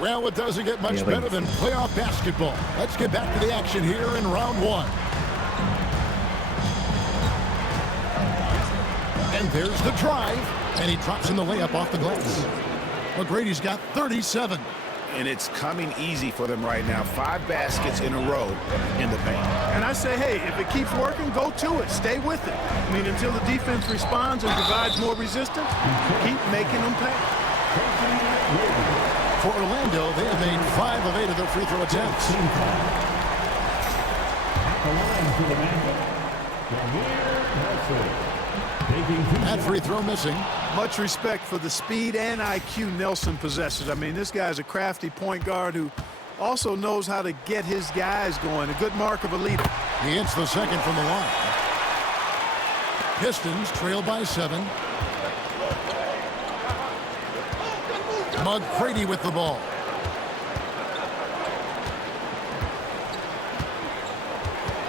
Well, it doesn't get much better than playoff basketball. Let's get back to the action here in round one. And there's the drive. And he drops in the layup off the glass. McGrady's got 37. And it's coming easy for them right now. 5 baskets in a row in the paint. And I say, hey, if it keeps working, go to it. Stay with it. I mean, until the defense responds and provides more resistance, keep making them pay. For Orlando, they have made 5 of 8 of their free throw attempts. That free throw missing. Much respect for the speed and IQ Nelson possesses. I mean, this guy's a crafty point guard who also knows how to get his guys going. A good mark of a leader. He hits the second from the line. Pistons trail by 7. McGrady with the ball.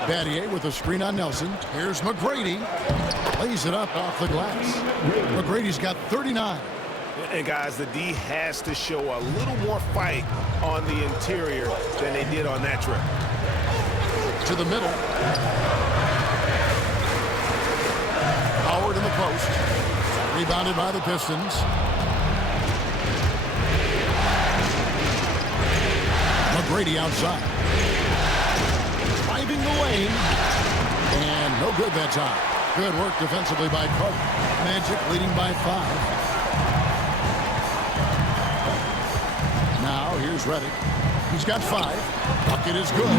Battier with a screen on Nelson. Here's McGrady. Lays it up off the glass. McGrady's got 39. And guys, the D has to show a little more fight on the interior than they did on that trip. To the middle. Howard in the post. Rebounded by the Pistons. McGrady outside. Driving the lane. And no good that time. Good work defensively by Carter. Magic leading by 5. Now here's Redick. He's got 5. Bucket is good.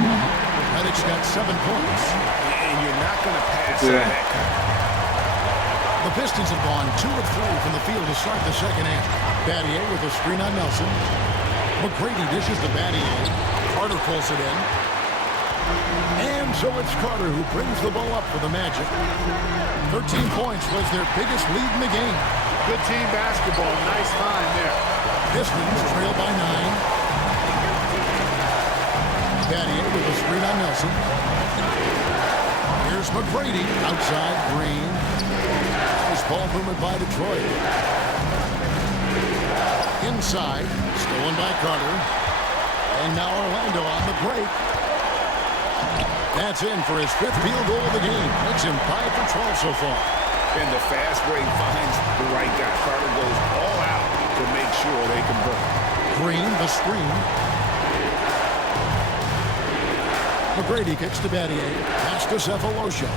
Redick's got 7 points. And you're not going to pass on that. The Pistons have gone 2 of 3 from the field to start the second half. Battier with a screen on Nelson. McGrady dishes to Battier. Carter pulls it in. And so it's Carter who brings the ball up for the Magic. 13 points was their biggest lead in the game. Good team basketball. Nice find there. Pistons trail by 9. Battier with a screen on Nelson. Here's McGrady outside Green. Nice ball movement by Detroit. Inside, stolen by Carter. And now Orlando on the break. That's in for his 5th field goal of the game. Makes him 5 for 12 so far. And the fast break finds the right guy. Carter goes all out to make sure they convert. Green, the screen. McGrady kicks to Battier. Pass to Cephalosha.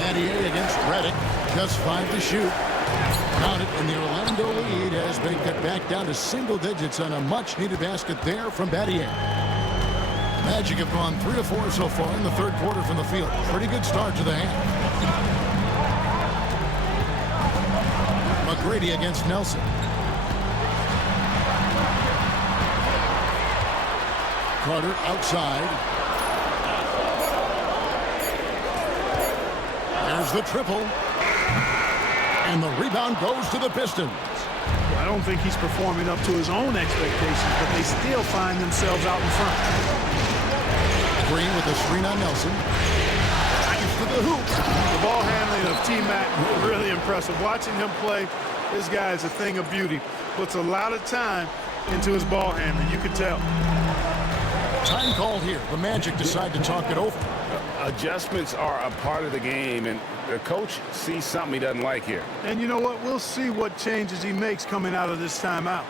Battier against Redick. Just 5 to shoot. Counted, and the Orlando lead has been cut back down to single digits on a much-needed basket there from Battier. Magic have gone 3 of 4 so far in the third quarter from the field. Pretty good start to the half. McGrady against Nelson. Carter outside. There's the triple. And the rebound goes to the Pistons. I don't think he's performing up to his own expectations, but they still find themselves out in front. Green with a screen on Nelson. Nice to the hoop. The ball handling of T-Mac, really impressive. Watching him play, this guy is a thing of beauty. Puts a lot of time into his ball handling, you can tell. Time called here. The Magic decide to talk it over. Adjustments are a part of the game, and the coach sees something he doesn't like here. And you know what? We'll see what changes he makes coming out of this timeout.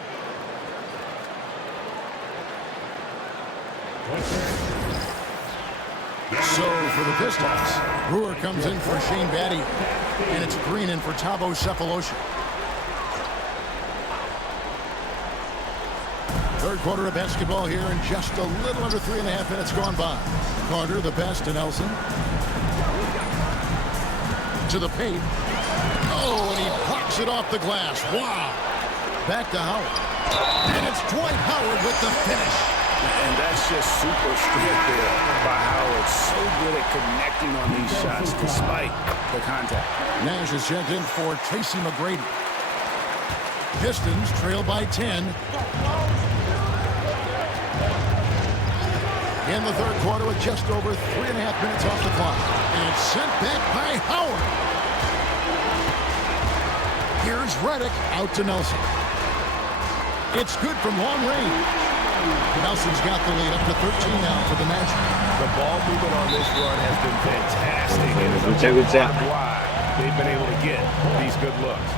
So for the Pistons, Brewer comes in for Shane Battier, and it's Green in for Thabo Cephalosha. Third quarter of basketball here, and just a little under 3.5 minutes gone by. Carter, the pass to Nelson. To the paint. Oh, and he blocks it off the glass. Wow. Back to Howard. And it's Dwight Howard with the finish. And that's just super strength there by Howard. So good at connecting on these shots despite the contact. Nash is checked in for Tracy McGrady. Pistons trail by 10. In the third quarter with just over 3.5 minutes off the clock. And it's sent back by Howard. Here's Redick out to Nelson. It's good from long range. Nelson's got the lead up to 13 now for the Magic. The ball movement on this run has been fantastic. And it's why they've been able to get these good looks.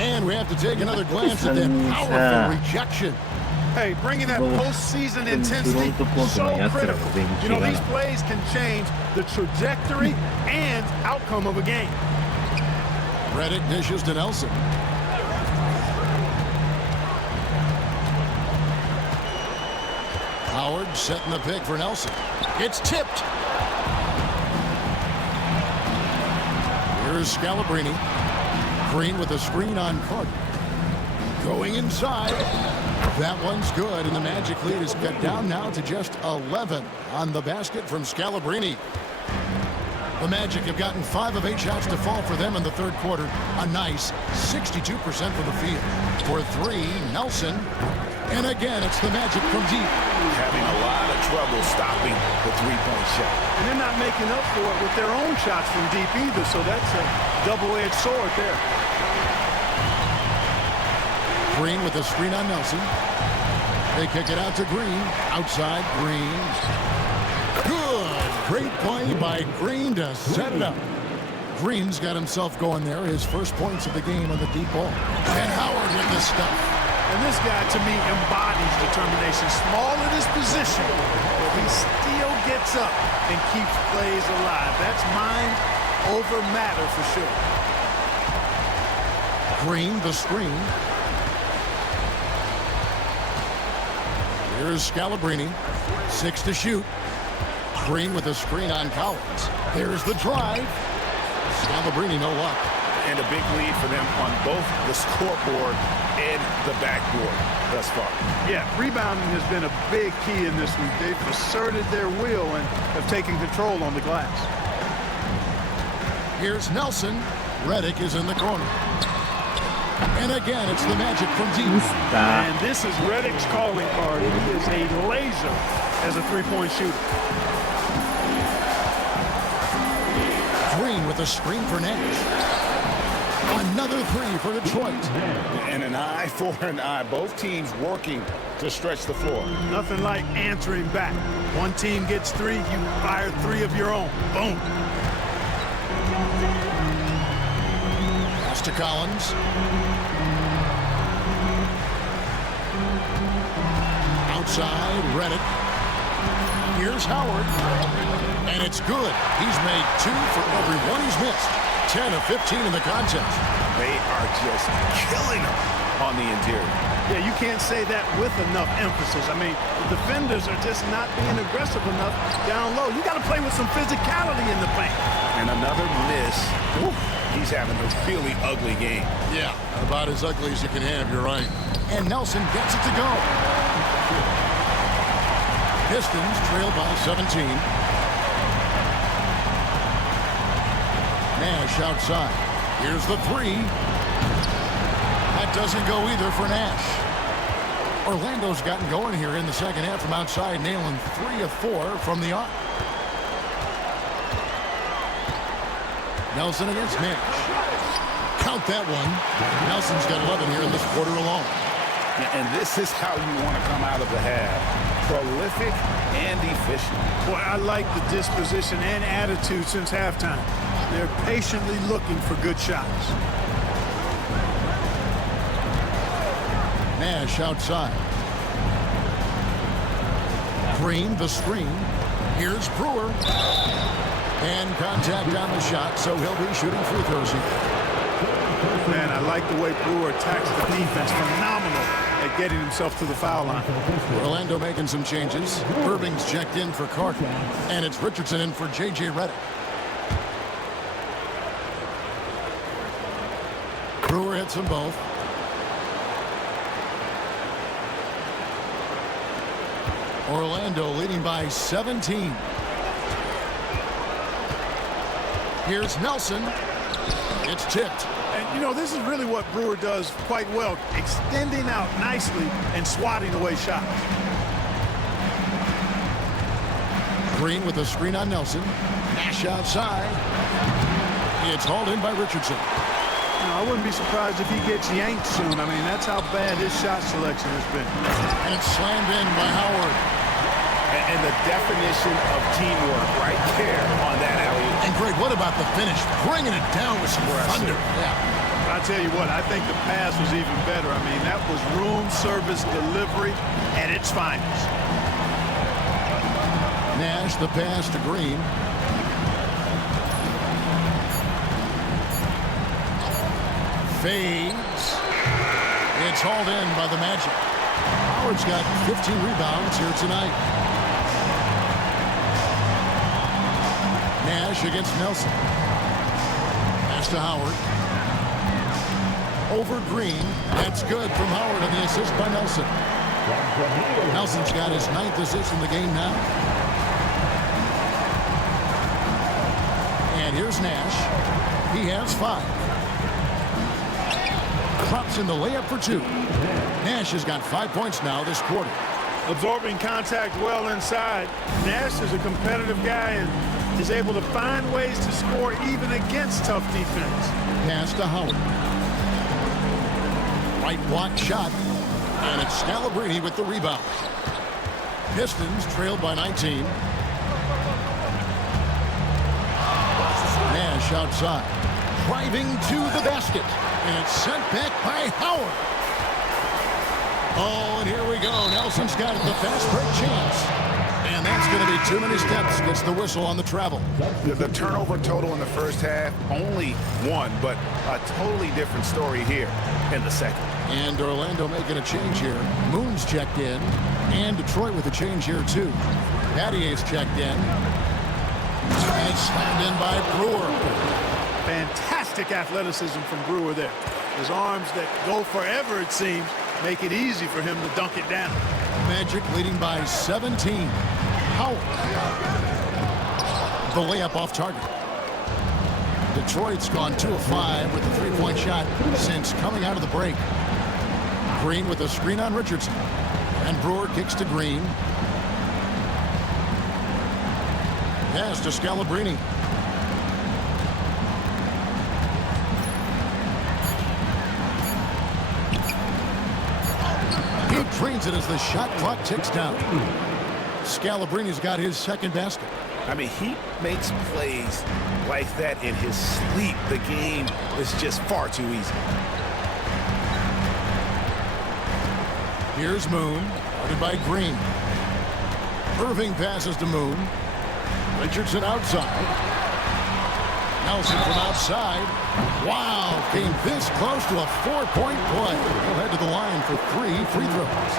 And we have to take another glance at that powerful rejection. Hey, bringing that postseason intensity so critical. You know, these plays can change the trajectory and outcome of a game. Redick dishes to Nelson. Howard setting the pick for Nelson. It's tipped. Here's Scalabrine. Green with a screen on Carter. Going inside. That one's good, and the Magic lead is cut down now to just 11 on the basket from Scalabrine. The Magic have gotten 5 of 8 shots to fall for them in the third quarter. A nice 62% from the field. For 3, Nelson. And again, it's the Magic from deep. Having a lot of trouble stopping the three-point shot. And they're not making up for it with their own shots from deep either, so that's a double-edged sword there. Green with a screen on Nelson. They kick it out to Green. Outside, Green. Good. Great play by Green to set it up. Green's got himself going there. His first points of the game on the deep ball. And Howard with the stuff. And this guy, to me, embodies determination. Small in his position, but he still gets up and keeps plays alive. That's mind over matter for sure. Green, the screen. Here's Scalabrine. 6 to shoot. Green with a screen on Collins. There's the drive. Scalabrine, no luck. And a big lead for them on both the scoreboard and the backboard thus far. Yeah, rebounding has been a big key in this week. They've asserted their will and have taken control on the glass. Here's Nelson. Redick is in the corner. And again, it's the Magic from deep. And this is Redick's calling card. He is a laser as a three-point shooter. Green with a screen for Nash. Another 3 for Detroit. And an eye for an eye. Both teams working to stretch the floor. Nothing like answering back. One team gets 3, you fire 3 of your own. Boom. Pass to Collins. Outside, Redick. Here's Howard. And it's good. He's made 2 for every one he's missed. 10 of 15 in the contest. They are just killing them on the interior. Yeah, you can't say that with enough emphasis. I mean, the defenders are just not being aggressive enough down low. You got to play with some physicality in the paint. And another miss. Woo. He's having a really ugly game. Yeah, about as ugly as you can have, you're right. And Nelson gets it to go. Pistons trail by 17. Nash outside. Here's the 3. That doesn't go either for Nash. Orlando's gotten going here in the second half from outside, nailing 3 of 4 from the arc. Nelson against Nash. Count that one. Nelson's got 11 here in this quarter alone. And this is how you want to come out of the half. Prolific and efficient. Boy, I like the disposition and attitude since halftime. They're patiently looking for good shots. Nash outside. Green, the screen. Here's Brewer. And contact on the shot, so he'll be shooting free throws here. Man, I like the way Brewer attacks the defense. Phenomenal at getting himself to the foul line. Orlando making some changes. Irving's checked in for Carter. And it's Richardson in for J.J. Redick. Brewer hits them both. Orlando leading by 17. Here's Nelson. It's tipped. And, you know, this is really what Brewer does quite well, extending out nicely and swatting away shots. Green with a screen on Nelson. Nash outside. It's hauled in by Richardson. I wouldn't be surprised if he gets yanked soon. I mean, that's how bad his shot selection has been. And it's slammed in by Howard. And the definition of teamwork right there on that alley-oop. And Greg, what about the finish? Bringing it down with some thunder. Yeah. I tell you what, I think the pass was even better. I mean, that was room service delivery at its finest. Nash, the pass to Green. Fades. It's hauled in by the Magic. Howard's got 15 rebounds here tonight. Nash against Nelson. Pass to Howard. Over Green. That's good from Howard on the assist by Nelson. Nelson's got his 9th assist in the game now. And here's Nash. He has 5. Drops in the layup for 2. Nash has got 5 points now this quarter. Absorbing contact well inside. Nash is a competitive guy and is able to find ways to score even against tough defense. Pass to Howard. Right block shot. And it's Scalabrine with the rebound. Pistons trailed by 19. Nash outside. Driving to the basket. And it's sent back by Howard. Oh, and here we go. Nelson's got the fast break chance. And that's going to be too many steps. Gets the whistle on the travel. The turnover total in the first half, only 1, but a totally different story here in the second. And Orlando making a change here. Moon's checked in. And Detroit with a change here, too. Battier's checked in. And it's slammed in by Brewer. Fantastic athleticism from Brewer there. His arms that go forever, it seems, make it easy for him to dunk it down. Magic leading by 17. Howard. The layup off target. Detroit's gone 2 of 5 with the 3-point shot since coming out of the break. Green with a screen on Richardson. And Brewer kicks to Green. Pass to Scalabrine. He drains it as the shot clock ticks down. Scalabrine's got his 2nd basket. I mean, he makes plays like that in his sleep. The game is just far too easy. Here's Moon, guarded by Green. Irving passes to Moon. Richardson outside. Nelson from outside. Wow, came this close to a 4-point play. He'll head to the line for 3 free throws.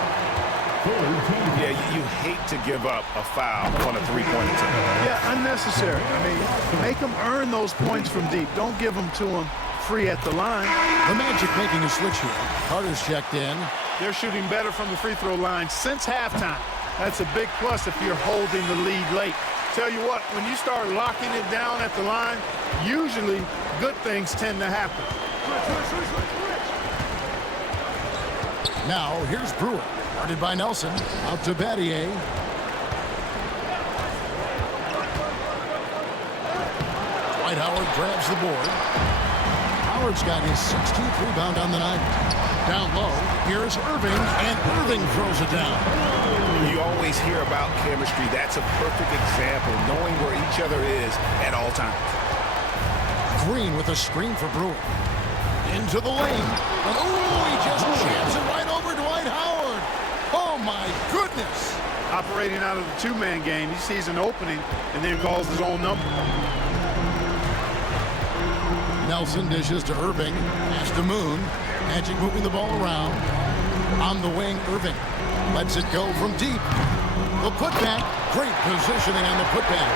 Yeah, you hate to give up a foul on a 3-point attempt. Yeah, unnecessary. I mean, make them earn those points from deep. Don't give them to them free at the line. The Magic making a switch here. Carter's checked in. They're shooting better from the free throw line since halftime. That's a big plus if you're holding the lead late. Tell you what, when you start locking it down at the line, usually good things tend to happen. Now, here's Brewer, guarded by Nelson, out to Battier. Dwight Howard grabs the board. Howard's got his 16th rebound on the night. Down low, here's Irving, and Irving throws it down. You always hear about chemistry. That's a perfect example, knowing where each other is at all times. Green with a screen for Brewer. Into the lane. And oh, he just jams it right over Dwight Howard. Oh, my goodness. Operating out of the 2-man game, he sees an opening and then calls his own number. Nelson dishes to Irving. Pass to Moon. Magic moving the ball around. On the wing, Irving lets it go from deep. The putback. Great positioning on the putback.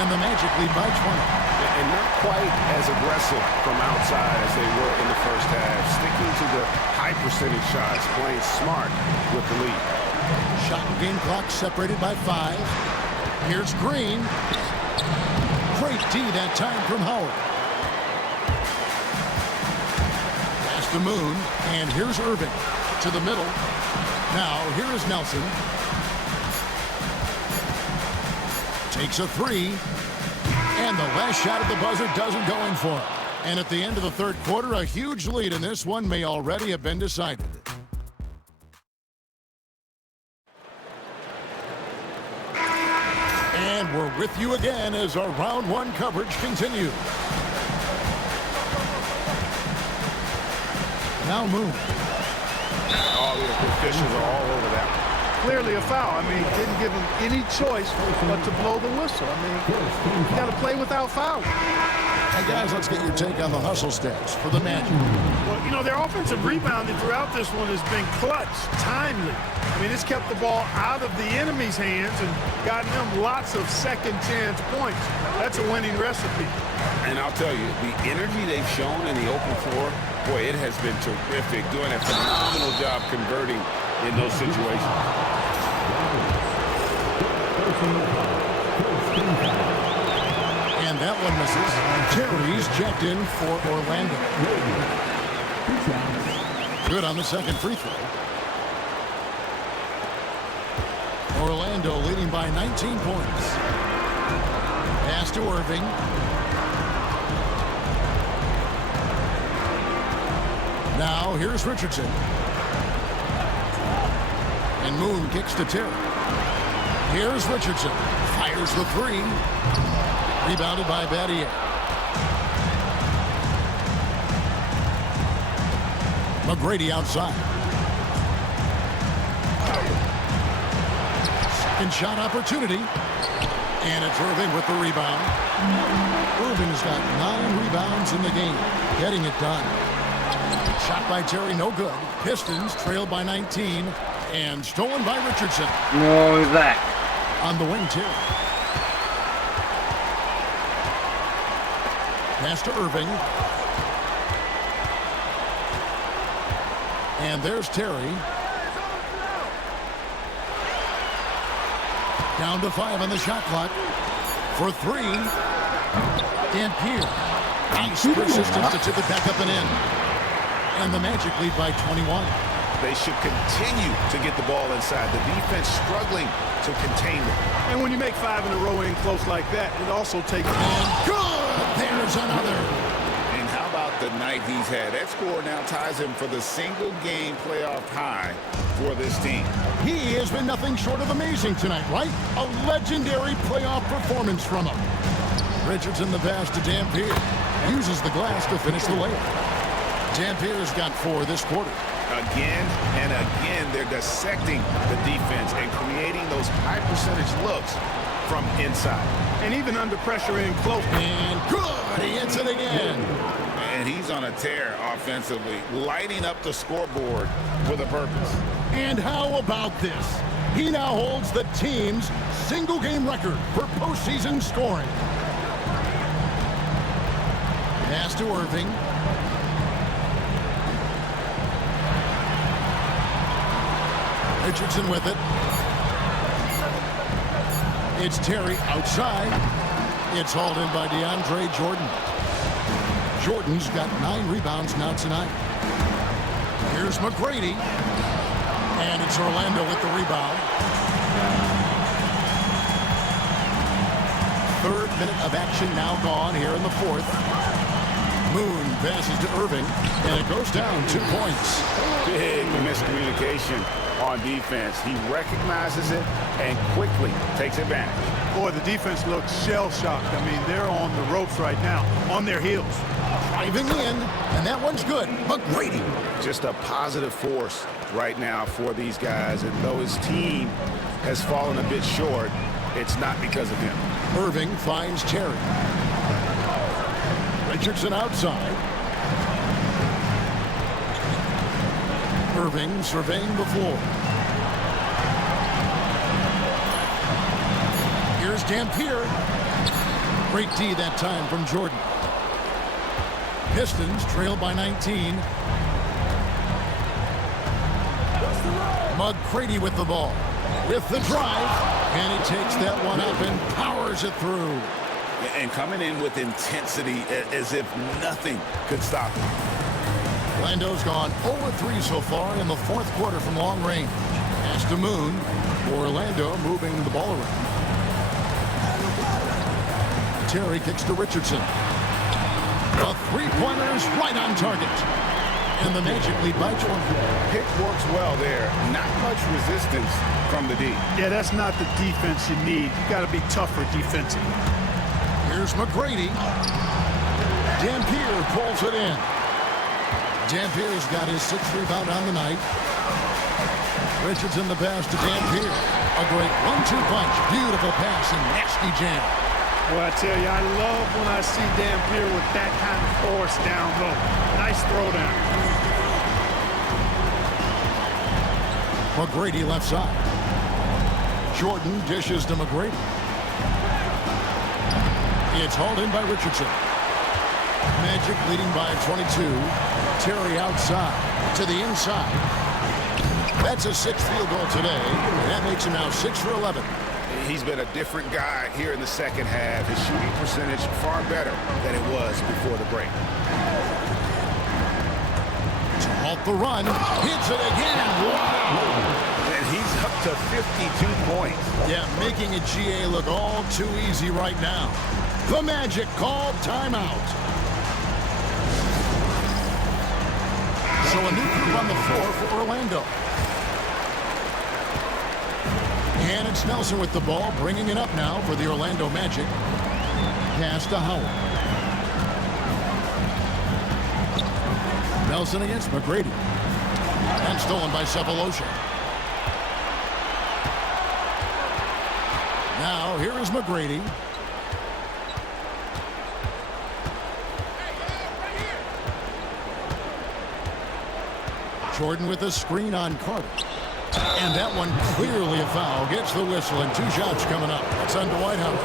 And the Magic lead by 20. And not quite as aggressive from outside as they were in the first half. Sticking to the high percentage shots, playing smart with the lead. Shot and game clock separated by 5. Here's Green. Great D that time from Howard. Pass to Moon, and here's Irving to the middle. Now here is Nelson. Takes a 3. And the last shot at the buzzer doesn't go in for him. And at the end of the third quarter, a huge lead in this one may already have been decided. And we're with you again as our round one coverage continues. Now Moon. All the officials are all over that. Clearly a foul. I mean, didn't give him any choice but to blow the whistle. I mean, you got to play without fouling. Hey, guys, let's get your take on the hustle stats for the Magic. Well, you know, their offensive rebounding throughout this one has been clutch, timely. I mean, it's kept the ball out of the enemy's hands and gotten them lots of second chance points. That's a winning recipe. And I'll tell you, the energy they've shown in the open floor, boy, it has been terrific, doing a phenomenal job converting in those situations. And that one misses. Terry's checked in for Orlando. Good on the second free throw. Orlando leading by 19 points. Pass to Irving. Now here's Richardson. And Moon kicks to Terry. Here's Richardson. Fires the three. Rebounded by Battier. McGrady outside. Second shot opportunity. And it's Irving with the rebound. Irving's got 9 rebounds in the game. Getting it done. Shot by Terry, no good. Pistons trailed by 19. And stolen by Richardson. No, he's back. On the wing, Terry. Pass to Irving. And there's Terry. Down to 5 on the shot clock. For 3. Dampier. Nice persistence to tip it back up and in. And the Magic lead by 21. They should continue to get the ball inside. The defense struggling to contain them. And when you make 5 in a row in close like that, it also takes... And good! There's another. And how about the night he's had? That score now ties him for the single-game playoff high for this team. He has been nothing short of amazing tonight, right? A legendary playoff performance from him. Richardson the pass to Dampier. Uses the glass to finish the layup. Dampier's got 4 this quarter. Again and again, they're dissecting the defense and creating those high-percentage looks from inside. And even under pressure in close. And good! He hits it again. And he's on a tear offensively, lighting up the scoreboard with a purpose. And how about this? He now holds the team's single-game record for postseason scoring. Pass to Irving. Richardson with it. It's Terry outside. It's hauled in by DeAndre Jordan. Jordan's got 9 rebounds now tonight. Here's McGrady. And it's Orlando with the rebound. 3rd minute of action now gone here in the 4th. Moon passes to Irving, and it goes down 2 points. Big miscommunication on defense. He recognizes it and quickly takes advantage. Boy, the defense looks shell-shocked. I mean, they're on the ropes right now, on their heels. Driving in, and that one's good. McGrady. Just a positive force right now for these guys. And though his team has fallen a bit short, it's not because of him. Irving finds Terry. Richardson outside. Irving surveying the floor. Here's Dampier. Great D that time from Jordan. Pistons trail by 19. McGrady with the ball. With the drive. And he takes that one up and powers it through. And coming in with intensity as if nothing could stop him. Orlando's gone 0-3 so far in the 4th quarter from long range. Pass to Moon. Orlando moving the ball around. Terry kicks to Richardson. The three-pointer is right on target. And the Magic lead by 20. Pick works well there. Not much resistance from the D. Yeah, that's not the defense you need. You got to be tougher defensively. Here's McGrady. Dampier pulls it in. Dampier's got his 6th rebound on the night. Richardson the pass to Dampier. A great 1-2 punch. Beautiful pass and nasty jam. Well, I tell you, I love when I see Dampier with that kind of force down low. Nice throwdown. McGrady left side. Jordan dishes to McGrady. It's hauled in by Richardson. Magic leading by 22. Terry outside to the inside. That's a 6th field goal today. That makes him now 6 for 11. He's been a different guy here in the second half. His shooting percentage far better than it was before the break. To halt the run. Hits it again. Wow. And he's up to 52 points. Yeah, making a GA look all too easy right now. The Magic called timeout. So a new group on the floor for Orlando. And it's Nelson with the ball, bringing it up now for the Orlando Magic. Pass to Howard. Nelson against McGrady. And stolen by Cephalosha. Now, here is McGrady. Jordan with a screen on Carter. And that one clearly a foul. Gets the whistle and 2 shots coming up. It's on Dwight Howard.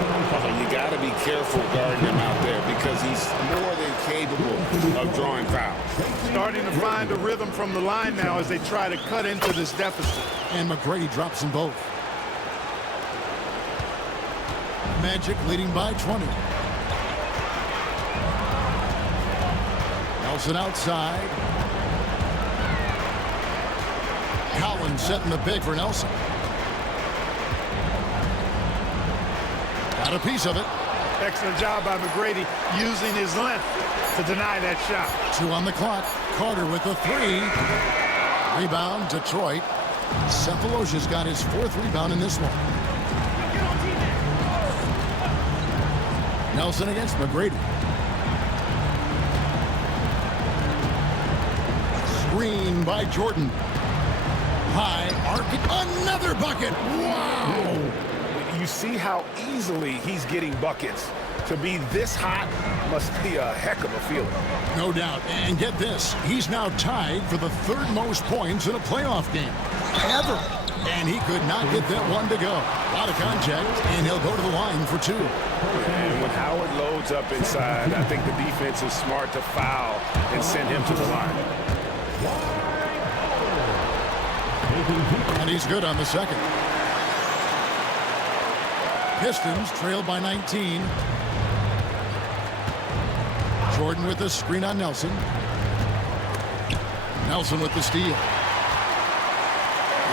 You got to be careful guarding him out there because he's more than capable of drawing fouls. Starting to find a rhythm from the line now as they try to cut into this deficit. And McGrady drops them both. Magic leading by 20. Nelson outside. Collins setting the pick for Nelson. Got a piece of it. Excellent job by McGrady using his length to deny that shot. 2 on the clock. Carter with the 3. Rebound, Detroit. Cephalosha's got his 4th rebound in this one. Nelson against McGrady. Screen by Jordan. High arc. Another bucket. Wow. You see how easily he's getting buckets. To be this hot must be a heck of a feeling. No doubt. And get this. He's now tied for the 3rd most points in a playoff game ever. And he could not get that one to go. A lot of contact, and he'll go to the line for 2. And when Howard loads up inside, I think the defense is smart to foul and send him to the line. And he's good on the second. Pistons trailed by 19. Jordan with the screen on Nelson. Nelson with the steal.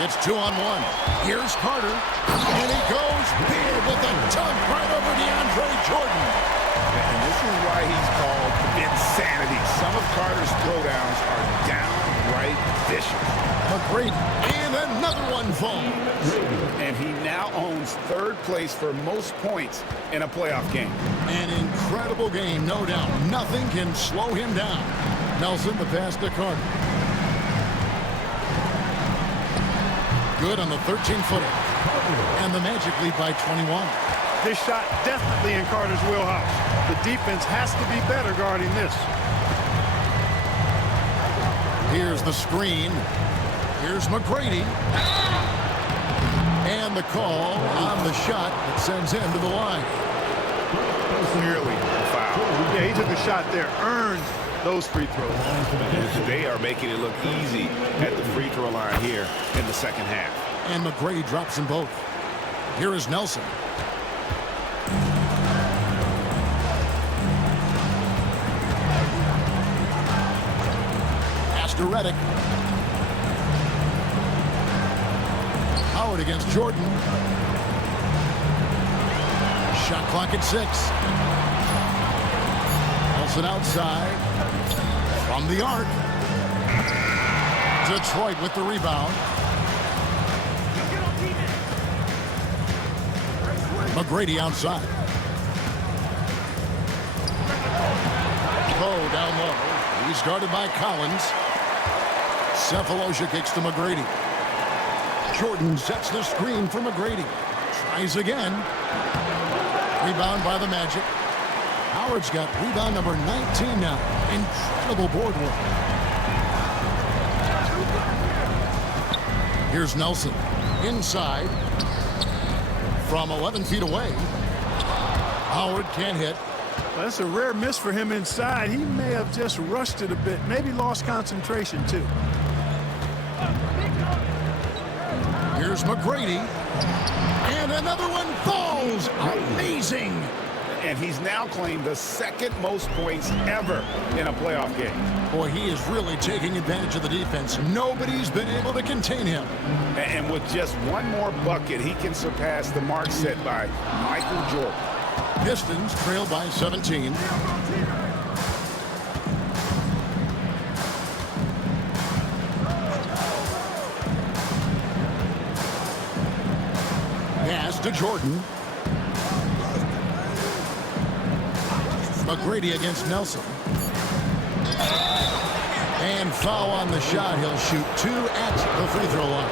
It's 2-on-1. Here's Carter. And he goes big with a dunk right over DeAndre Jordan. And this is why he's called insanity. Some of Carter's throwdowns are downright vicious. McGrady. And another one falls. And he now owns 3rd place for most points in a playoff game. An incredible game, no doubt. Nothing can slow him down. Nelson, the pass to Carter. Good on the 13-footer. And the Magic lead by 21. This shot definitely in Carter's wheelhouse. The defense has to be better guarding this. Here's the screen. Here's McGrady. And the call on the shot that sends him to the line. Clearly a foul. Yeah, he took a shot there, earned those free throws. They are making it look easy at the free throw line here in the second half. And McGrady drops them both. Here is Nelson. Pass to Reddick. Howard against Jordan. Shot clock at 6. Nelson outside. From the arc. Detroit with the rebound. McGrady outside. Poe down low. He's guarded by Collins. Cephalosha kicks to McGrady. Jordan sets the screen for McGrady. Tries again. Rebound by the Magic. Howard's got rebound number 19 now. Incredible board work. Here's Nelson. Inside. From 11 feet away. Howard can't hit. Well, that's a rare miss for him inside. He may have just rushed it a bit. Maybe lost concentration, too. Here's McGrady. And another one falls. Amazing. And he's now claimed the second most points ever in a playoff game. Boy, he is really taking advantage of the defense. Nobody's been able to contain him. And with just one more bucket, he can surpass the mark set by Michael Jordan. Pistons trail by 17. Pass to Jordan. McGrady against Nelson. And foul on the shot. He'll shoot 2 at the free throw line.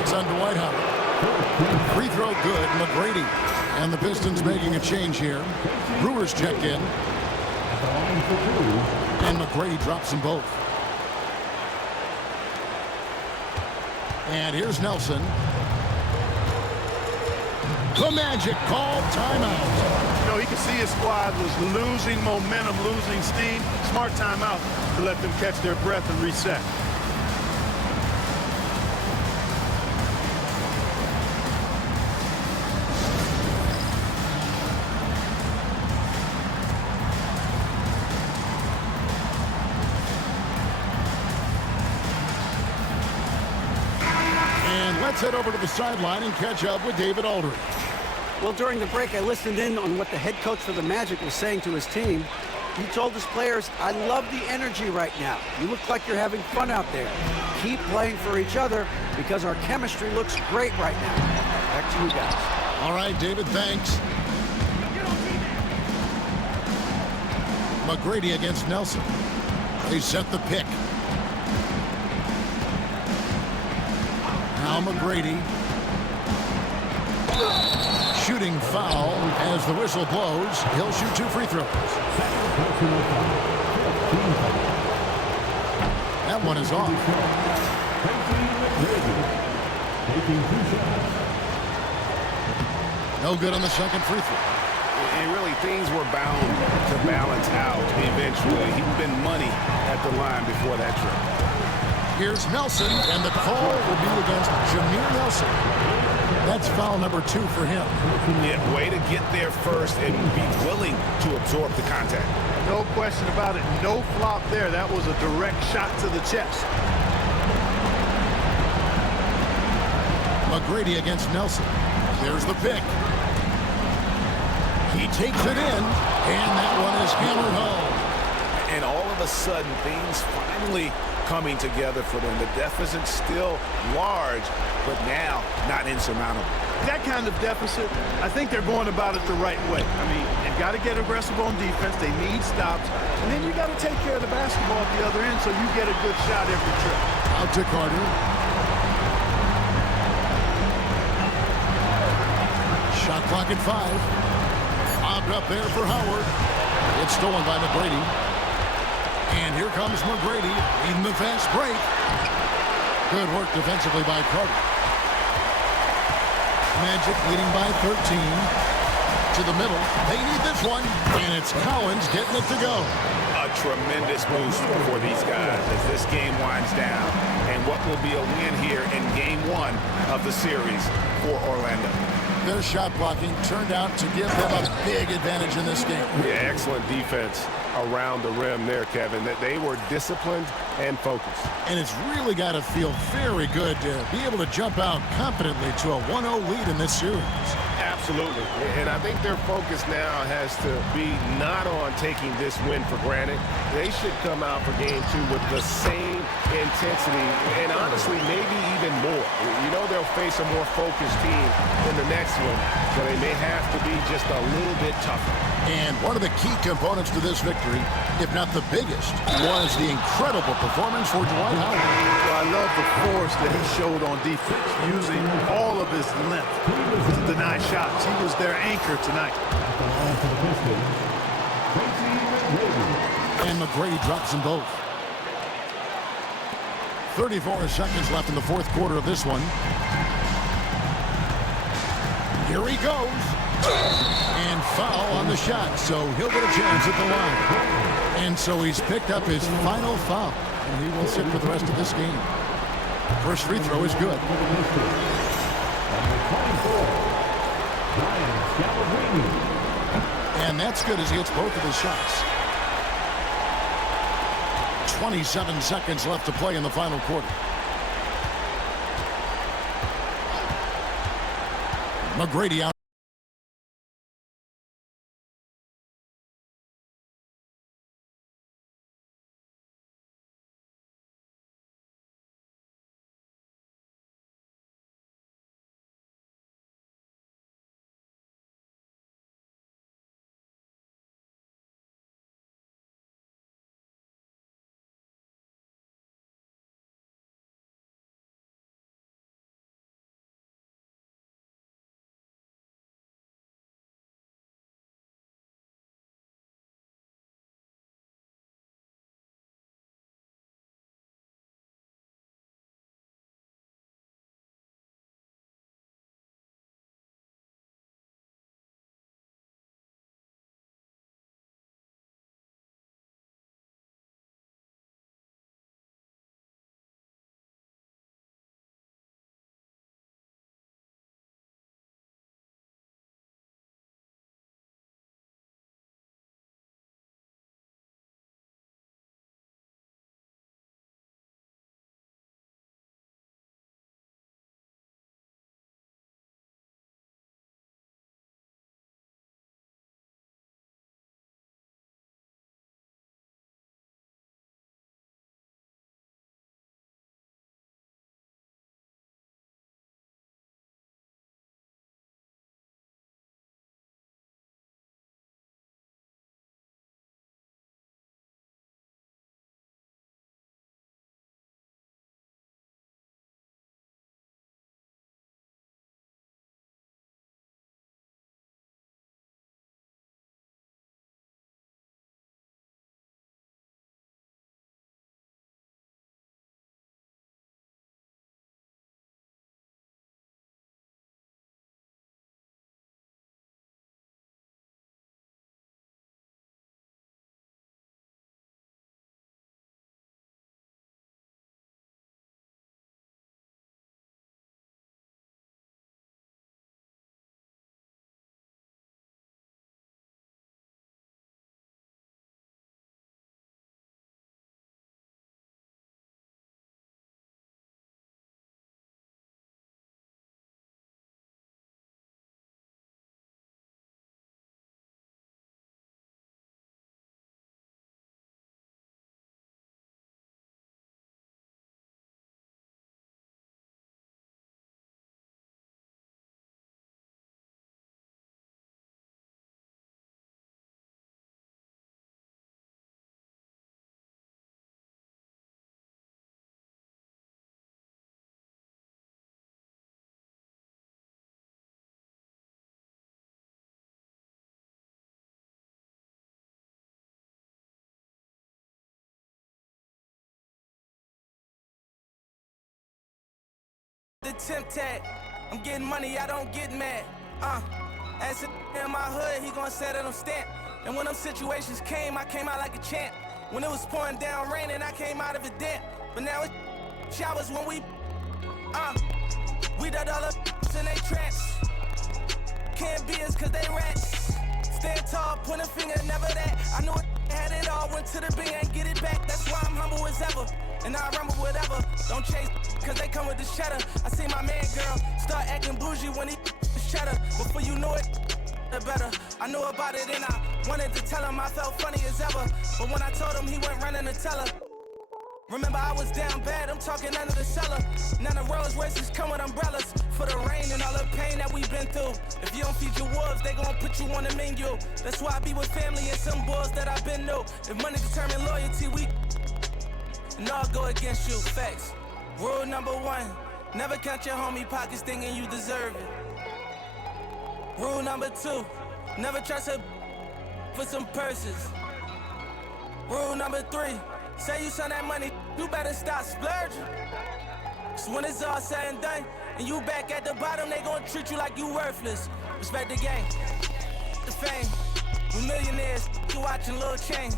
It's on Dwight Howard. Free throw good. McGrady. And the Pistons making a change here. Brewers check in. And McGrady drops them both. And here's Nelson. The Magic called timeout. You know, he could see his squad was losing momentum, losing steam. Smart timeout to let them catch their breath and reset. Let's head over to the sideline and catch up with David Aldridge. Well, during the break, I listened in on what the head coach for the Magic was saying to his team. He told his players, I love the energy right now. You look like you're having fun out there. Keep playing for each other because our chemistry looks great right now. Back to you guys. All right, David, thanks. McGrady against Nelson. They set the pick. Now McGrady. Shooting foul as the whistle blows. He'll shoot 2 free throws. That one is off. No good on the second free throw. And really, things were bound to balance out eventually. He'd been money at the line before that trip. Here's Nelson, and the call will be against Jameer Nelson. That's foul number 2 for him. Yeah, way to get there first and be willing to absorb the contact. No question about it. No flop there. That was a direct shot to the chest. McGrady against Nelson. There's the pick. He takes it in, and that one is hammered home. And all of a sudden, things finally coming together for them. The deficit still large, but now not insurmountable. That kind of deficit, I think they're going about it the right way. I mean, they've got to get aggressive on defense. They need stops. And then you got to take care of the basketball at the other end so you get a good shot every trip. Out to Carter. Shot clock at 5. Lobbed up there for Howard. It's stolen by McGrady. And here comes McGrady leading the fast break. Good work defensively by Carter. Magic leading by 13. To the middle. They need this one. And it's Collins getting it to go. A tremendous boost for these guys as this game winds down. And what will be a win here in Game 1 of the series for Orlando. Their shot blocking turned out to give them a big advantage in this game. Yeah, excellent defense around the rim there, Kevin, that they were disciplined and focused. And it's really got to feel very good to be able to jump out confidently to a 1-0 lead in this series. Absolutely. And I think their focus now has to be not on taking this win for granted. They should come out for game 2 with the same intensity and honestly maybe even more. You know they'll face a more focused team in the next one, so they may have to be just a little bit tougher. And one of the key components to this victory, if not the biggest, was the incredible performance for Dwight Howard. Well, I love the force that he showed on defense, using all of his length to deny shots. He was their anchor tonight. And McGrady drops them both. 34 seconds left in the fourth quarter of this one. Here he goes. And foul on the shot, so he'll get a chance at the line. And so he's picked up his final foul, and he will sit for the rest of this game. First free throw is good. And that's good as he hits both of his shots. 27 seconds left to play in the final quarter. McGrady out. Tempted. I'm getting money, I don't get mad. As in my hood, he gonna set it on stamp. And when them situations came, I came out like a champ. When it was pouring down raining, I came out of a damp. But now it's showers when we done all the in they traps. Can't be us cause they rats. Stand tall, point a finger, never that. I knew it. Had it all, went to the bank, get it back. That's why I'm humble as ever. And I rumble whatever. Don't chase, cause they come with the cheddar. I see my man, girl, start acting bougie when he cheddar. Before you know it, better. I knew about it and I wanted to tell him I felt funny as ever. But when I told him, he went running to tell her. Remember, I was down bad, I'm talking under the cellar. None of Rolls Royces come with umbrellas. For the rain and all the pain that we've been through. If you don't feed your wolves, they gon' put you on the menu. That's why I be with family and some boys that I've been through. If money determine loyalty, we and all go against you. Facts. Rule number 1, never count your homie pockets thinking you deserve it. Rule number 2, never trust her for some purses. Rule number 3, say you send that money, you better stop splurging. So when it's all said and done, and you back at the bottom, they gon' treat you like you worthless. Respect the game, the fame. We millionaires, you watching Lil Chain.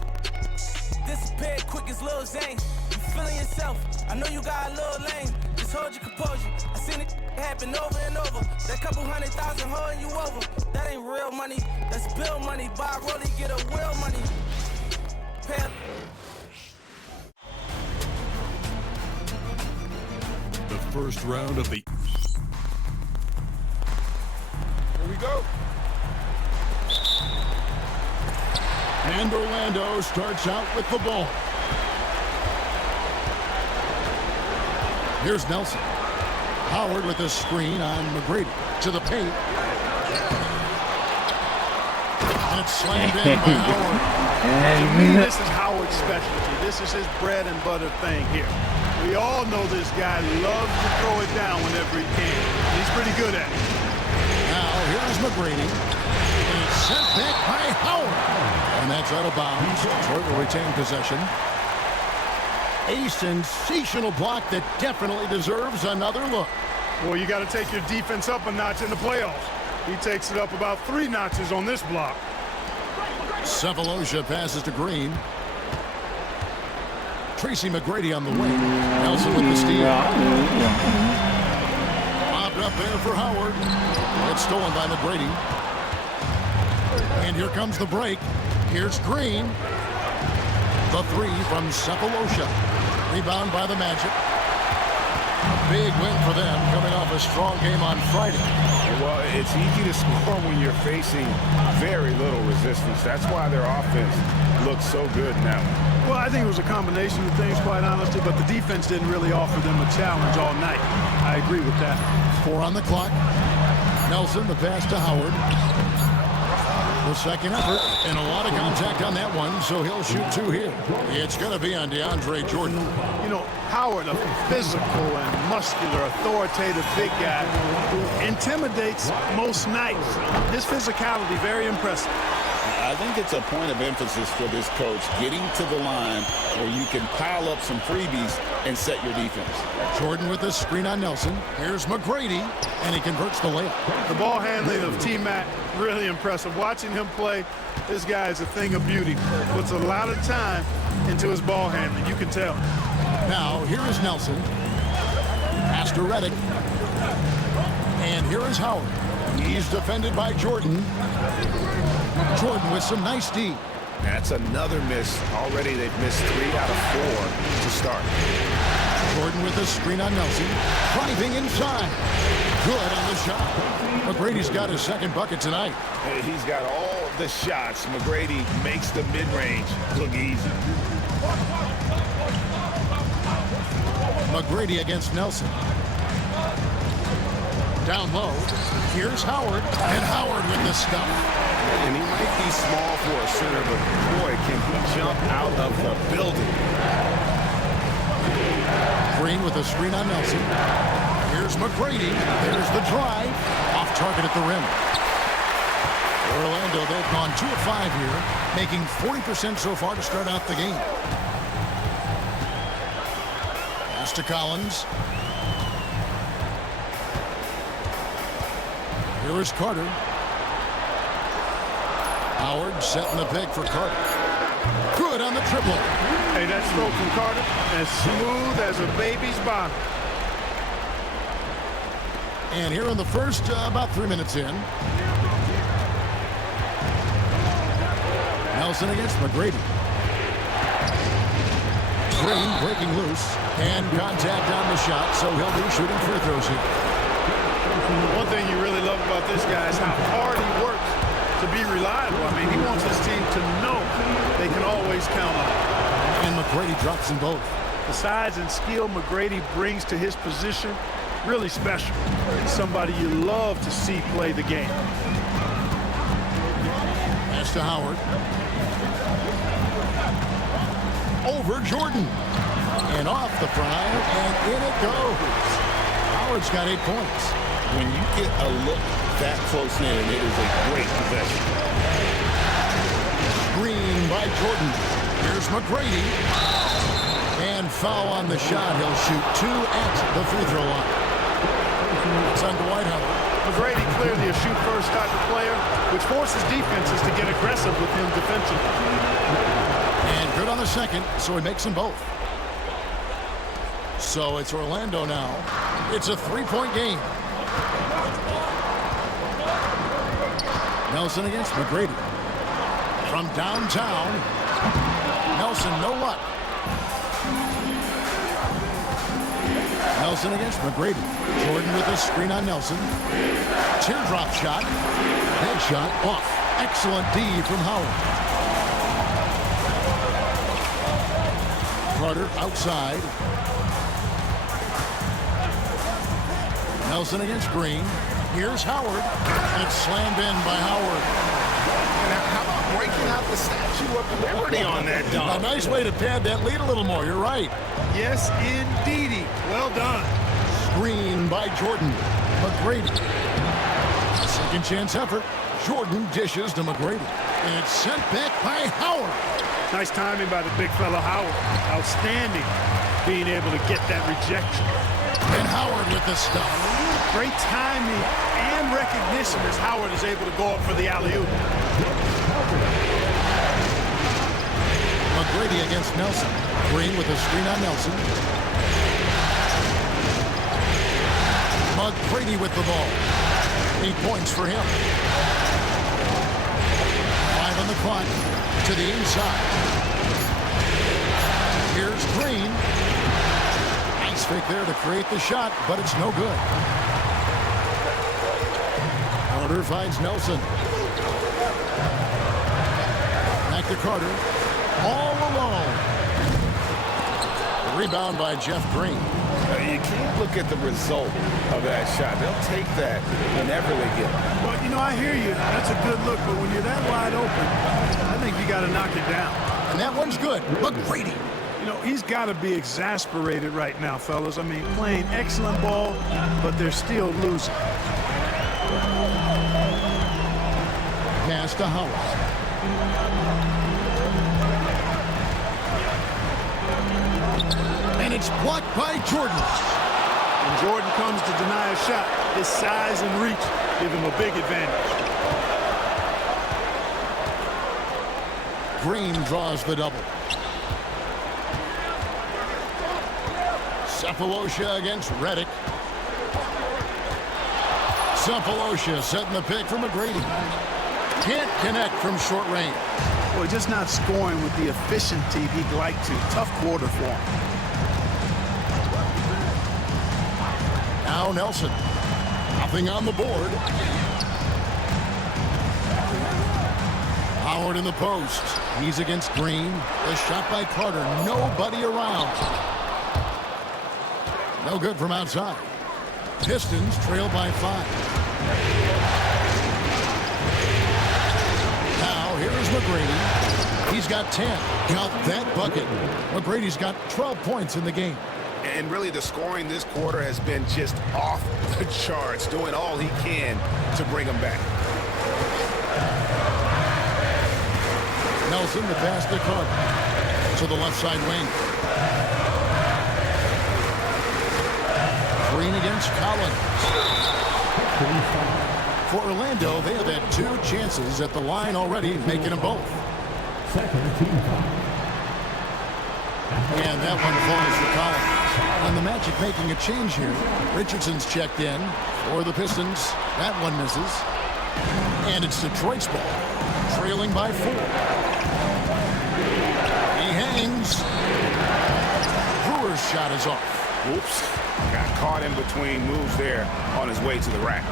Disappeared quick as Lil Zane. You feeling yourself, I know you got a little lame. Just hold your composure, I seen it happen over and over. That couple 100,000 holding you over. That ain't real money, that's bill money. Buy a rollie, get a real money. Pay up. The first round of the... Here we go. And Orlando starts out with the ball. Here's Nelson. Howard with a screen on McGrady to the paint. And it's slammed in by Howard. To me, this is Howard's specialty. This is his bread and butter thing here. We all know this guy loves to throw it down whenever he can. He's pretty good at it. Now here's McGrady. And it's sent back by Howard. And that's out of bounds. Detroit will retain possession. A sensational block that definitely deserves another look. Well, you got to take your defense up a notch in the playoffs. He takes it up about 3 notches on this block. Sefolosha passes to Green. Tracy McGrady on the wing. Nelson with the steal. Popped up there for Howard. It's stolen by McGrady. And here comes the break. Here's Green. The 3 from Sefolosha. Rebound by the Magic. A big win for them coming off a strong game on Friday. Well, it's easy to score when you're facing very little resistance. That's why their offense looks so good now. Well, I think it was a combination of things, quite honestly, but the defense didn't really offer them a challenge all night. I agree with that. 4 on the clock. Nelson, the pass to Howard. The second effort, and a lot of contact on that one, so he'll shoot 2 here. It's going to be on DeAndre Jordan. You know, Howard, a physical and muscular, authoritative big guy who intimidates most nights. His physicality, very impressive. I think it's a point of emphasis for this coach, getting to the line where you can pile up some freebies and set your defense. Jordan with a screen on Nelson. Here's McGrady, and he converts the layup. The ball handling of T-Mac, really impressive. Watching him play, this guy is a thing of beauty. Puts a lot of time into his ball handling, you can tell. Now, here is Nelson. Pass to Redick. And here is Howard. He's defended by Jordan. Jordan with some nice D. That's another miss. Already they've missed 3 out of 4 to start. Jordan with a screen on Nelson. Driving inside. Good on the shot. McGrady's got his second bucket tonight. He's got all the shots. McGrady makes the mid-range look easy. McGrady against Nelson. Down low. Here's Howard. And Howard with the stuff. And he might be small for a center, but boy, can he jump out of the building. Green with a screen on Nelson. Here's McGrady. There's the drive. Off target at the rim. Orlando, they've gone 2 of 5 here, making 40% so far to start out the game. Pass to Collins. Here is Carter. Howard setting the pick for Carter. Good on the triple. Hey, that stroke from Carter, as smooth as a baby's bottom. And here in the first, about 3 minutes in. Nelson against McGrady. Green breaking loose. And contact on the shot, so he'll be shooting free throws here. One thing you really love about this guy is how hard he works to be reliable. I mean, he wants his team to know they can always count on him. And McGrady drops them both. The size and skill McGrady brings to his position, really special. He's somebody you love to see play the game. Pass to Howard. Over Jordan. And off the prior, and in it goes. Howard's got 8 points. When you get a look that close in, it is a great possession. Screen by Jordan. Here's McGrady. And foul on the shot. He'll shoot 2 at the free throw line. It's on Dwight Howard. McGrady clearly a shoot-first type of player, which forces defenses to get aggressive with him defensively. And good on the second, so he makes them both. So it's Orlando now. It's a 3-point game. Nelson against McGrady. From downtown. Nelson, no luck. Nelson against McGrady. Jordan with a screen on Nelson. Teardrop shot. Head shot off. Excellent D from Howard. Carter outside. Nelson against Green. Here's Howard. And it's slammed in by Howard. Now, how about breaking out the Statue of Liberty on that dunk? A nice way to pad that lead a little more. You're right. Yes, indeedy. Well done. Screen by Jordan. McGrady. Second chance effort. Jordan dishes to McGrady. And it's sent back by Howard. Nice timing by the big fella Howard. Outstanding being able to get that rejection. And Howard with the stuff. Great timing and recognition as Howard is able to go up for the alley-oop. McGrady against Nelson. Green with a screen on Nelson. McGrady with the ball. 8 points for him. 5 on the clock. To the inside. Here's Green. Nice fake there to create the shot, but it's no good. Carter finds Nelson. Back to Carter. All alone. Rebound by Jeff Green. You can't look at the result of that shot. They'll take that whenever they get it. Well, you know, I hear you. That's a good look, but when you're that wide open, I think you got to knock it down. And that one's good. McGrady. You know, he's got to be exasperated right now, fellas. I mean, playing excellent ball, but they're still losing. Pass to Howard. And it's blocked by Jordan. When Jordan comes to deny a shot, his size and reach give him a big advantage. Green draws the double. Cephalosha against Reddick. Cephalosha setting the pick for McGrady. Can't connect from short range. Boy, just not scoring with the efficiency he'd like to. Tough quarter for him. Now Nelson. Nothing on the board. Howard in the post. He's against Green. The shot by Carter. Nobody around. No good from outside. Pistons trail by 5. Now here's McGrady. He's got 10. Got that bucket. McGrady's got 12 points in the game. And really the scoring this quarter has been just off the charts, doing all he can to bring them back. Nelson the pass to Carter. To the left side wing. Green against Collins. For Orlando, they have had 2 chances at the line already, making them both. And that one falls for Collins. And the Magic making a change here. Richardson's checked in for the Pistons. That one misses. And it's Detroit's ball, trailing by 4. He hangs. shot is off. Oops. Got caught in between moves there on his way to the rack.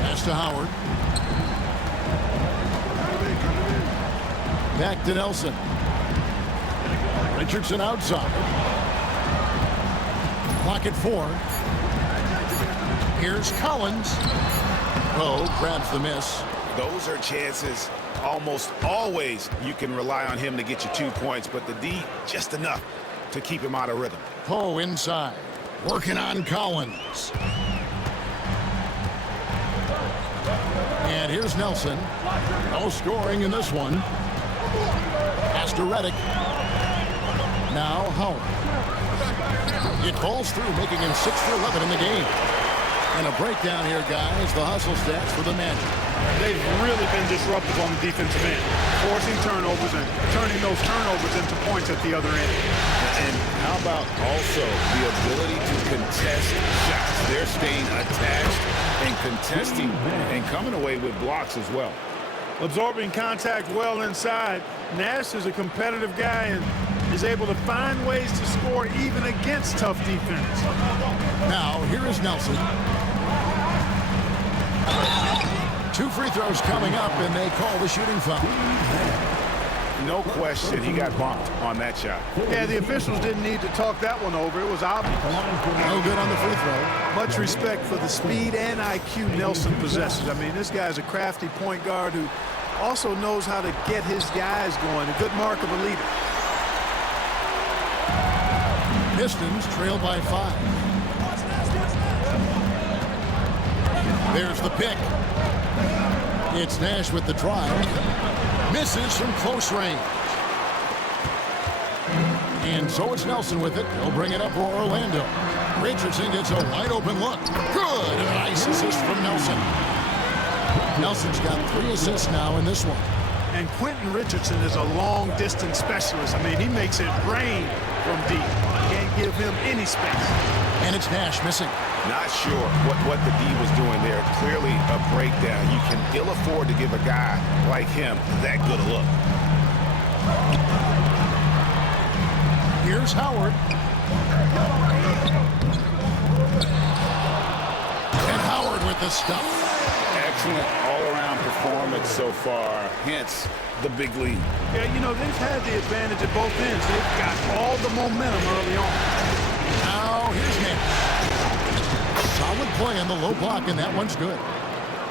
Pass to Howard. Back to Nelson. Richardson outside. Clock at 4. Here's Collins. Oh, grabs the miss. Those are chances. Almost always you can rely on him to get you 2 points, but the D just enough to keep him out of rhythm. Poe inside. Working on Collins. And here's Nelson. No scoring in this one. Pass to Reddick. Now Howard. It falls through, making him 6 for 11 in the game. And a breakdown here, guys. The hustle stats for the Magic. They've really been disruptive on the defensive end, forcing turnovers and turning those turnovers into points at the other end. And how about also the ability to contest shots? They're staying attached and contesting and coming away with blocks as well. Absorbing contact well inside. Nash is a competitive guy and is able to find ways to score even against tough defense. Now, here is Nelson. 2 free throws coming up, and they call the shooting foul. No question, he got bumped on that shot. Yeah, the officials didn't need to talk that one over. It was obvious. No good on the free throw. Much respect for the speed and IQ Nelson possesses. I mean, this guy's a crafty point guard who also knows how to get his guys going. A good mark of a leader. Pistons trail by 5. There's the pick. It's Nash with the drive. Misses from close range. And so it's Nelson with it. He'll bring it up for Orlando. Richardson gets a wide open look. Good. Nice assist from Nelson. Nelson's got 3 assists now in this one. And Quentin Richardson is a long-distance specialist. I mean, he makes it rain from deep. Can't give him any space. And it's Nash missing. Not sure what the D was doing there. Clearly a breakdown. You can ill afford to give a guy like him that good a look. Here's Howard. And Howard with the stuff. Excellent all-around performance so far, hence the big lead. Yeah, you know, they've had the advantage at both ends. They've got all the momentum early on. Now, here's Nash. Solid play on the low block, and that one's good.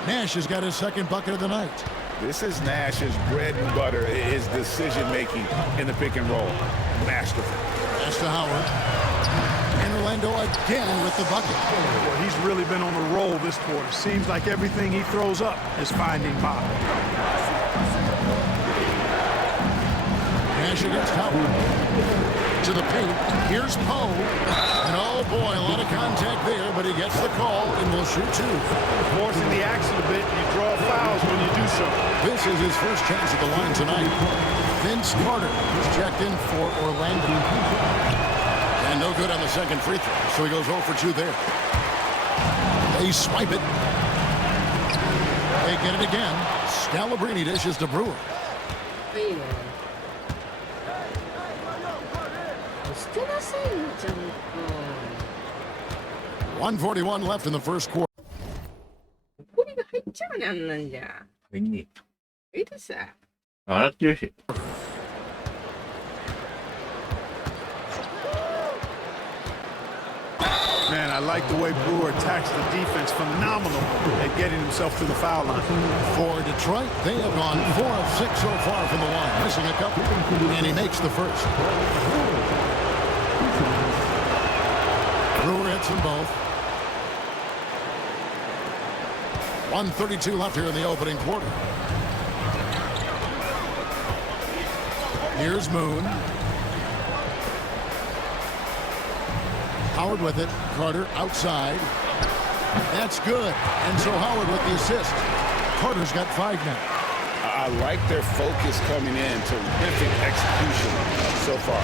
Nash has got his 2nd bucket of the night. This is Nash's bread and butter, his decision-making in the pick and roll. Masterful. Pass to Howard. And Orlando again with the bucket. Well, he's really been on a roll this quarter. Seems like everything he throws up is finding bottom. Nash against Howard. To the paint. Here's Poe. And oh boy, a lot of contact there, but he gets the call and will shoot 2. Forcing the action a bit, you draw fouls when you do so. This is his first chance at the line tonight. Vince Carter is checked in for Orlando. And no good on the 2nd free throw, so he goes 0 for 2 there. They swipe it. They get it again. Scalabrini dishes to Brewer. 1:41 left in the first quarter. これが入っちゃうね、あんなんじゃ。いいね。いいとさ。洗ってるし。Man, I like the way Brewer attacks the defense. Phenomenal at getting himself to the foul line. For Detroit, they have gone 4 of 6 so far from the line, missing a couple, and he makes the first. Brewer hits them both. 1:32 left here in the opening quarter. Here's Moon. Howard with it. Carter outside. That's good. And so Howard with the assist. Carter's got 5 now. I like their focus coming in. Terrific execution so far.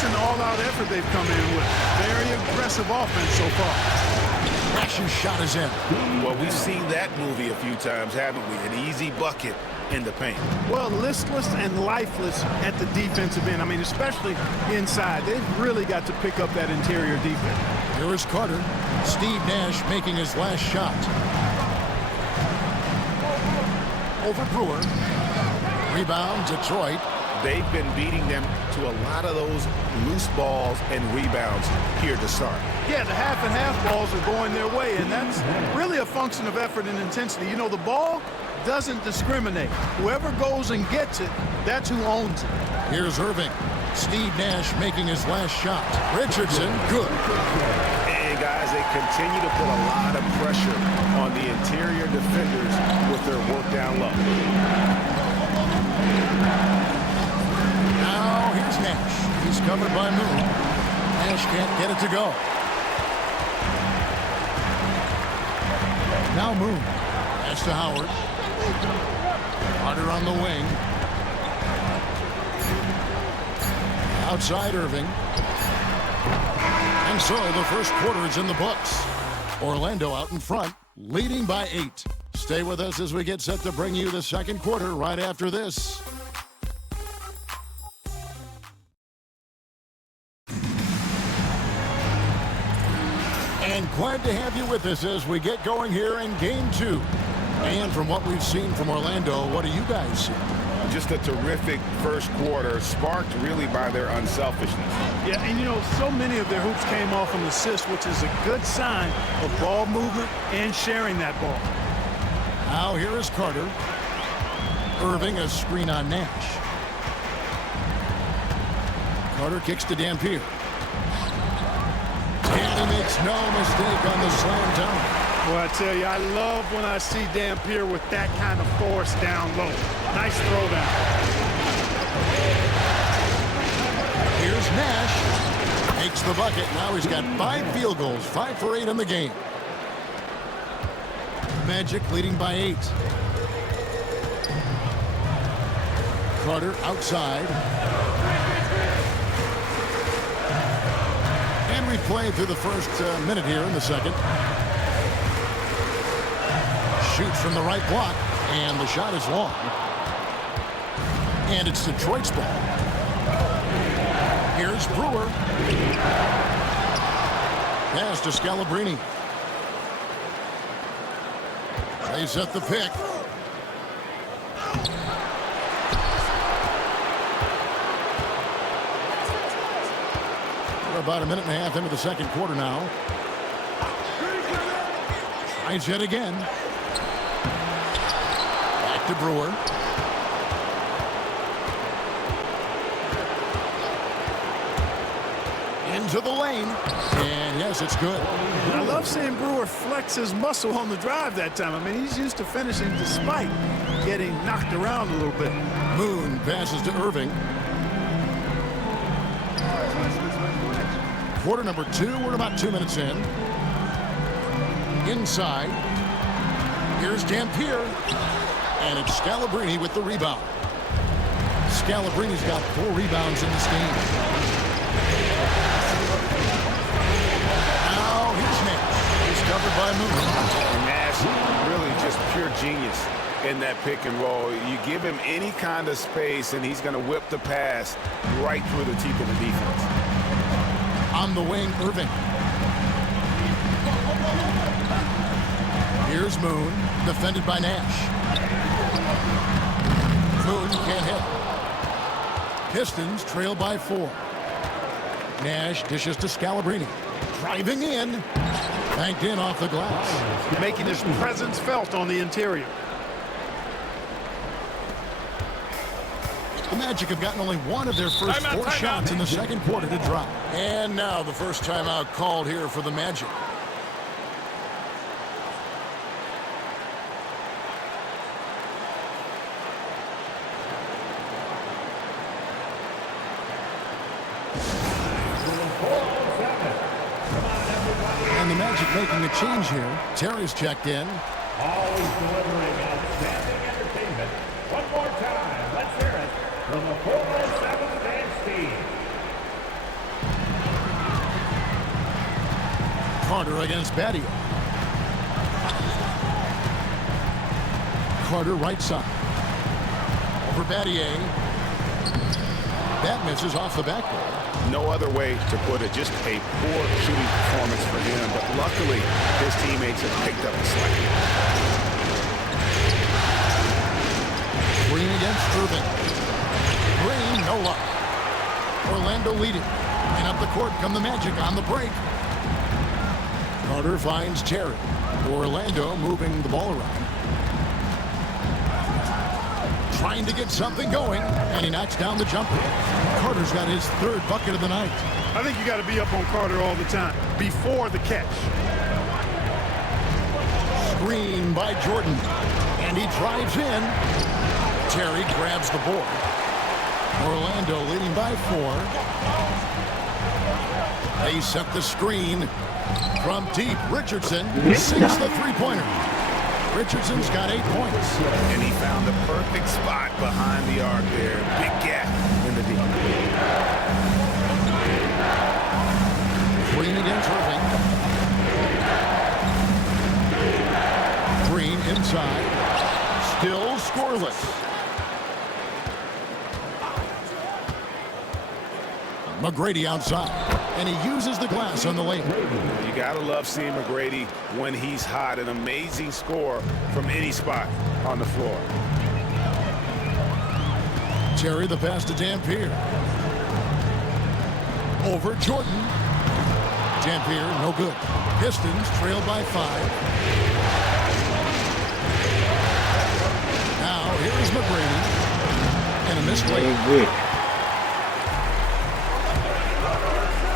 An all-out effort they've come in with. Very aggressive offense so far. Crashing His shot is in. Well, we've seen that movie a few times, haven't we? An easy bucket in the paint. Well, listless and lifeless at the defensive end. I mean, especially inside. They've really got to pick up that interior defense. Here is Carter. Steve Nash making his last shot. Over Brewer. Rebound, Detroit. They've been beating them to a lot of those loose balls and rebounds here to start. Yeah, the half and half balls are going their way, and that's really a function of effort and intensity. You know, the ball doesn't discriminate. Whoever goes and gets it, that's who owns it. Here's Irving. Steve Nash making his last shot. Richardson, good. And guys, they continue to put a lot of pressure on the interior defenders with their work down low. Now here's Nash. He's covered by Moon. Nash can't get it to go. Now Moon. Pass to Howard. Carter on the wing. Outside Irving. And so the first quarter is in the books. Orlando out in front, leading by 8. Stay with us as we get set to bring you the second quarter right after this. And glad to have you with us as we get going here in Game 2. And from what we've seen from Orlando, what do you guys see? Just a terrific first quarter, sparked really by their unselfishness. Yeah, and you know, so many of their hoops came off an assist, which is a good sign of ball movement and sharing that ball. Now here is Carter. Irving, a screen on Nash. Carter kicks to Dampier. And he makes no mistake on the slam dunk. Well, I tell you, I love when I see Dampier with that kind of force down low. Nice throwdown. Here's Nash. Makes the bucket. Now he's got 5 field goals, 5 for 8 in the game. Magic leading by 8. Carter outside. And we play through the first minute here in the second. Shoots from the right block, and the shot is long. And it's Detroit's ball. Here's Brewer. Pass to Scalabrine. They set the pick. We're about a minute and a half into the second quarter now. Tries hit again. Back to Brewer. Into the lane. And yes, it's good. I love seeing Brewer flex his muscle on the drive that time. I mean, he's used to finishing despite getting knocked around a little bit. Moon passes to Irving. Quarter number 2. We're about 2 minutes in. Inside. Here's Dampier. And it's Scalabrine with the rebound. Scalabrine's got 4 rebounds in this game. Now here's Nash. He's covered by Moon. Nash, really just pure genius in that pick and roll. You give him any kind of space, and he's going to whip the pass right through the teeth of the defense. On the wing, Irving. Here's Moon, defended by Nash. Moon can't hit. Pistons trail by 4. Nash dishes to Scalabrine. Driving in. Banked in off the glass. Making his presence felt on the interior. The Magic have gotten only one of their first 4 shots in the second quarter to drop. And now the first timeout called here for the Magic. And the Magic making a change here. Terry's checked in. Always delivering outstanding entertainment. One more time, let's hear it from the 407 dance team. Carter against Battier. Carter right side. Over Battier. That misses off the backboard. No other way to put it. Just a poor shooting performance for him. But luckily, his teammates have picked up the slack. Green against Irving. Green, no luck. Orlando leading. And up the court come the Magic on the break. Carter finds Terry. Orlando moving the ball around. Trying to get something going, and he knocks down the jumper. Carter's got his third bucket of the night. I think you got to be up on Carter all the time, before the catch. Screen by Jordan, and he drives in. Terry grabs the board. Orlando leading by 4. They set the screen from deep. Richardson sinks the three-pointer. Richardson's got 8 points. And he found the perfect spot behind the arc there. Big gap in the deep. Green against Irving. Green inside. Still scoreless. McGrady outside. And he uses the glass on the lane. You gotta love seeing McGrady when he's hot. An amazing score from any spot on the floor. Terry the pass to Dampier. Over Jordan. Dampier no good. Pistons trail by 5. Now here's McGrady. And a missed layup.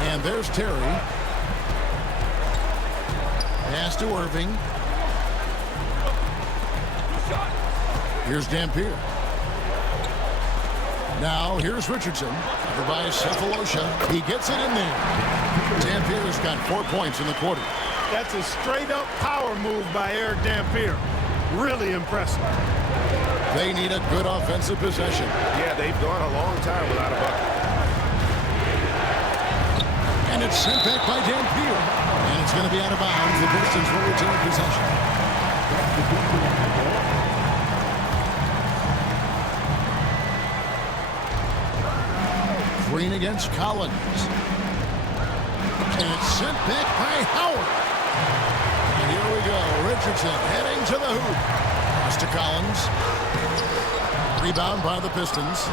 And there's Terry. Pass to Irving. Here's Dampier. Now here's Richardson. Over by Cephalosha. He gets it in there. Dampier's got 4 points in the quarter. That's a straight-up power move by Eric Dampier. Really impressive. They need a good offensive possession. Yeah, they've gone a long time without a bucket. And it's sent back by Dampier. And it's going to be out of bounds. The Pistons will retain possession. Green against Collins. And it's sent back by Howard. And here we go. Richardson heading to the hoop. Pass to Collins. Rebound by the Pistons.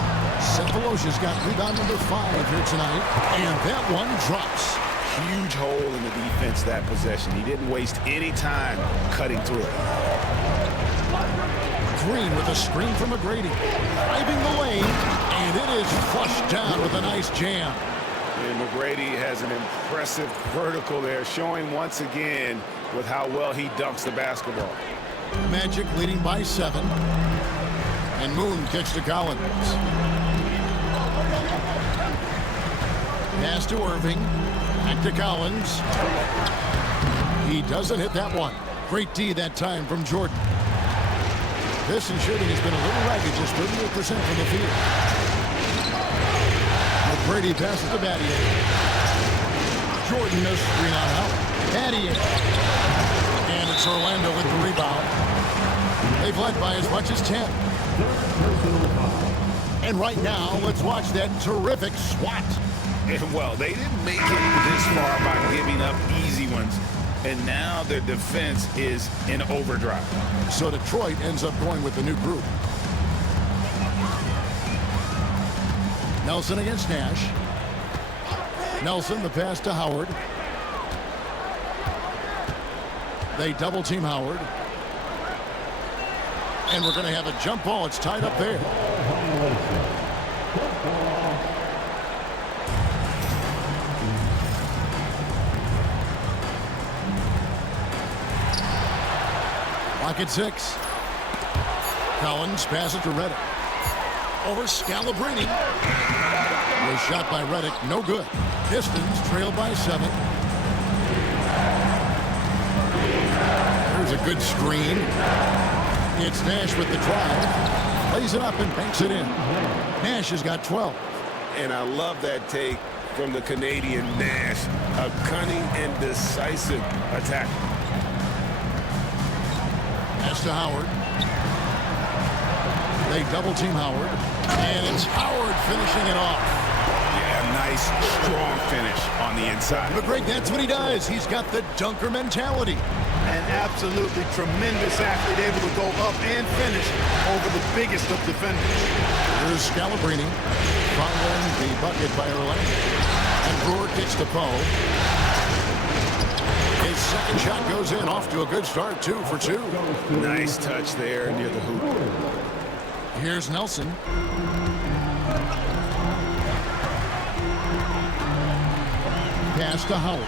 Cephalosha's got rebound number 5 here tonight. And that one drops. Huge hole in the defense that possession. He didn't waste any time cutting through it. Green with a screen from McGrady. Driving the lane. And it is flushed down with a nice jam. And McGrady has an impressive vertical there, showing once again with how well he dunks the basketball. Magic leading by 7. And Moon kicks to Collins. Pass to Irving. Back to Collins. He doesn't hit that one. Great D that time from Jordan. Piston shooting has been a little ragged, just 38% from the field. McGrady passes to Battier. Jordan a screen on out. Battier. And it's Orlando with the rebound. They've led by as much as 10. And right now, let's watch that terrific swat. And well, they didn't make it this far by giving up easy ones. And now their defense is in overdrive. So Detroit ends up going with the new group. Nelson against Nash. Nelson, the pass to Howard. They double team Howard. And we're going to have a jump ball. It's tied up there. Clock at 6. Collins passes to Redick. Over Scalabrine. Was shot by Redick. No good. Pistons trail by 7. There's a good screen. It's Nash with the drive. Lays it up and banks it in. Nash has got 12. And I love that take from the Canadian Nash. A cunning and decisive attack. Pass to Howard. They double team Howard. And it's Howard finishing it off. Yeah, nice, strong finish on the inside. But Greg, that's what he does. He's got the dunker mentality. An absolutely tremendous athlete, able to go up and finish over the biggest of defenders. Here's Scalabrini following the bucket by Orlando. And Brewer kicks to Poe. His second shot goes in, off to a good start, 2 for 2. Nice touch there near the hoop. Here's Nelson. Pass to Howard.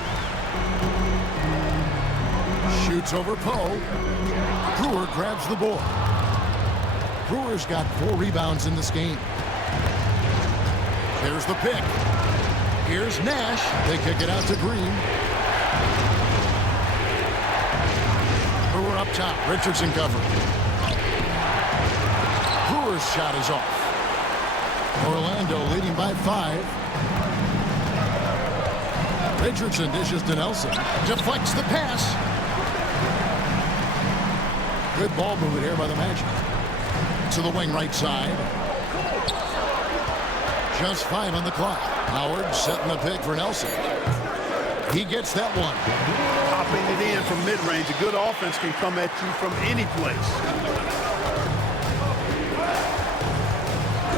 Shoots over Poe. Brewer grabs the board. Brewer's got 4 rebounds in this game. There's the pick. Here's Nash. They kick it out to Green. Brewer up top. Richardson covered. Brewer's shot is off. Orlando leading by 5. Richardson dishes to Nelson. Deflects the pass. Good ball movement here by the Magic. To the wing right side. Just 5 on the clock. Howard setting the pick for Nelson. He gets that one. Popping it in from mid-range. A good offense can come at you from any place.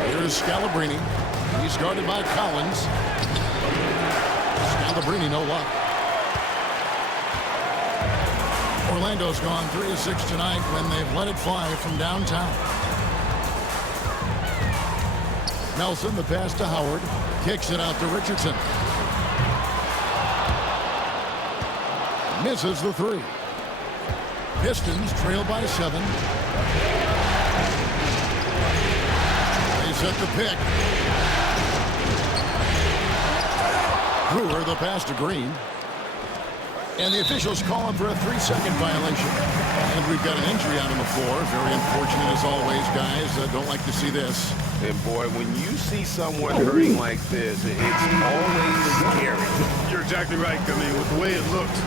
Here's Scalabrini. He's guarded by Collins. Scalabrini, no luck. Orlando's gone 3 of 6 tonight when they've let it fly from downtown. Nelson, the pass to Howard. Kicks it out to Richardson. Misses the 3. Pistons trail by 7. They set the pick. Brewer, the pass to Green. And the officials call him for a 3-second violation. And we've got an injury out on the floor. Very unfortunate as always, guys. Don't like to see this. And boy, when you see someone hurting like this, it's always scary. You're exactly right, I mean, with the way it looks.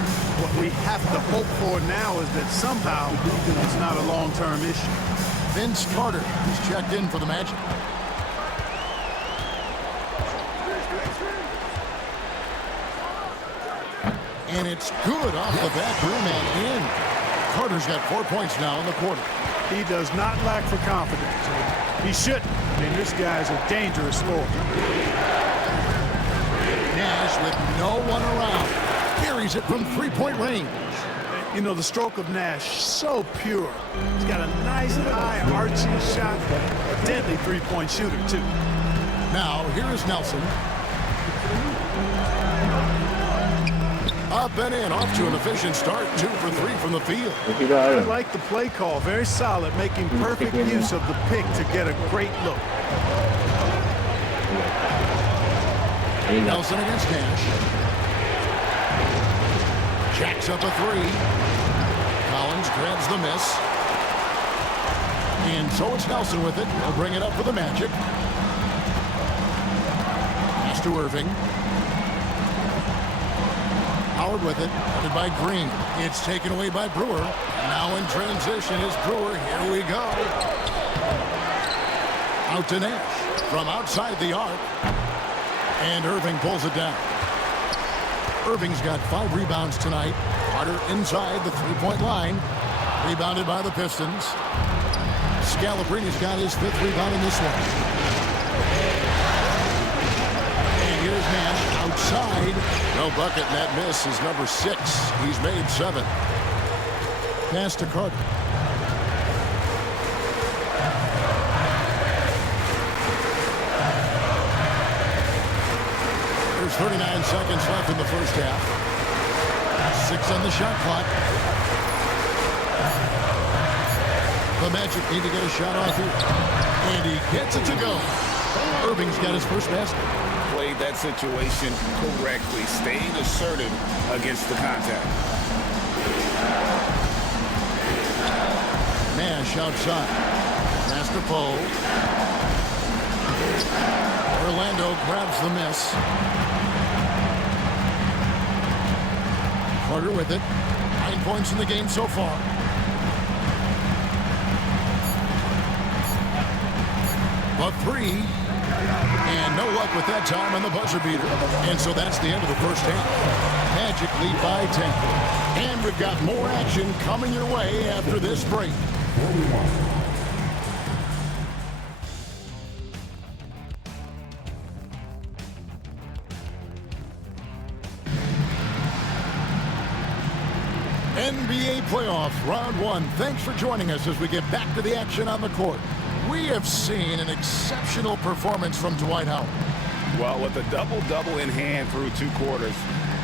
What we have to hope for now is that somehow it's not a long-term issue. Vince Carter is checked in for the Magic. And it's good off the back rim and in. Carter's got 4 points now in the quarter. He does not lack for confidence. He shouldn't. I mean, this guy's a dangerous scorer. Nash with no one around. Carries it from 3-point range. You know, the stroke of Nash, so pure. He's got a nice high arching shot. A deadly 3-point shooter, too. Now, here is Nelson. Up and in, off to an efficient start. 2 for 3 from the field. I like the play call. Very solid, making perfect use of the pick to get a great look. Nelson against Nash. Jacks up a 3. Collins grabs the miss. And so it's Nelson with it. He'll bring it up for the Magic. Pass to Irving. Howard with it, headed by Green. It's taken away by Brewer. Now in transition is Brewer. Here we go. Out to Nash from outside the arc. And Irving pulls it down. Irving's got 5 rebounds tonight. Carter inside the 3-point line. Rebounded by the Pistons. Scalabrini's got his 5th rebound in this one. And here's Nash outside. No bucket, and that miss is number 6. He's made 7. Pass to Carter. There's 39 seconds left in the first half. 6 on the shot clock. The Magic need to get a shot off here. And he gets it to go. Irving's got his first basket. Played that situation correctly, staying assertive against the contact. Nash outside. Pass to Poe. Orlando grabs the miss. Carter with it. 9 points in the game so far. A three. And no luck with that time on the buzzer beater. And so that's the end of the first half. Magic lead by 10. And we've got more action coming your way after this break. NBA playoffs, round one. Thanks for joining us as we get back to the action on the court. We have seen an exceptional performance from Dwight Howard. Well, with a double-double in hand through 2 quarters,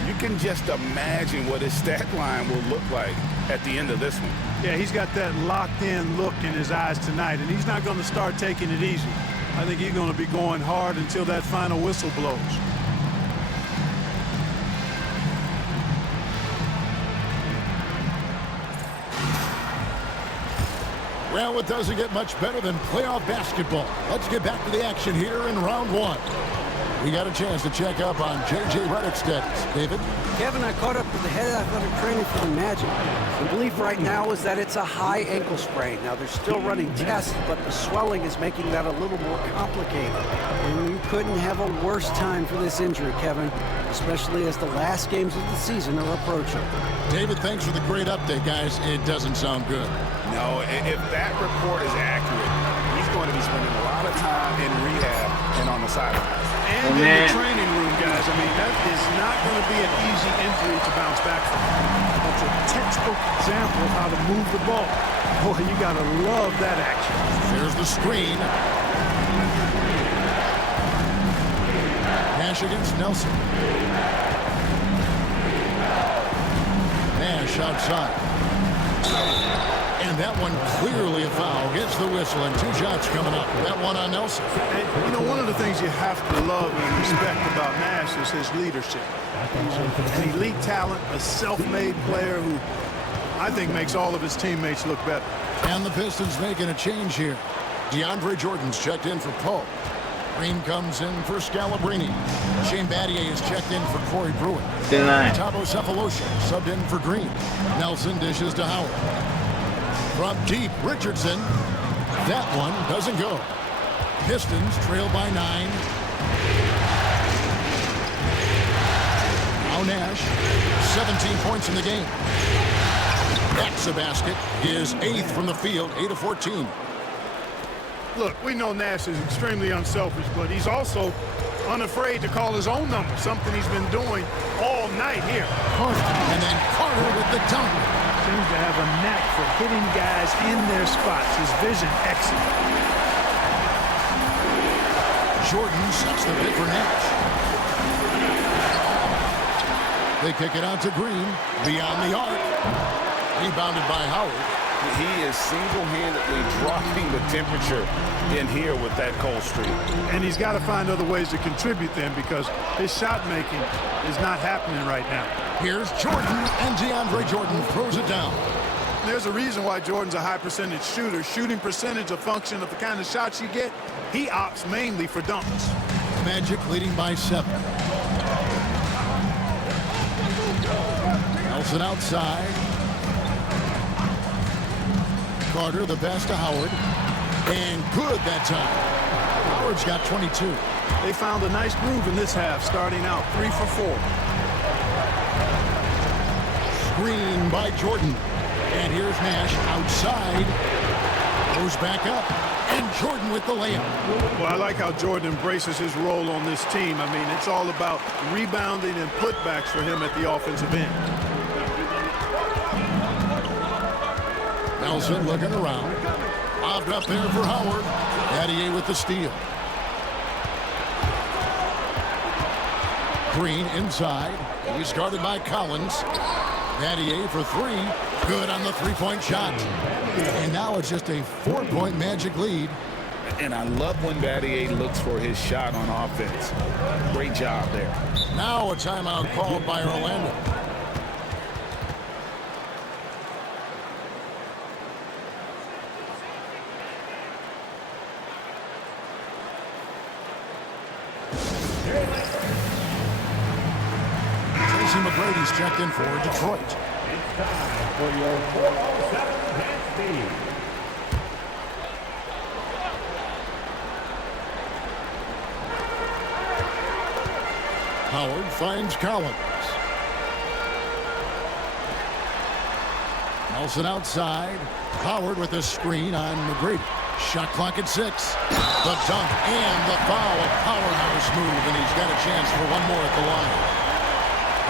you can just imagine what his stat line will look like at the end of this one. Yeah, he's got that locked-in look in his eyes tonight, and he's not going to start taking it easy. I think he's going to be going hard until that final whistle blows. Well, it doesn't get much better than playoff basketball. Let's get back to the action here in round one. We got a chance to check up on J.J. Redick's status. David? Kevin, I caught up with the head athletic training for the Magic. The belief right now is that it's a high ankle sprain. Now, they're still running tests, but the swelling is making that a little more complicated. And you couldn't have a worse time for this injury, Kevin, especially as the last games of the season are approaching. David, thanks for the great update, guys. It doesn't sound good. No, if that report is accurate, he's going to be spending a lot of time in rehab and on the sidelines. And in the training room, guys. I mean, that is not going to be an easy injury to bounce back from. That's a textbook example of how to move the ball. Boy, you got to love that action. There's the screen. Nash against Nelson. Nash outside. And that one clearly a foul. Gets the whistle and 2 shots coming up. That one on Nelson. And, you know, one of the things you have to love and respect about Nash is his leadership. He's an elite talent, a self-made player who I think makes all of his teammates look better. And the Pistons making a change here. DeAndre Jordan's checked in for Poe. Green comes in for Scalabrine. Shane Battier is checked in for Corey Pruitt. Tabo Cephalosha subbed in for Green. Nelson dishes to Howard. From deep, Richardson. That one doesn't go. Pistons trail by 9. Now Nash, 17 points in the game. That's a basket. His 8th from the field, 8 of 14. Look, we know Nash is extremely unselfish, but he's also unafraid to call his own number, something he's been doing all night here. Carter, and then Carter with the dunk. Seems to have a knack for hitting guys in their spots. His vision excellent. Jordan sets the bid for Nash. They kick it out to Green. Beyond the arc. Rebounded by Howard. He is single-handedly dropping the temperature in here with that cold streak. And he's got to find other ways to contribute then because his shot making is not happening right now. Here's Jordan, and DeAndre Jordan throws it down. There's a reason why Jordan's a high percentage shooter. Shooting percentage a function of the kind of shots you get. He opts mainly for dunks. Magic leading by 7. Nelson outside. Carter the pass to Howard. And good that time. Howard's got 22. They found a nice groove in this half, starting out 3 for 4. Screen by Jordan. And here's Nash outside. Goes back up. And Jordan with the layup. Well, I like how Jordan embraces his role on this team. I mean, it's all about rebounding and putbacks for him at the offensive end. Nelson looking around. Lobbed up there for Howard. Battier with the steal. Green inside. He's guarded by Collins. Battier for 3. Good on the three-point shot. And now it's just a 4-point Magic lead. And I love when Battier looks for his shot on offense. Great job there. Now a timeout called by Orlando. McGrady's checked in for Detroit. It's time for your 407 dance team. Howard finds Collins. Nelson outside. Howard with a screen on McGrady. Shot clock at 6. The dunk and the foul. A powerhouse move, and he's got a chance for one more at the line.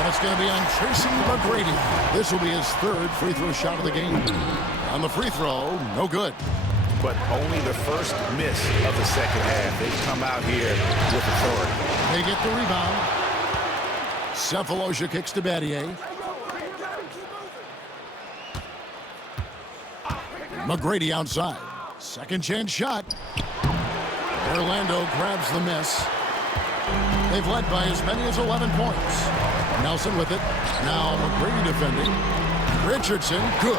And it's going to be on Tracy McGrady. This will be his third free throw shot of the game. On the free throw, no good. But only the first miss of the second half. They come out here with authority. They get the rebound. Cephalosha kicks to Battier. McGrady outside. Second chance shot. Orlando grabs the miss. They've led by as many as 11 points. Nelson with it. Now McGrady defending. Richardson, good.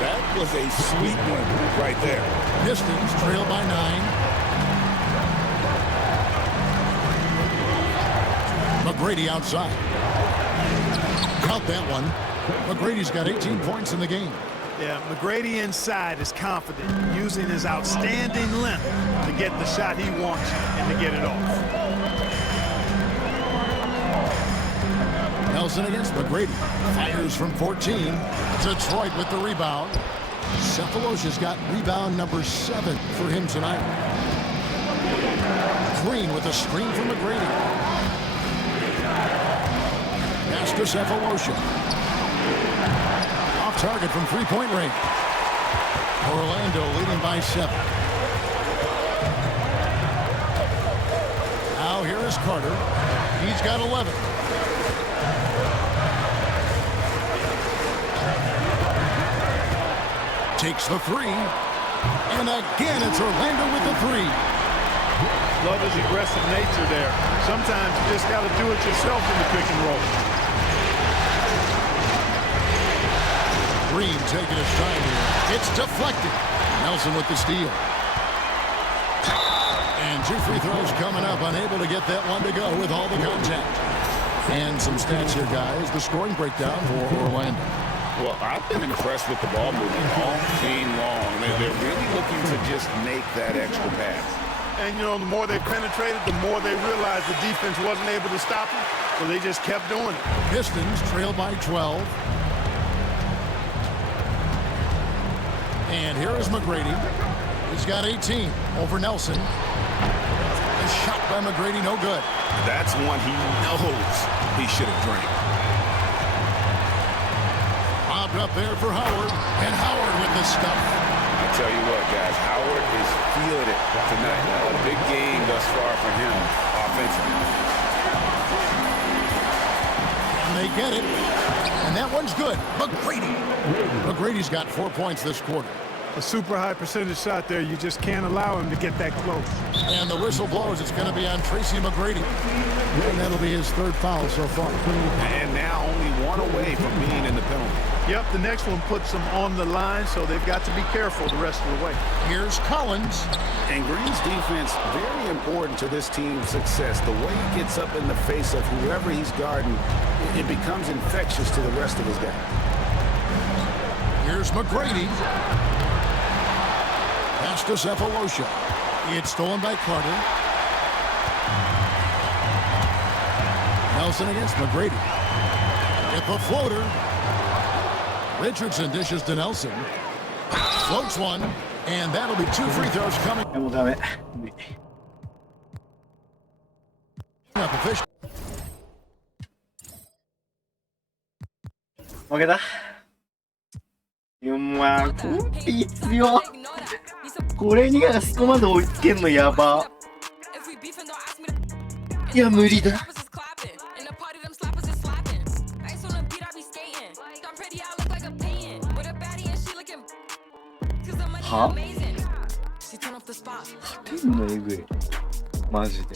That was a sweet one right there. Pistons trail by 9. McGrady outside. Count that one. McGrady's got 18 points in the game. Yeah, McGrady inside is confident, using his outstanding length to get the shot he wants and to get it off. Nelson against McGrady. Fires from 14. Detroit with the rebound. Cephalosha's got rebound number 7 for him tonight. Green with a screen from McGrady. Pass to Cephalosha. Off target from three-point range. Orlando leading by 7. Now here is Carter. He's got 11. Takes the 3. And again, it's Orlando with the 3. Love his aggressive nature there. Sometimes you just got to do it yourself in the pick and roll. Green taking his time here. It's deflected. Nelson with the steal. And 2 free throws coming up. Unable to get that one to go with all the contact. And some stats here, guys. The scoring breakdown for Orlando. Well, I've been impressed with the ball movement all game long. They're really looking to just make that extra pass. And, you know, the more they penetrated, the more they realized the defense wasn't able to stop them, so they just kept doing it. Pistons trail by 12. And here is McGrady. He's got 18 over Nelson. A shot by McGrady, no good. That's one he knows he should have drank. Bobbed up there for Howard. And Howard with the stuff. I tell you what, guys, Howard is feeling it tonight. A big game thus far for him offensively. And they get it. And that one's good. McGrady. McGrady's got 4 points this quarter. A super high percentage shot there. You just can't allow him to get that close. And the whistle blows. It's going to be on Tracy McGrady. And that'll be his 3rd foul so far. And now only 1 away from being in the penalty. Yep, the next one puts them on the line, so they've got to be careful the rest of the way. Here's Collins. And Green's defense, very important to this team's success. The way he gets up in the face of whoever he's guarding, it becomes infectious to the rest of his guys. Here's McGrady. Pass to Cephalosha. It's stolen by Carter. Nelson against McGrady. Get the floater. Richardson dishes to Nelson. Floats one. And that'll be 2 free throws coming. Up official. 負けた。いや、まあ、コンピ必要。これにあそこまで追いつけんのやば。いや、無理だ。は？勝てんのえぐい。マジで。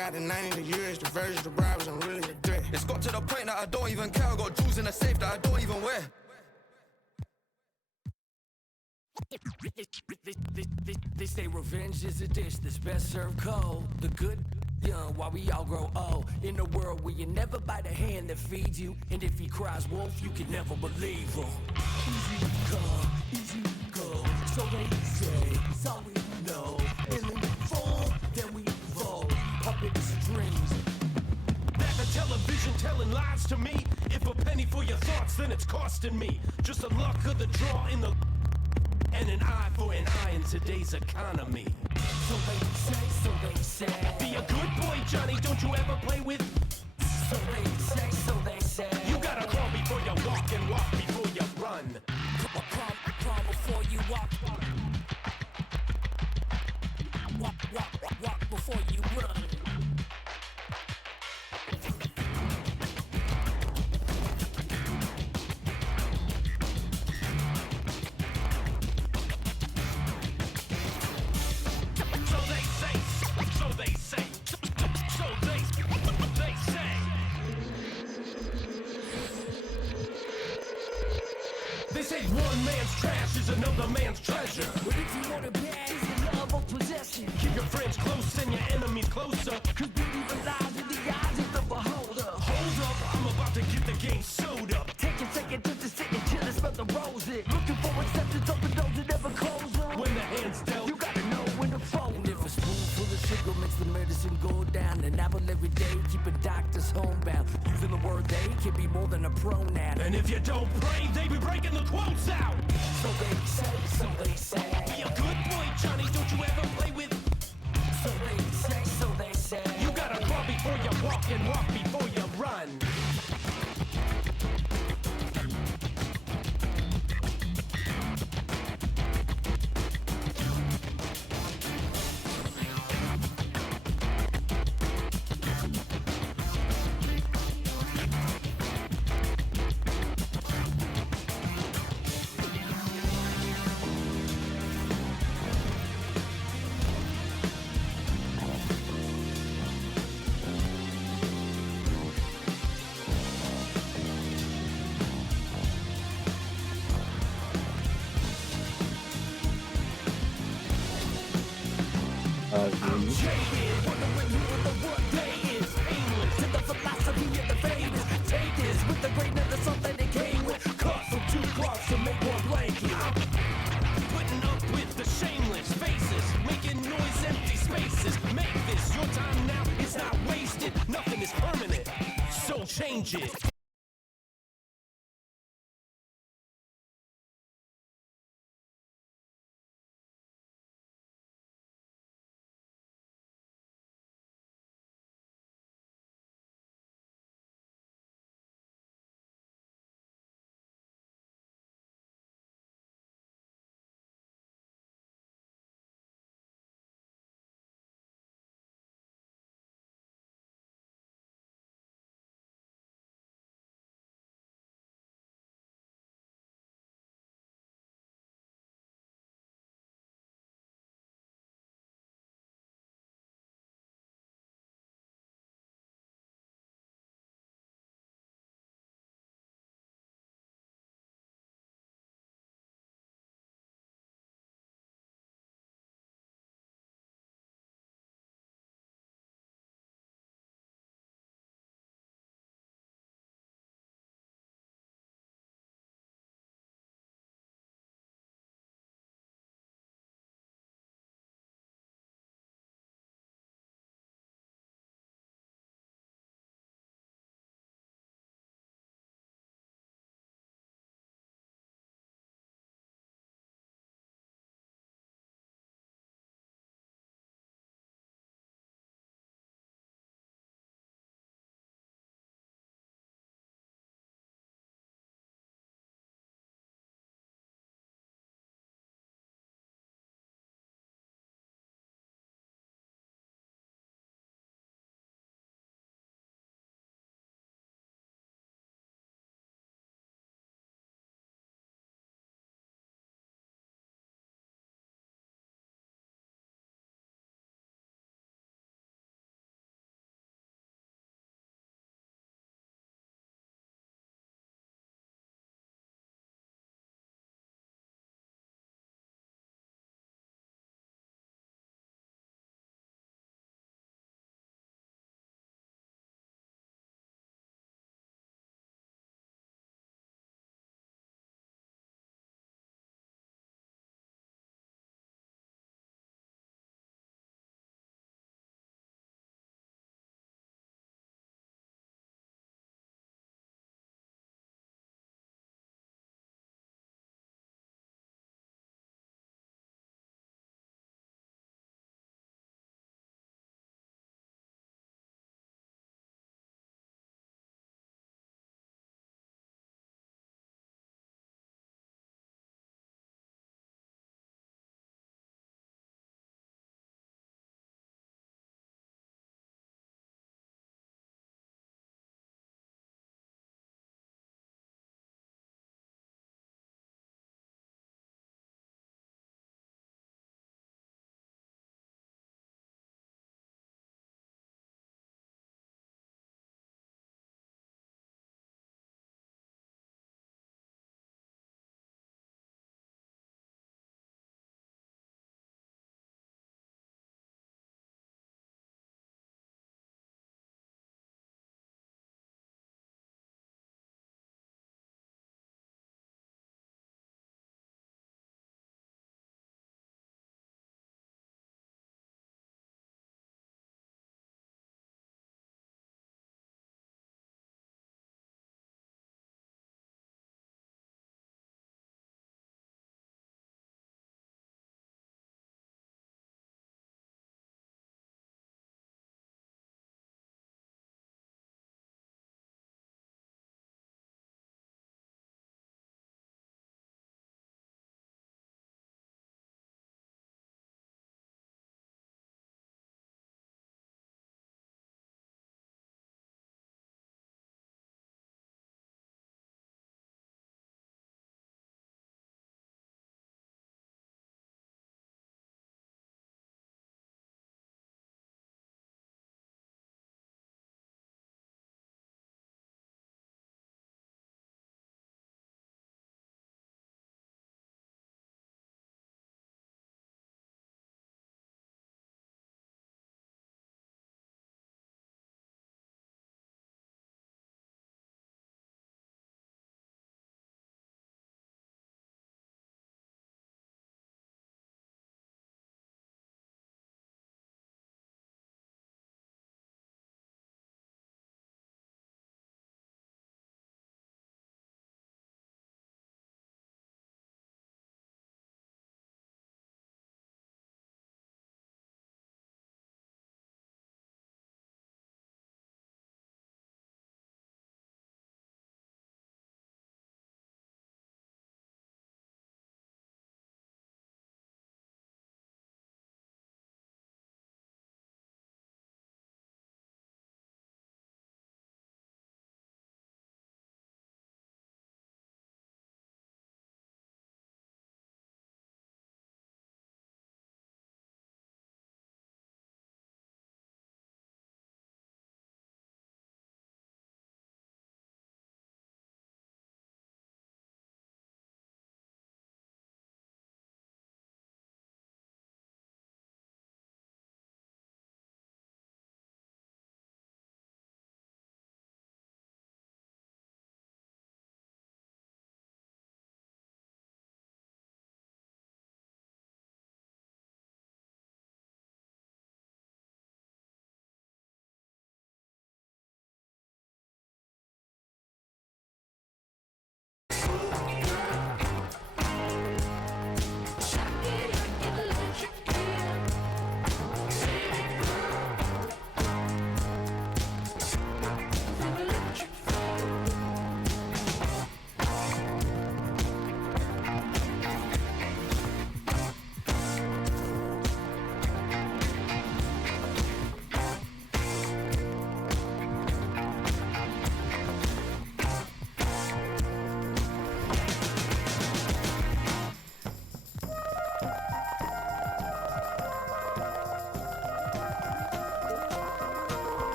got the 90 the years, the version of bribes, I'm really a threat. It's got to the point that I don't even care. I got jewels in the safe that I don't even wear. They say revenge is a dish that's best served cold. The good young while we all grow old. In a world where you never bite a hand that feeds you, and if he cries wolf, you can never believe him. Easy come, easy go. So they say, it's all we know. And then we fall, then we roll. Puppet strings. Back on television telling lies to me. If a penny for your thoughts, then it's costing me. Just the luck of the draw in the... And an eye for an eye in today's economy. So they say. Be a good boy, Johnny, don't you ever play with. So they say. You gotta crawl before you walk and walk before you run. Crawl before you walk. Walk before you run. They say one man's trash is another man's treasure. But if you want it bad, it's the love of possession. Keep your friends close and your enemies closer. Cause beauty relies in the eyes of the beholder. Hold up, I'm about to get the game sewed up. Take a second just to sit and chill and smell the roses. Looking for acceptance, open doors that never close them. When the hand's dealt, you gotta know when to fold. And if a spoonful of sugar makes the medicine go down, an apple every day, keeping doctors homebound. Using the word they can be more than a pronoun. And if you don't pray, they be breaking the quotes out. So they say. Be a good boy, Johnny, don't you ever play with. So they say. You gotta crawl before you walk and walk before you run. Change it.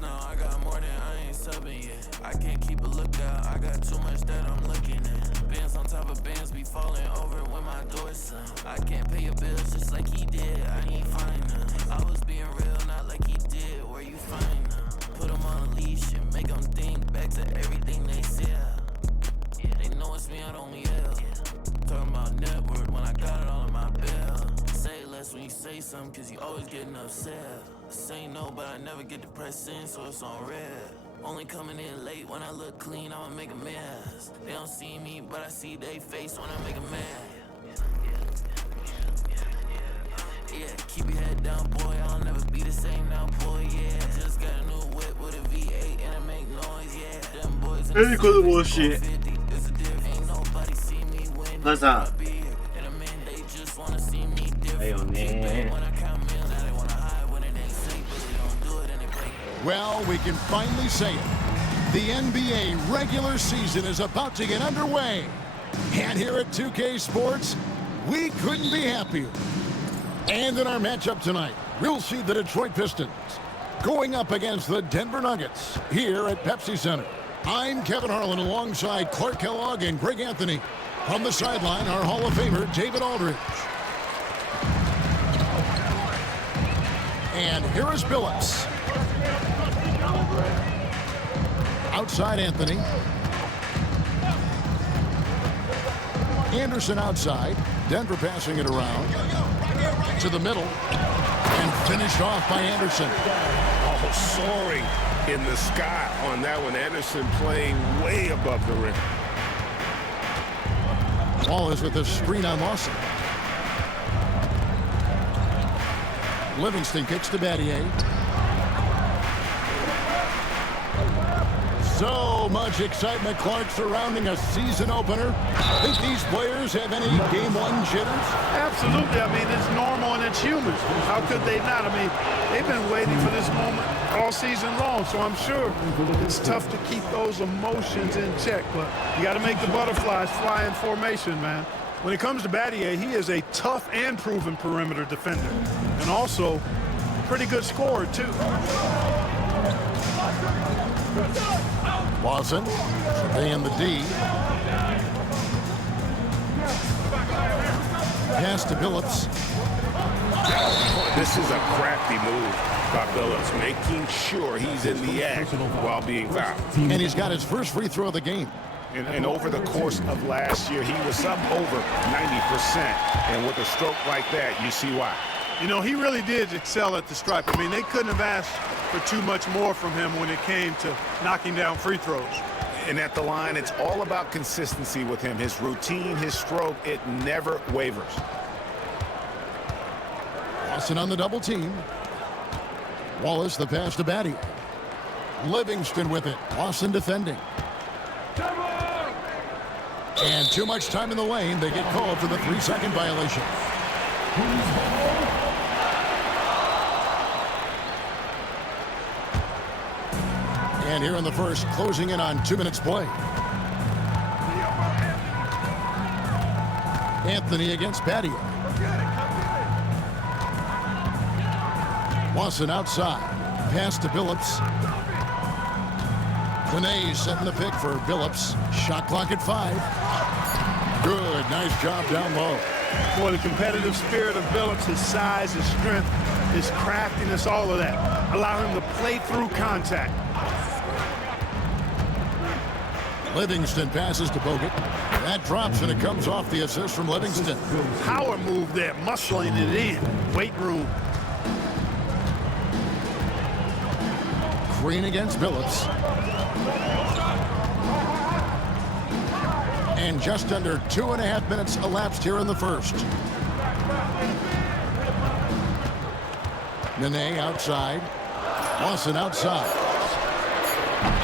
choice now. I got more than I ain't subbing yet. I can't keep a lookout. I got too much that I'm looking at. Bands on top of bands be falling over when my door slam. I can't pay your bills just like he did. I ain't fine now. I was being real, not like he did. Where you find now? Put him on a leash and make him think back to everything they said. Yeah, they know it's me, I don't yell. Talking about network when I got it all in my bill. Say less when you say something, cause you always getting upset. Say no, but I never get depressed in, so it's on red. Only coming in late when I look clean, I'ma make a mess. They don't see me, but I see they face when I make a mess. Yeah, keep your head down, boy, I'll never be the same now, boy, yeah. Just got a new whip with a V8 and it make noise, yeah. Them boys in the Good bullshit. ain't nobody see me win. 母さん。 And man, they just wanna see me だよ different. ね。 When I count meals, now they wanna hide when it ain't safe, but they don't do it and they break. Well, we can finally say it. The NBA regular season is about to get underway. And here at 2K Sports, we couldn't be happier. And in our matchup tonight, we'll see the Detroit Pistons going up against the Denver Nuggets here at Pepsi Center. I'm Kevin Harlan alongside Clark Kellogg and Greg Anthony. From the sideline, our Hall of Famer, David Aldridge. And here is Billups. Outside Anthony. Anderson outside. Denver passing it around. To the middle. And finished off by Anderson. Oh, soaring in the sky on that one. Anderson playing way above the rim. Ball is with a screen on Lawson. Livingston kicks to Battier. So much excitement, Clark, surrounding a season opener. Think these players have any game one jitters? Absolutely. I mean, it's normal and it's human. How could they not? I mean, they've been waiting for this moment all season long, so I'm sure it's tough to keep those emotions in check, but you got to make the butterflies fly in formation, man. When it comes to Battier, he is a tough and proven perimeter defender, and also a pretty good scorer, too. Lawson, surveying the D. Pass to Billups. This is a crafty move by Billups, making sure he's in the act while being fouled. And he's got his first free throw of the game. And over the course of last year, he was up over 90%. And with a stroke like that, you see why. You know, he really did excel at the stripe. I mean, they couldn't have asked for too much more from him when it came to knocking down free throws. And at the line, it's all about consistency with him. His routine, his stroke, it never wavers. Lawson on the double team. Wallace the pass to Batty. Livingston with it. Lawson defending. And too much time in the lane. They get called for the 3-second violation. And here in the first, closing in on 2 minutes play. Anthony against Batty. Lawson outside. Pass to Billups. Quinay setting the pick for Billups. Shot clock at 5. Good, nice job down low. Boy, the competitive spirit of Billups, his size, his strength, his craftiness, all of that. Allow him to play through contact. Livingston passes to Bogut. That drops and it comes off the assist from Livingston. Power move there, muscling it in. Weight room. Green against Billups. And just under 2.5 minutes elapsed here in the first. Nene outside. Lawson outside.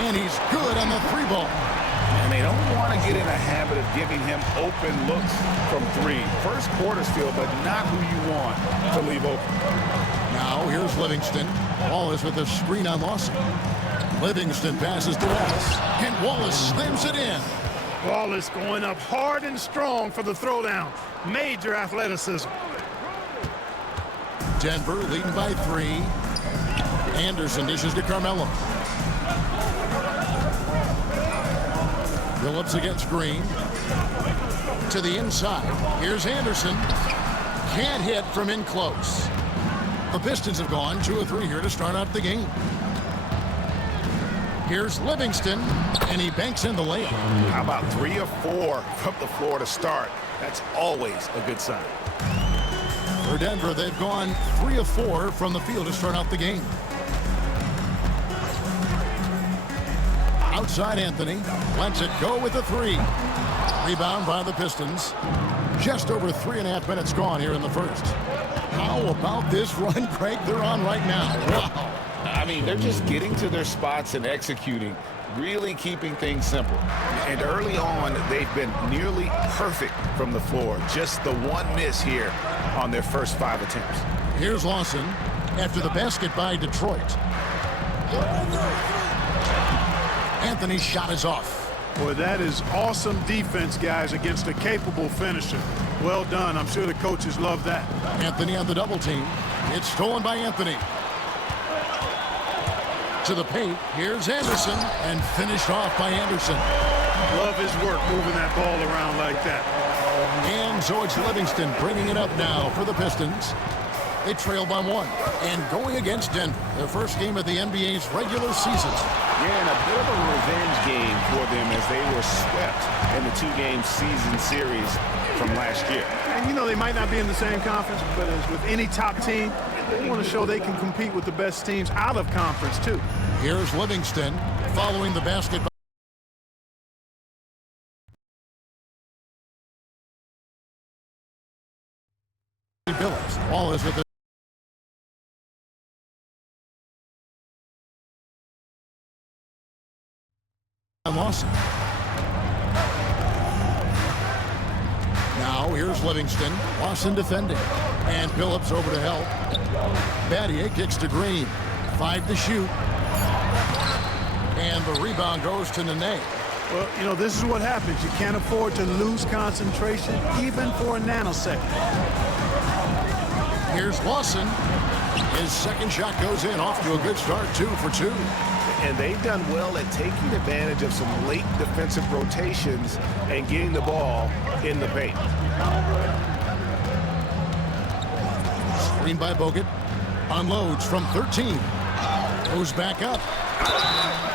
And he's good on the 3-ball. And they don't want to get in a habit of giving him open looks from 3. First quarter steal, but not who you want to leave open. Now here's Livingston. Wallace with a screen on Lawson. Livingston passes to Wallace. And Wallace slams it in. Wallace going up hard and strong for the throwdown. Major athleticism. Denver leading by 3. Anderson dishes to Carmelo. Phillips against Green. To the inside. Here's Anderson. Can't hit from in close. The Pistons have gone 2 of 3 here to start out the game. Here's Livingston, and he banks in the layup. How about 3 of 4 from the floor to start? That's always a good sign. For Denver, they've gone 3 of 4 from the field to start out the game. Outside Anthony, lets it go with a 3. Rebound by the Pistons. Just over 3.5 minutes gone here in the first. How about this run, Craig, they're on right now? Wow. I mean, they're just getting to their spots and executing, really keeping things simple. And early on, they've been nearly perfect from the floor. Just the one miss here on their first 5 attempts. Here's Lawson after the basket by Detroit. Anthony's shot is off. Boy, that is awesome defense, guys, against a capable finisher. Well done. I'm sure the coaches love that. Anthony on the double team. It's stolen by Anthony. To the paint. Here's Anderson, and finished off by Anderson. Love his work moving that ball around like that. And so it's Livingston bringing it up now for the Pistons. They trail by 1. And going against Denver, their first game of the NBA's regular season. Yeah, and a bit of a revenge game for them as they were swept in the 2-game season series from last year. And, you know, they might not be in the same conference, but as with any top team, they want to show they can compete with the best teams out of conference, too. Here's Livingston following the basket. Billups. Ball is with the Lawson. Now here's Livingston. Lawson defending. And Billups over to help. Battier kicks to Green. 5 to shoot. And the rebound goes to Nene. Well, you know, this is what happens. You can't afford to lose concentration, even for a nanosecond. Here's Lawson. His second shot goes in, off to a good start, 2 for 2. And they've done well at taking advantage of some late defensive rotations and getting the ball in the paint. Screen by Bogut. Unloads from 13. Goes back up.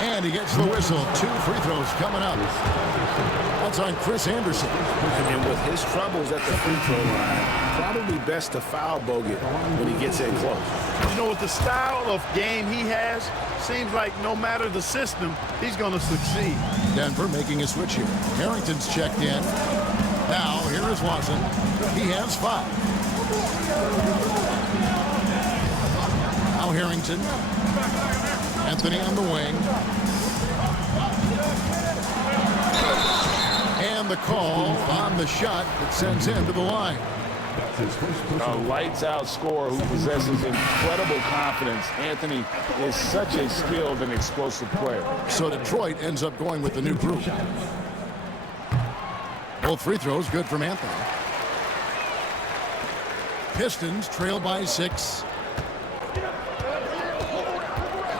And he gets the whistle. 2 free throws coming up. That's on Chris Anderson. And with his troubles at the free throw line, probably best to foul Bogut when he gets in close. You know, with the style of game he has, seems like no matter the system, he's going to succeed. Denver making a switch here. Harrington's checked in. Now, here is Lawson. He has 5. Now Harrington. Anthony on the wing. And the call on the shot that sends him to the line. A lights-out scorer who possesses incredible confidence. Anthony is such a skilled and explosive player. So Detroit ends up going with the new group. Both free throws good from Anthony. Pistons trail by 6.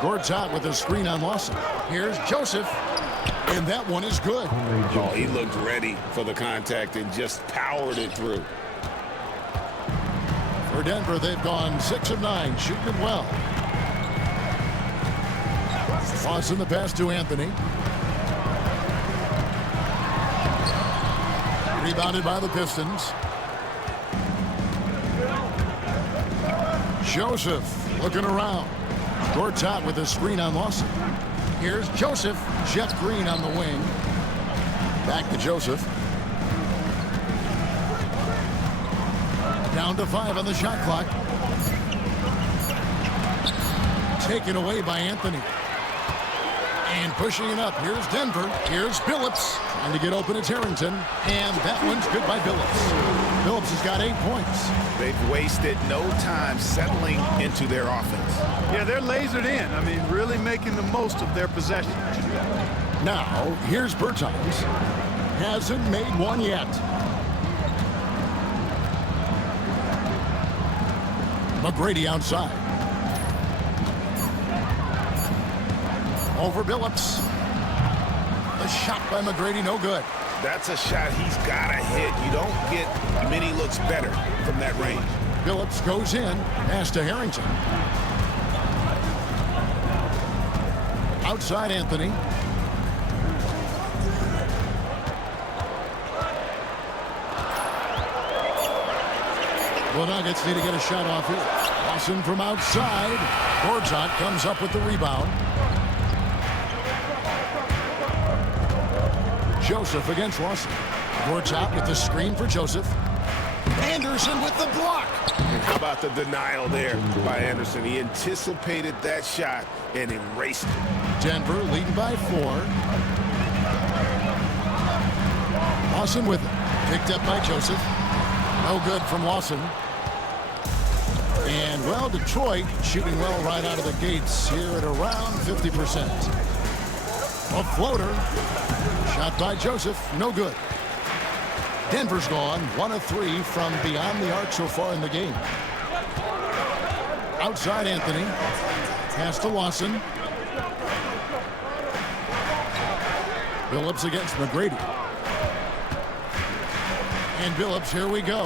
Gord's out with a screen on Lawson. Here's Joseph. And that one is good. Oh, he looked ready for the contact and just powered it through. For Denver, they've gone 6 of 9, shooting it well. Lawson the pass to Anthony. Rebounded by the Pistons. Joseph looking around. Gord's out with a screen on Lawson. Here's Joseph. Jeff Green on the wing. Back to Joseph. Down to 5 on the shot clock. Taken away by Anthony. And pushing it up. Here's Denver. Here's Billups. Trying to get open, it's Harrington. And that one's good by Billups. Billups has got 8 points. They've wasted no time settling into their offense. Yeah, they're lasered in. I mean, really making the most of their possession. Now, here's Bertans. Hasn't made one yet. McGrady outside. Over Billups. The shot by McGrady, no good. That's a shot he's got to hit. You don't get many looks better from that range. Billups goes in. Pass to Harrington. Outside Anthony. The Nuggets need to get a shot off here. Lawson from outside. Gortat comes up with the rebound. Joseph against Lawson. Gortat with the screen for Joseph. Anderson with the block. And how about the denial there by Anderson? He anticipated that shot and erased it. Denver leading by 4. Lawson with it. Picked up by Joseph. No good from Lawson. And, well, Detroit shooting well right out of the gates here at around 50%. A floater. Shot by Joseph. No good. Denver's gone 1 of 3 from beyond the arc so far in the game. Outside Anthony. Pass to Lawson. Billups against McGrady. And Billups, here we go.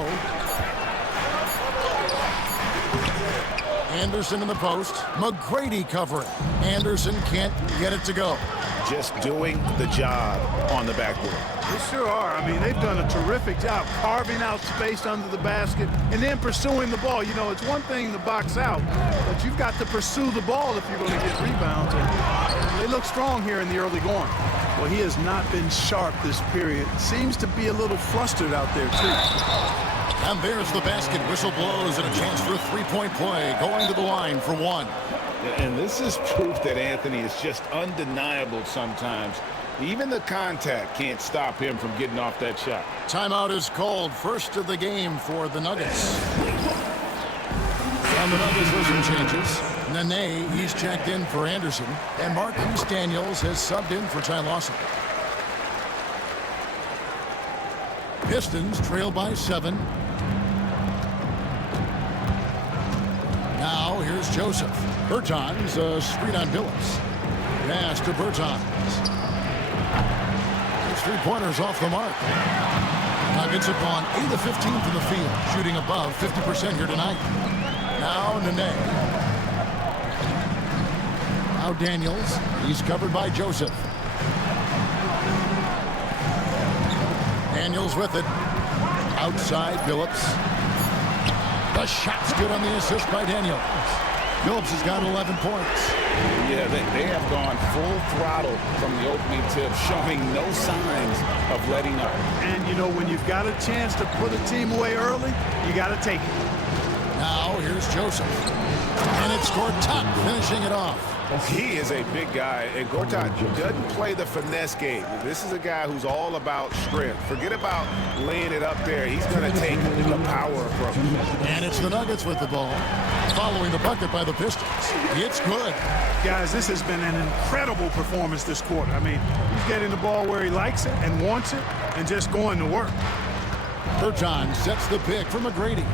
Anderson in the post. McGrady covering. Anderson can't get it to go. Just doing the job on the backboard. They sure are. I mean, they've done a terrific job carving out space under the basket and then pursuing the ball. You know, it's one thing to box out, but you've got to pursue the ball if you're going to get rebounds. And they look strong here in the early going. Well, he has not been sharp this period. Seems to be a little flustered out there, too. And there's the basket. Whistle blows and a chance for a three-point play. Going to the line for 1. And this is proof that Anthony is just undeniable sometimes. Even the contact can't stop him from getting off that shot. Timeout is called. First of the game for the Nuggets. And the Nuggets with some changes. Nene, he's checked in for Anderson. And Marquise Daniels has subbed in for Ty Lawson. Pistons trail by 7. Now here's Joseph. Bertans, a screen on Billups. Pass to Bertans. His three-pointers off the mark. Nuggets have gone 8 of 15 from the field, shooting above 50% here tonight. Now Nene. Now Daniels. He's covered by Joseph. Daniels with it. Outside Billups. The shot's good on the assist by Daniels. Billups has got 11 points. Yeah, they have gone full throttle from the opening tip, showing no signs of letting up. And, you know, when you've got a chance to put a team away early, you got to take it. Now here's Joseph. And it's Gortat finishing it off. He is a big guy, and Gortat doesn't play the finesse game. This is a guy who's all about strength. Forget about laying it up there. He's going to take the power approach. And it's the Nuggets with the ball, following the bucket by the Pistons. It's good. Guys, this has been an incredible performance this quarter. I mean, he's getting the ball where he likes it and wants it and just going to work. Bertans sets the pick for McGrady.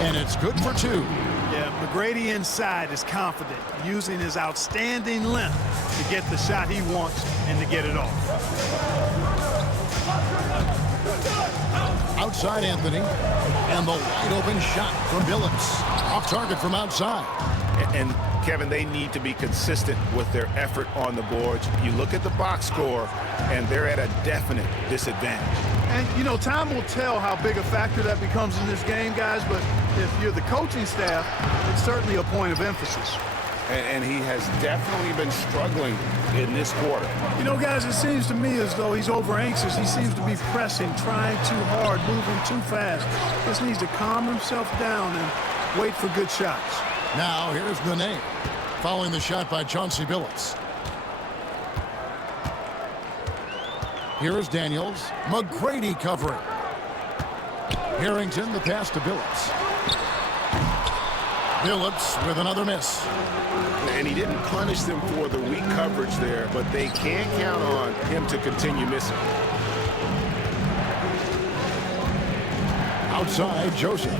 And it's good for 2. Yeah, McGrady inside is confident, using his outstanding length to get the shot he wants and to get it off. Outside Anthony, and the wide open shot from Billups. Off target from outside. And Kevin, they need to be consistent with their effort on the boards. You look at the box score, and they're at a definite disadvantage. And, you know, time will tell how big a factor that becomes in this game, guys, but if you're the coaching staff, it's certainly a point of emphasis. And he has definitely been struggling in this quarter. You know, guys, it seems to me as though he's over-anxious. He seems to be pressing, trying too hard, moving too fast. Just needs to calm himself down and wait for good shots. Now here's Nene, following the shot by Chauncey Billups. Here is Daniels. McGrady covering. Harrington, the pass to Billups. Billups with another miss. And he didn't punish them for the weak coverage there, but they can't count on him to continue missing. Outside, Joseph.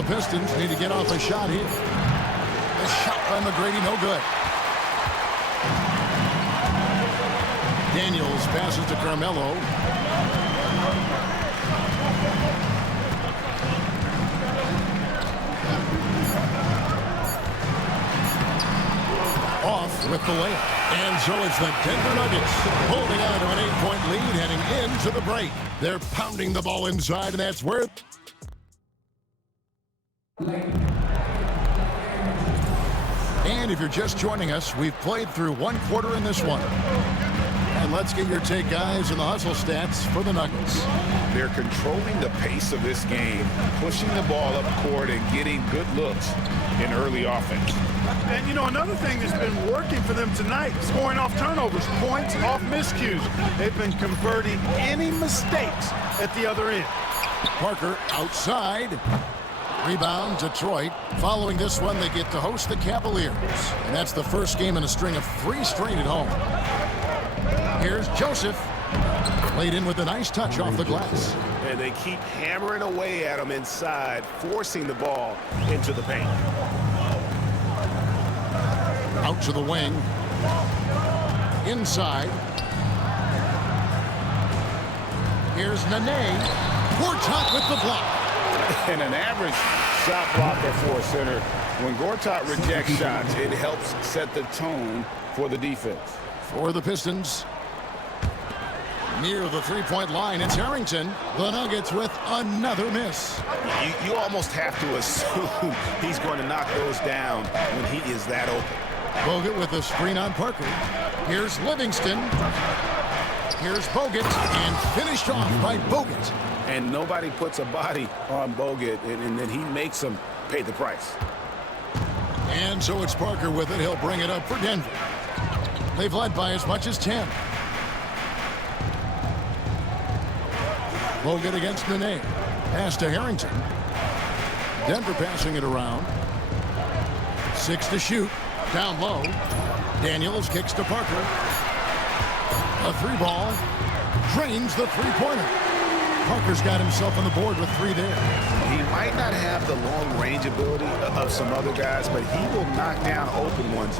The Pistons need to get off a shot here. The shot by McGrady, no good. Daniels passes to Carmelo. Off with the layup. And so it's the Denver Nuggets holding on to an 8-point lead heading into the break. They're pounding the ball inside, and that's where... And if you're just joining us, we've played through one quarter in this one. And let's get your take, guys, and the hustle stats for the Nuggets. They're controlling the pace of this game, pushing the ball up court and getting good looks in early offense. And, you know, another thing that's been working for them tonight, scoring off turnovers, points off miscues. They've been converting any mistakes at the other end. Parker outside. Rebound, Detroit. Following this one, they get to host the Cavaliers. And that's the first game in a string of 3 straight at home. Here's Joseph. Laid in with a nice touch off the glass. And they keep hammering away at him inside, forcing the ball into the paint. Out to the wing. Inside. Here's Nene. Gortat with the block. And an average shot blocker for a center. When Gortat rejects shots, it helps set the tone for the defense. For the Pistons. Near the three-point line, it's Harrington. The Nuggets with another miss. You almost have to assume he's going to knock those down when he is that open. Bogut with a screen on Parker. Here's Livingston. Here's Bogut, and finished off by Bogut. And nobody puts a body on Bogut, and then he makes them pay the price. And so it's Parker with it. He'll bring it up for Denver. They've led by as much as 10. Bogut against Nene. Pass to Harrington. Denver passing it around. 6 to shoot. Down low. Daniels kicks to Parker. A 3-ball. Drains the three-pointer. Parker's got himself on the board with 3 there. He might not have the long-range ability of some other guys, but he will knock down open ones.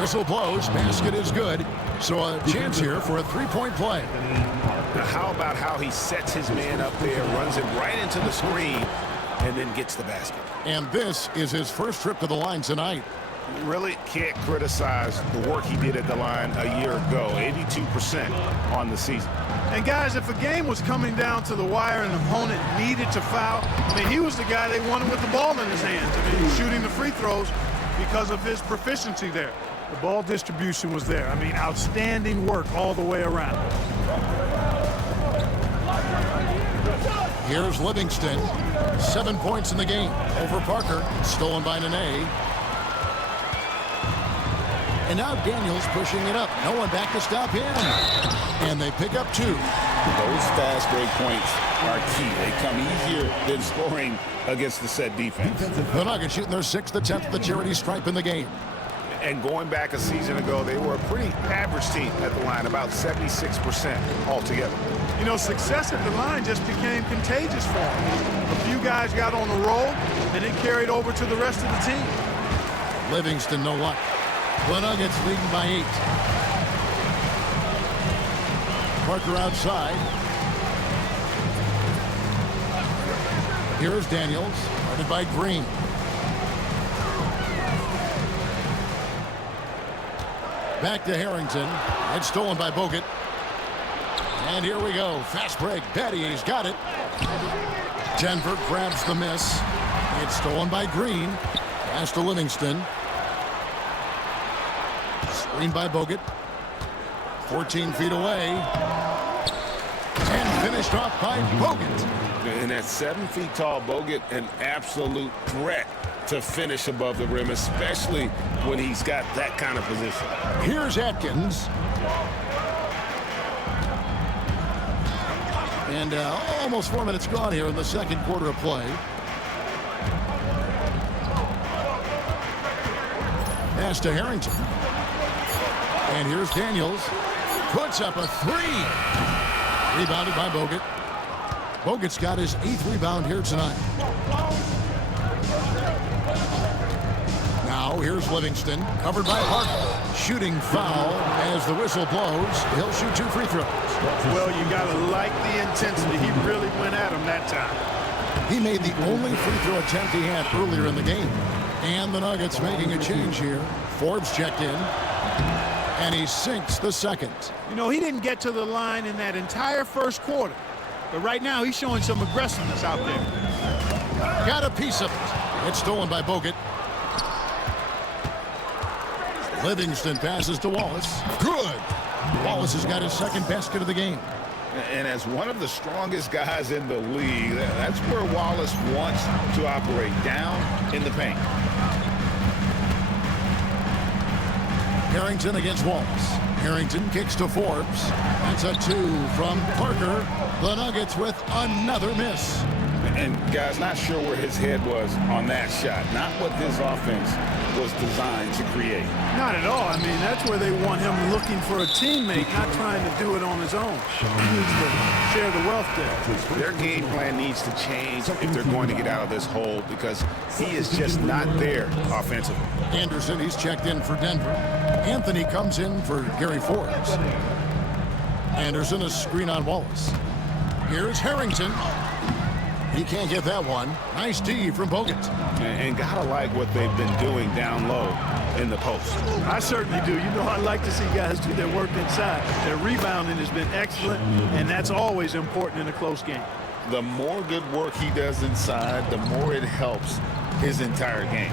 Whistle blows. Basket is good. So a chance here for a 3-point play. Now, how about how he sets his man up there, runs it right into the screen, and then gets the basket. And this is his first trip to the line tonight. Really can't criticize the work he did at the line a year ago. 82% on the season. And guys, if a game was coming down to the wire and an opponent needed to foul, I mean, he was the guy they wanted with the ball in his hands. I mean, shooting the free throws because of his proficiency there. The ball distribution was there. I mean, outstanding work all the way around. Here's Livingston. 7 points in the game over Parker. Stolen by Nene. And now Daniels pushing it up. No one back to stop him. And they pick up 2. Those fast break points are key. They come easier than scoring against the set defense. The Nuggets shooting their 6th attempt at the charity stripe in the game. And going back a season ago, they were a pretty average team at the line, about 76% altogether. You know, success at the line just became contagious for them. A few guys got on a roll, and it carried over to the rest of the team. Livingston, no luck. The Nuggets leading by 8. Parker outside. Here's Daniels, guarded by Green. Back to Harrington. It's stolen by Bogut. And here we go. Fast break. Battier's got it. Denver grabs the miss. It's stolen by Green. Pass to Livingston. Screen by Bogut. 14 feet away. And finished off by Bogut. And at 7 feet tall, Bogut, an absolute threat to finish above the rim, especially when he's got that kind of position. Here's Atkins. And almost 4 minutes gone here in the second quarter of play. pass to Harrington. And here's Daniels. Puts up a three. Rebounded by Bogut. Bogut's got his 8th rebound here tonight. Now here's Livingston, covered by Parker. Shooting foul as the whistle blows. He'll shoot 2 free throws. Well, you got to like the intensity. He really went at him that time. He made the only free throw attempt he had earlier in the game. And the Nuggets making a change here. Forbes checked in. And he sinks the second. You know, he didn't get to the line in that entire first quarter. But right now, he's showing some aggressiveness out there. Got a piece of it. It's stolen by Bogut. Livingston passes to Wallace. Good. Wallace has got his 2nd basket of the game. And as one of the strongest guys in the league, that's where Wallace wants to operate, down in the paint. Harrington against Wallace. Harrington kicks to Forbes. That's a 2 from Parker. The Nuggets with another miss. And guys, not sure where his head was on that shot. Not what this offense was designed to create. Not at all. I mean, that's where they want him looking for a teammate, not trying to do it on his own. He needs to share the wealth there. Their game plan needs to change if they're going to get out of this hole, because he is just not there offensively. Anderson, he's checked in for Denver. Anthony comes in for Gary Forbes. Anderson, a screen on Wallace. Here's Harrington. He can't get that one. Nice D from Bogut. And gotta like what they've been doing down low in the post. I certainly do. You know, I like to see guys do their work inside. Their rebounding has been excellent, and that's always important in a close game. The more good work he does inside, the more it helps his entire game.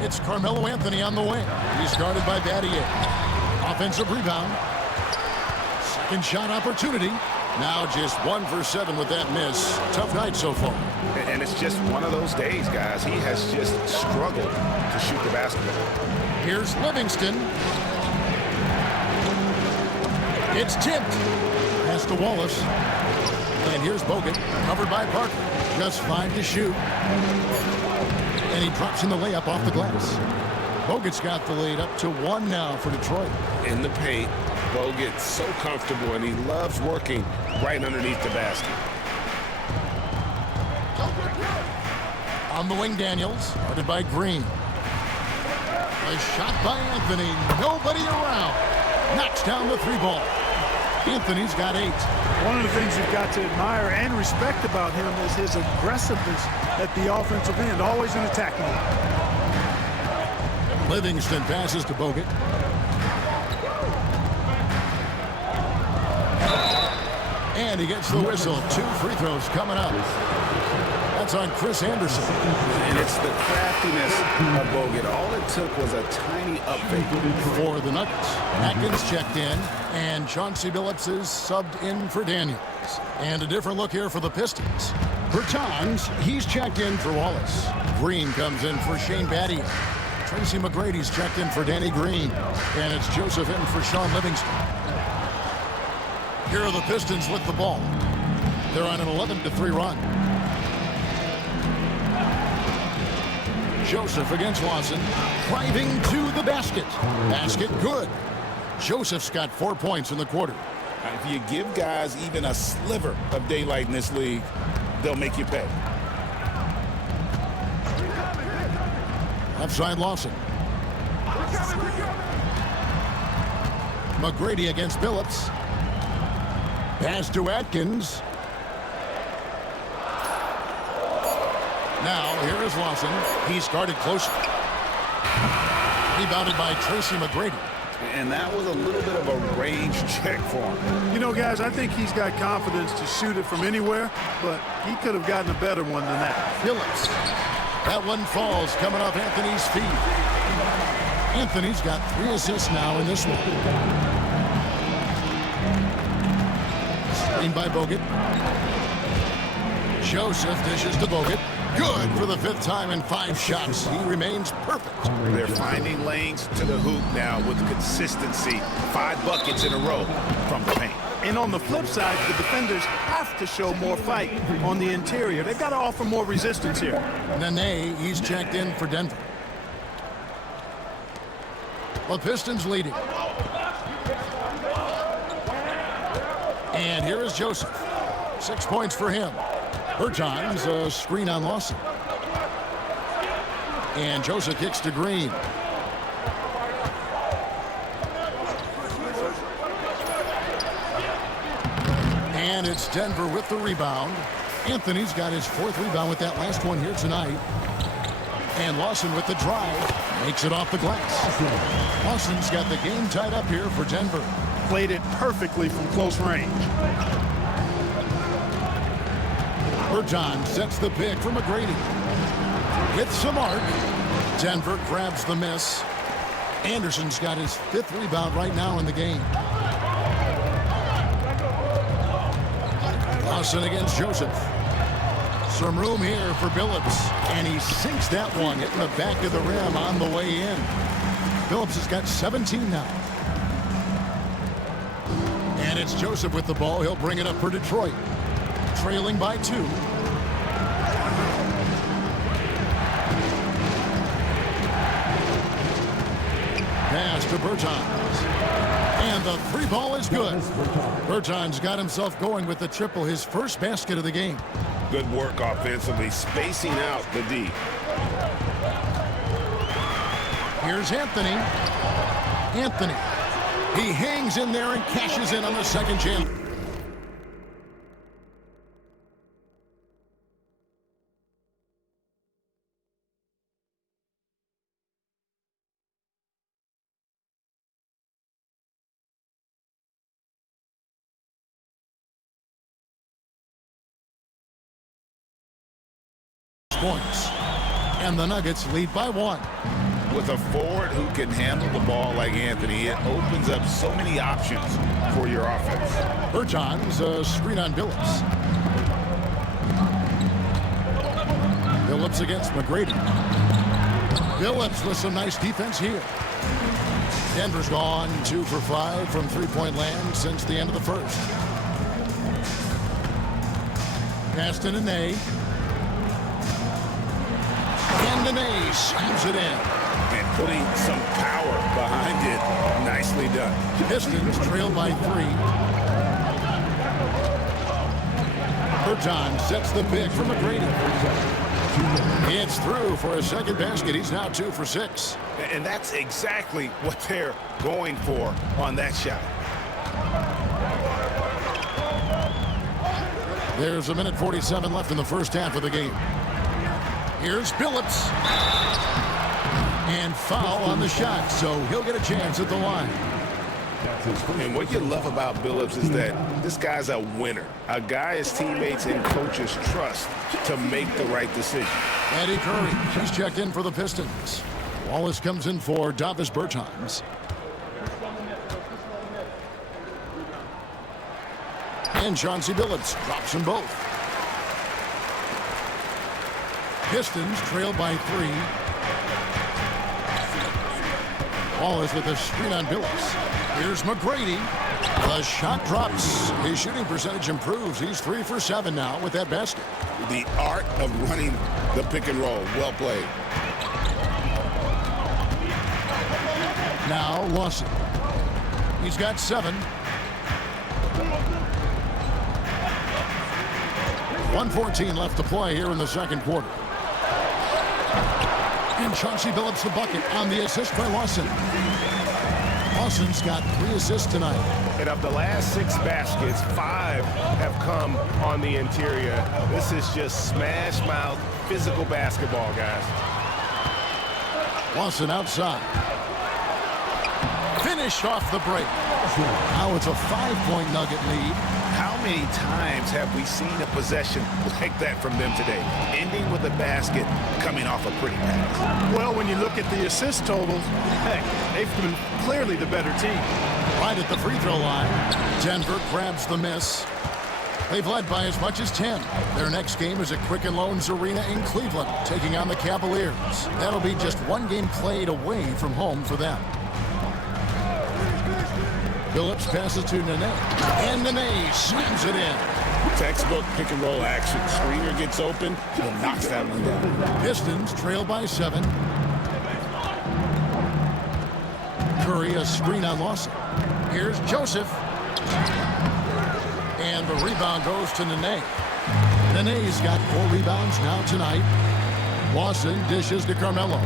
It's Carmelo Anthony on the wing. He's guarded by Battier. Offensive rebound. Second shot opportunity. Now just 1 for 7 with that miss. Tough night so far. And it's just one of those days, guys. He has just struggled to shoot the basketball. Here's Livingston. It's tipped. Pass to Wallace. And here's Bogut, covered by Parker. Just 5 to shoot. And he drops in the layup off the glass. Bogut's got the lead up to 1 now for Detroit. In the paint, Bogut's so comfortable, and he loves working right underneath the basket. On the wing, Daniels, guarded by Green. A shot by Anthony. Nobody around. Knocks down the 3-ball. Anthony's got 8. One of the things you've got to admire and respect about him is his aggressiveness at the offensive end, always in attack mode. Livingston passes to Bogut. And he gets the whistle. 2 free throws coming up. That's on Chris Anderson. And it's the craftiness of Bogut. All it took was a tiny up fake. For the Nuggets, Atkins checked in, and Chauncey Billups is subbed in for Daniels. And a different look here for the Pistons. Bertans, he's checked in for Wallace. Green comes in for Shane Battier. Tracy McGrady's checked in for Danny Green. And it's Joseph in for Sean Livingston. Here are the Pistons with the ball. They're on an 11-3 run. Joseph against Lawson, driving to the basket. Basket good. Joseph's got 4 points in the quarter. If you give guys even a sliver of daylight in this league, they'll make you pay. Left side Lawson. McGrady against Billups. Pass to Atkins. Now, here is Lawson. He started close. Rebounded by Tracy McGrady. And that was a little bit of a range check for him. You know, guys, I think he's got confidence to shoot it from anywhere, but he could have gotten a better one than that. Billups. That one falls coming off Anthony's feet. Anthony's got 3 assists now in this one. Screen by Bogut. Joseph dishes to Bogut. Good for the 5th time in 5 shots. He remains perfect. They're finding lanes to the hoop now with consistency. 5 buckets in a row from the paint. And on the flip side, the defenders have to show more fight on the interior. They've got to offer more resistance here. Nene, he's checked in for Denver. The Pistons leading. And here is Joseph. 6 points for him. Bertans, a screen on Lawson. And Joseph kicks to Green. And it's Denver with the rebound. Anthony's got his 4th rebound with that last one here tonight. And Lawson with the drive. Makes it off the glass. Lawson's got the game tied up here for Denver. Played it perfectly from close range. Bertans sets the pick for McGrady. Hits some arc. Denver grabs the miss. Anderson's got his 5th rebound right now in the game. Lawson against Joseph. Some room here for Billups. And he sinks that one, hitting the back of the rim on the way in. Billups has got 17 now. And it's Joseph with the ball. He'll bring it up for Detroit. Trailing by 2. Pass to Bertans. And the 3 ball is good. Bertans got himself going with the triple, his first basket of the game. Good work offensively, spacing out the D. Here's Anthony. Anthony. He hangs in there and cashes in on the second chance. Points. And the Nuggets lead by 1. With a forward who can handle the ball like Anthony, it opens up so many options for your offense. Bertans, a screen on Billups. Billups against McGrady. Billups with some nice defense here. Denver's gone 2 for 5 from three-point land since the end of the first. Pass to Nene. And Nene slams it in. And putting some power behind it. Nicely done. Pistons trail by 3. Bertans sets the pick for McGrady. It's through for a second basket. He's now 2 for 6. And that's exactly what they're going for on that shot. There's 1:47 left in the first half of the game. Here's Billups. And foul on the shot, so he'll get a chance at the line. And what you love about Billups is that this guy's a winner. A guy his teammates and coaches trust to make the right decision. Eddie Curry, he's checked in for the Pistons. Wallace comes in for Davis Bertans. And Chauncey Billups drops them both. Pistons trail by 3. Wallace with a screen on Billups. Here's McGrady. The shot drops. His shooting percentage improves. He's 3 for 7 now with that basket. The art of running the pick and roll. Well played. Now Lawson. He's got 7. 1:14 left to play here in the second quarter. And Chauncey Billups the bucket on the assist by Lawson. Lawson's got 3 assists tonight. And of the last 6 baskets, 5 have come on the interior. This is just smash mouth physical basketball, guys. Lawson outside. Finished off the break. Now it's a 5-point Nugget lead. How many times have we seen a possession like that from them today? Ending with a basket, coming off a pretty pass. Well, when you look at the assist totals, heck, they've been clearly the better team. Right at the free throw line, Denver grabs the miss. They've led by as much as 10. Their next game is at Quicken Loans Arena in Cleveland, taking on the Cavaliers. That'll be just 1 game played away from home for them. Phillips passes to Nene. And Nene slams it in. Textbook pick-and-roll action. Screener gets open and knocks that one down. Pistons trail by 7. Curry, a screen on Lawson. Here's Joseph. And the rebound goes to Nene. Nene's got 4 rebounds now tonight. Lawson dishes to Carmelo.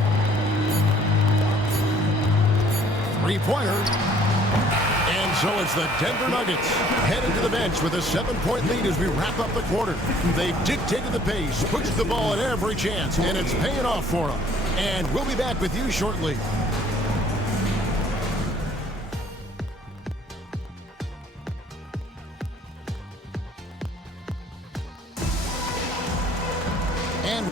Three-pointer. And so it's the Denver Nuggets headed to the bench with a 7-point lead as we wrap up the quarter. They've dictated the pace, pushed the ball at every chance, and it's paying off for them. And we'll be back with you shortly. And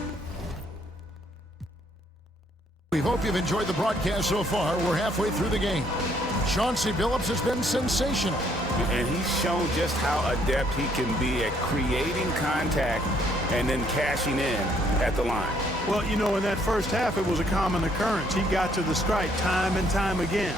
we hope you've enjoyed the broadcast so far. We're halfway through the game. Chauncey Billups has been sensational. And he's shown just how adept he can be at creating contact and then cashing in at the line. Well, you know, in that first half, it was a common occurrence. He got to the strike time and time again.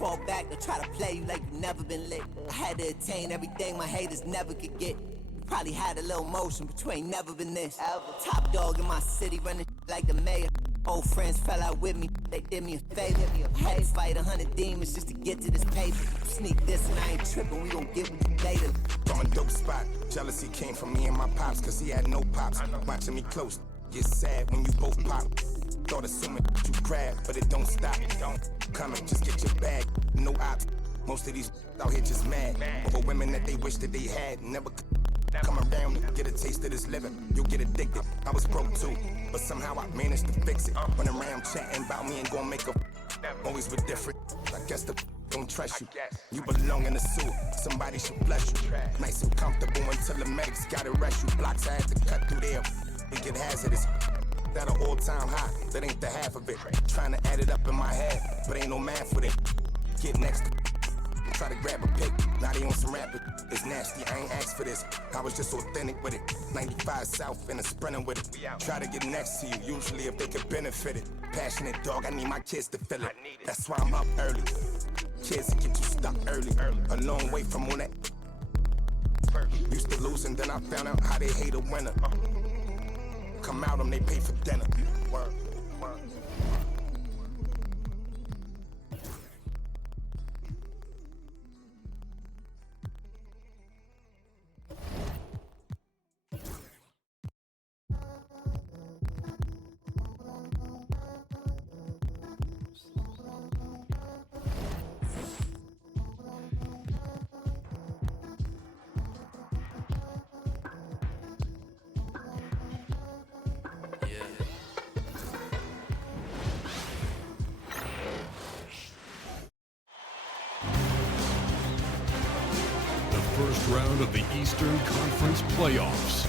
fall back, they'll try to play you like you never been lit. I had to attain everything my haters never could get. Probably had a little motion, but you ain't never been this. Top dog in my city, running like the mayor. Old friends fell out with me, they did me a favor. Had to fight 100 demons just to get to this paper. Sneak this and I ain't tripping, we gon' get with you later. From a dope spot, jealousy came from me and my pops, cause he had no pops. Watching me close, get sad when you both pop. Thought assuming you crab, but it don't stop. Coming, just get your bag, no ops. Most of these out here just mad over women that they wish that they had. Never come around and get a taste of this living. You'll get addicted. I was broke too, but somehow I managed to fix it. Running around chatting about me and gonna make a always with different. I guess the don't trust you. You belong in the sewer. Somebody should bless you. Nice and comfortable until the medics gotta rush you. Blocks I had to cut through there. It get hazardous. That an all-time high, that ain't the half of it. Trying to add it up in my head, but ain't no math with it. Get next to try to grab a pic, now they on some rapid. It's nasty, I ain't asked for this. I was just authentic with it. 95 South and a sprinter with it. Try to get next to you, usually if they could benefit it. Passionate dog, I need my kids to feel it. That's why I'm up early. Kids get you stuck early. A long way from all that. Used to lose and then I found out how they hate a winner. Come out them, they pay for dinner. Word. First round of the Eastern Conference playoffs.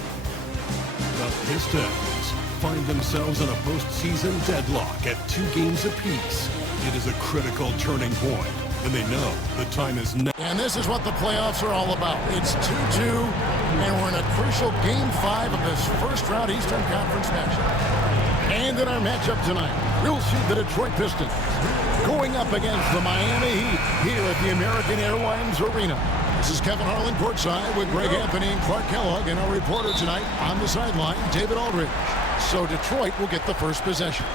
The Pistons find themselves in a postseason deadlock at 2 games apiece. It is a critical turning point, and they know the time is now. And this is what the playoffs are all about. It's 2-2, and we're in a crucial Game 5 of this first round Eastern Conference matchup. And in our matchup tonight, we'll see the Detroit Pistons going up against the Miami Heat here at the American Airlines Arena. This is Kevin Harlan courtside with Greg Anthony and Clark Kellogg, and our reporter tonight on the sideline, David Aldridge. So Detroit will get the first possession.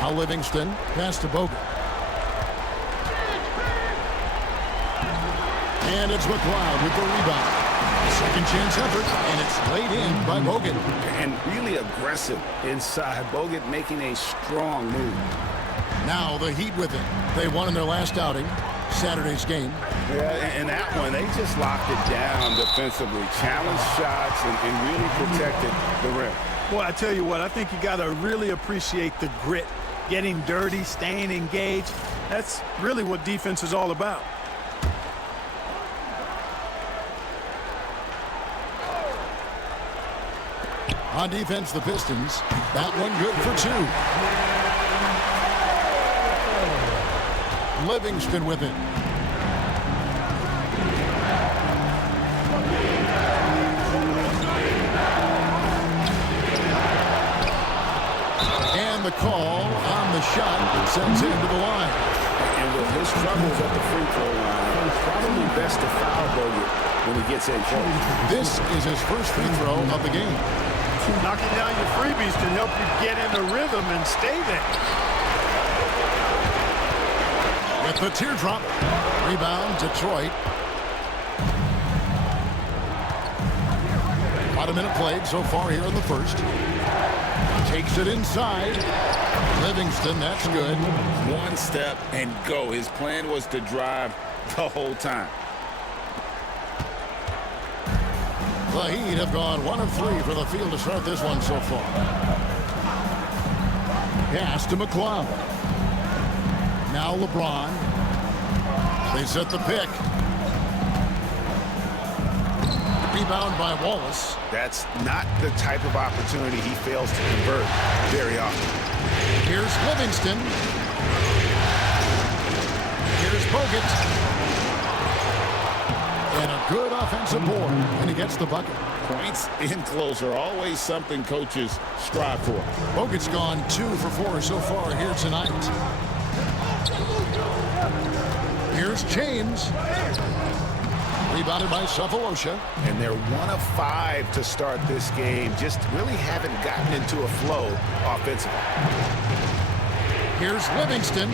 Now Livingston, pass to Bogut. And it's McLeod with the rebound. Second chance effort, and it's laid in by Bogut. And really aggressive inside. Bogut making a strong move. Now the Heat with it. They won in their last outing, Saturday's game. Yeah, and that one, they just locked it down defensively. Challenged shots and really protected the rim. Well, I tell you what, I think you got to really appreciate the grit. Getting dirty, staying engaged. That's really what defense is all about. On defense, the Pistons. That one good for 2. Livingston with it. And the call on the shot sends him to the line. And with his struggles at the free throw line, it's probably best to foul Bogut when he gets in close. This is his first free throw of the game. Knocking down your freebies can help you get in the rhythm and stay there. With the teardrop. Rebound, Detroit. About a minute played so far here in the first. Takes it inside. Livingston, that's good. One step and go. His plan was to drive the whole time. The Heat have gone 1 of 3 for the field to start this one so far. Pass to McLeod. Now LeBron. They set the pick. Rebound by Wallace. That's not the type of opportunity he fails to convert very often. Here's Livingston. Here's Bogut. And a good offensive board. And he gets gets the bucket. Points in close are always something coaches strive for. Bogut's gone 2 for 4 so far here tonight. Here's James. Rebounded by Cephalosha. And they're 1 of 5 to start this game. Just really haven't gotten into a flow offensively. Here's Livingston.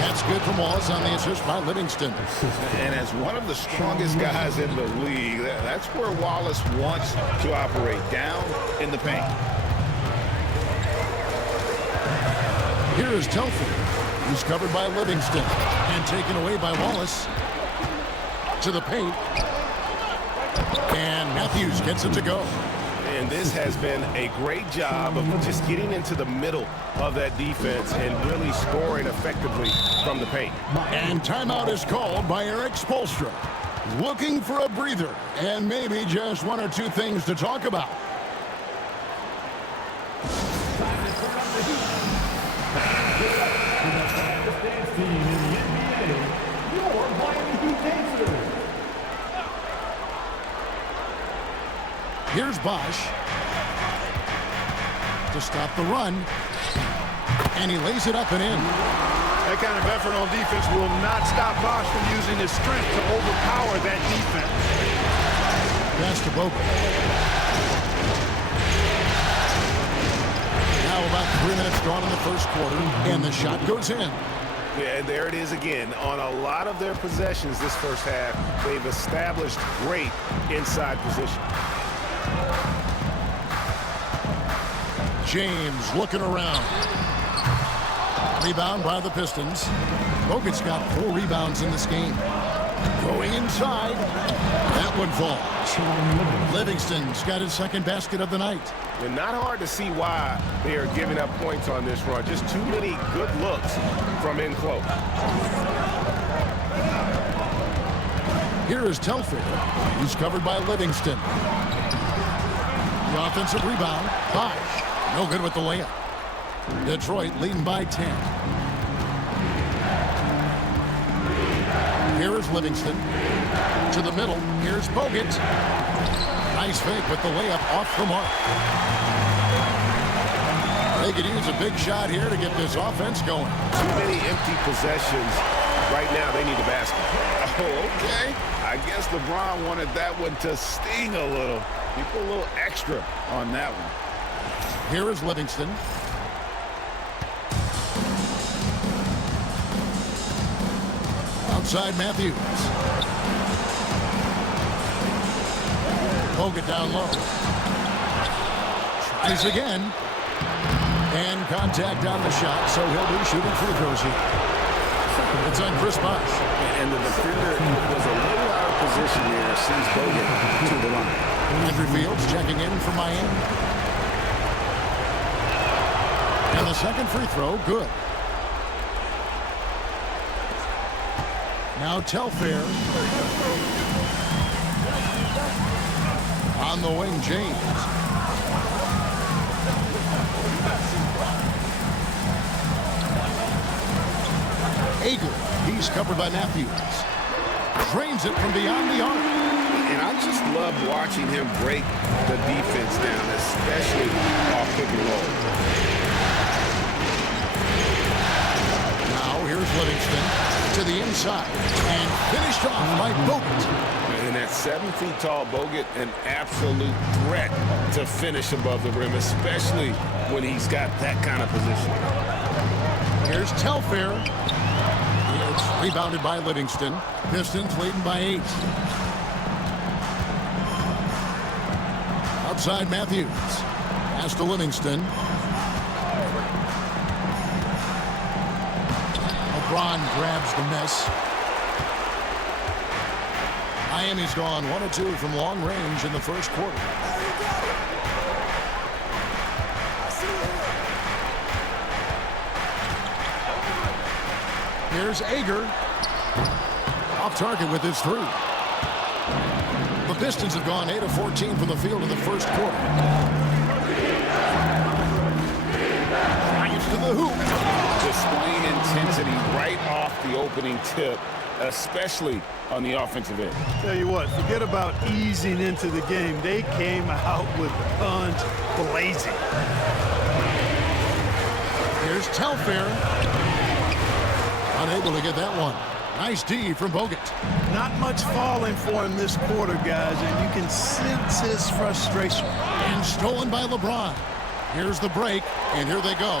That's good from Wallace on the assist by Livingston. And as one of the strongest guys in the league, that's where Wallace wants to operate, down in the paint. Here is Telford. He's covered by Livingston and taken away by Wallace. To the paint. And Matthews gets it to go. And this has been a great job of just getting into the middle of that defense and really scoring effectively from the paint. And timeout is called by Eric Spoelstra. Looking for a breather and maybe just 1 or 2 things to talk about. Here's Bosch to stop the run, and he lays it up and in. That kind of effort on defense will not stop Bosch from using his strength to overpower that defense. Pass to Bogut. Now about 3 minutes gone in the first quarter, and the shot goes in. Yeah, and there it is again. On a lot of their possessions this first half, they've established great inside position. James looking around. Rebound by the Pistons. Bogut's got 4 rebounds in this game. Going inside. That one falls. Livingston's got his second basket of the night. And not hard to see why they are giving up points on this run. Just too many good looks from in close. Here is Telford. He's covered by Livingston. The offensive rebound. Bosch. No good with the layup. Detroit leading by 10. Here is Livingston. To the middle. Here's Bogut. Nice fake with the layup off the mark. They could use a big shot here to get this offense going. Too many empty possessions. Right now, they need a basket. Oh, okay. I guess LeBron wanted that one to sting a little. He put a little extra on that one. Here is Livingston. Outside Matthews. Bogut down low. Tries again. And contact on the shot, so he'll be shooting free throws here. It's on Chris Bosch. And the defender was a little out of position there since Bogut to the line. Andrew Fields checking in for Miami. And the second free throw, good. Now Telfair. On the wing, James. Ager, he's covered by Matthews. Drains it from beyond the arc. And I just love watching him break the defense down, especially off pick and roll. Now here's Livingston to the inside and finished off by Bogut. And at 7 feet tall, Bogut, an absolute threat to finish above the rim, especially when he's got that kind of position. Here's Telfair. It's rebounded by Livingston. Pistons leading by 8. Outside Matthews. Pass to Livingston. LeBron grabs the miss. Miami's gone 1 of 2 from long range in the first quarter. Here's Ager. Off target with his 3. The Pistons have gone 8 of 14 from the field in the first quarter. Drives to the hoop. Displaying intensity right off the opening tip. especially on the offensive end. Tell you what, forget about easing into the game. They came out with guns blazing. Here's Telfair. Unable to get that one. Nice D from Bogut. Not much falling for him this quarter, guys, and you can sense his frustration. And stolen by LeBron. Here's the break, and here they go.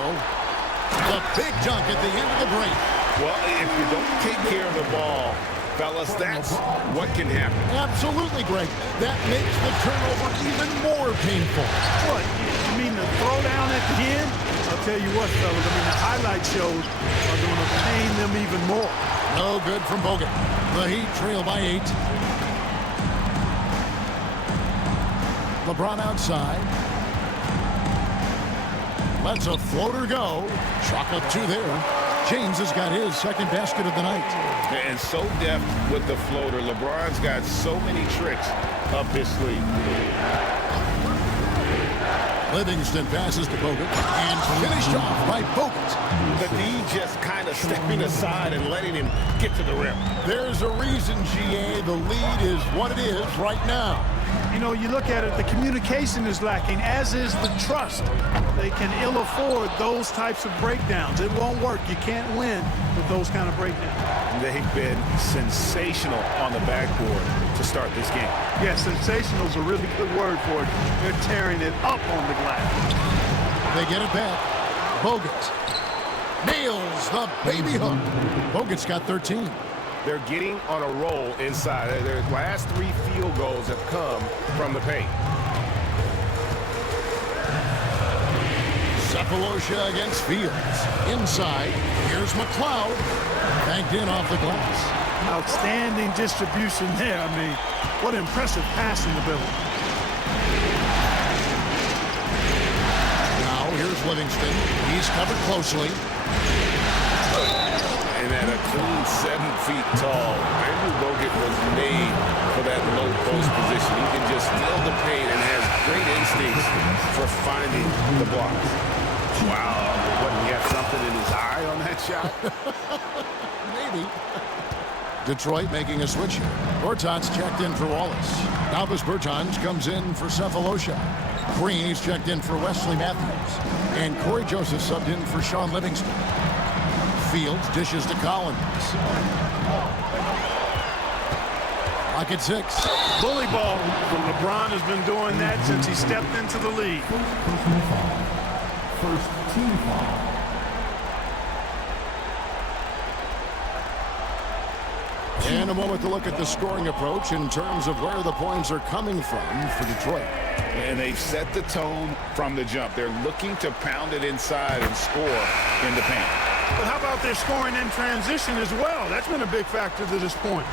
The big dunk at the end of the break. Well, if you don't take care of the ball, fellas, that's what can happen. Absolutely, Greg. That makes the turnover even more painful. What? You mean the throwdown at the end? I'll tell you what, fellas, I mean, the highlight shows are going to pain them even more. No good from Bogut. The Heat trail by 8. LeBron outside. Lets a floater go. Chalk up 2 there. James has got his second basket of the night. And so deft with the floater. LeBron's got so many tricks up his sleeve. Livingston passes to Bogut and finished off by Bogut. The D just kind of stepping aside and letting him get to the rim. There's a reason, GA, the lead is what it is right now. You know, you look at it, the communication is lacking, as is the trust. They can ill afford those types of breakdowns. It won't work. You can't win with those kind of breakdowns. They've been sensational on the backboard to start this game. Yeah, sensational is a really good word for it. They're tearing it up on the glass. They get it back. Bogut nails the baby hook. Bogut's got 13. They're getting on a roll inside. Their last 3 field goals have come from the paint. Cephalosha against Fields. Inside, here's McLeod. Banked in off the glass. Outstanding distribution there. I mean, what impressive passing ability. Now here's Livingston. He's covered closely. And at a clean 7 feet tall, Andrew Bogut was made for that low post position. He can just feel the pain and has great instincts for finding the blocks. Wow, what, he have something in his eye on that shot? Maybe. Detroit making a switch here. Bertans checked in for Wallace. Albus Bertans comes in for Cephalosha. Green is checked in for Wesley Matthews. And Corey Joseph subbed in for Sean Livingston. Fields dishes to Collins. Lock at 6. Bully ball. LeBron has been doing that since he stepped into the league. First team foul. And a moment to look at the scoring approach in terms of where the points are coming from for Detroit. And they've set the tone from the jump. They're looking to pound it inside and score in the paint. But how about their scoring in transition as well? That's been a big factor to this point.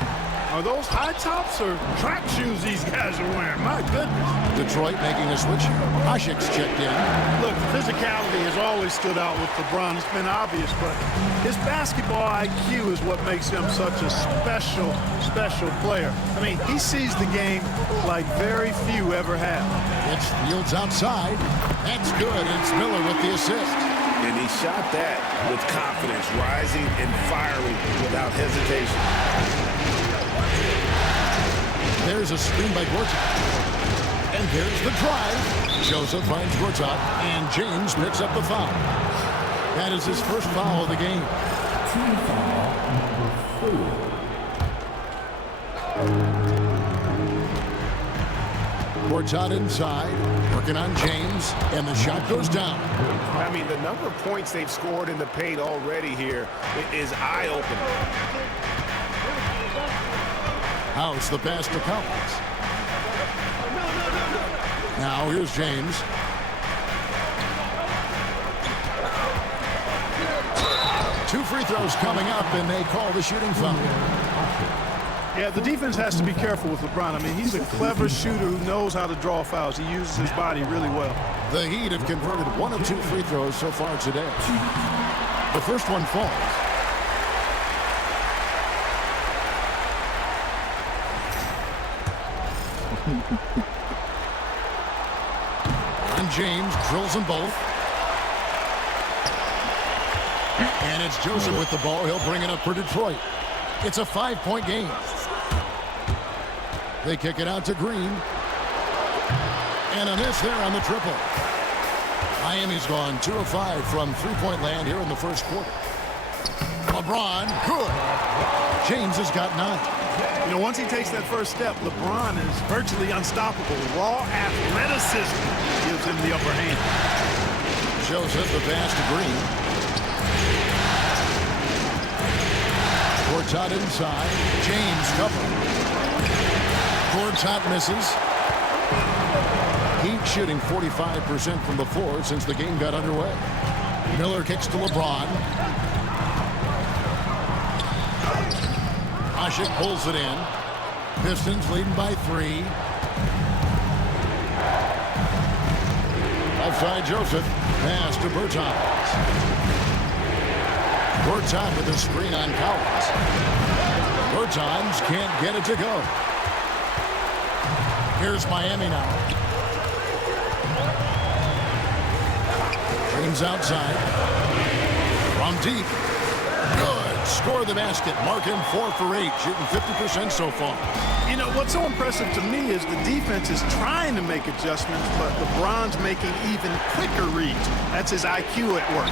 Are those high tops or track shoes these guys are wearing? My goodness. Detroit making a switch here. Asik's checked in. Look, physicality has always stood out with LeBron. It's been obvious, but his basketball IQ is what makes him such a special, special player. I mean, he sees the game like very few ever have. It's Fields outside. That's good. It's Miller with the assist. And he shot that with confidence, rising and firing without hesitation. There's a screen by Gortat. And there's the drive. Joseph finds Gortat, and James picks up the foul. That is his first foul of the game. Team foul number 4. Gortat inside, working on James, and the shot goes down. I mean, the number of points they've scored in the paint already here is eye-opening. House the pass to Collins. Now here's James. Two free throws coming up, and they call the shooting foul. Yeah, the defense has to be careful with LeBron. I mean, he's a clever shooter who knows how to draw fouls. He uses his body really well. The Heat have converted 1 of 2 free throws so far today. The first one falls. And James drills them both. And it's Joseph with the ball. He'll bring it up for Detroit. It's a 5-point game. They kick it out to Green. And a miss there on the triple. Miami's gone 2 of 5 from three-point land here in the first quarter. LeBron, good. James has got 9. You know, once he takes that first step, LeBron is virtually unstoppable. Raw athleticism gives him the upper hand. Shows us the pass to Green. Gortat inside. James cover. Gortat misses. Heat shooting 45% from the floor since the game got underway. Miller kicks to LeBron. Ashik pulls it in. Pistons leading by 3. Outside Joseph. Pass to Bertans. Bertans with a screen on Collins. Bertans can't get it to go. Here's Miami now. James outside. From deep. Good. Score the basket. Mark him 4 for 8. Shooting 50% so far. You know, what's so impressive to me is the defense is trying to make adjustments, but LeBron's making even quicker reads. That's his IQ at work.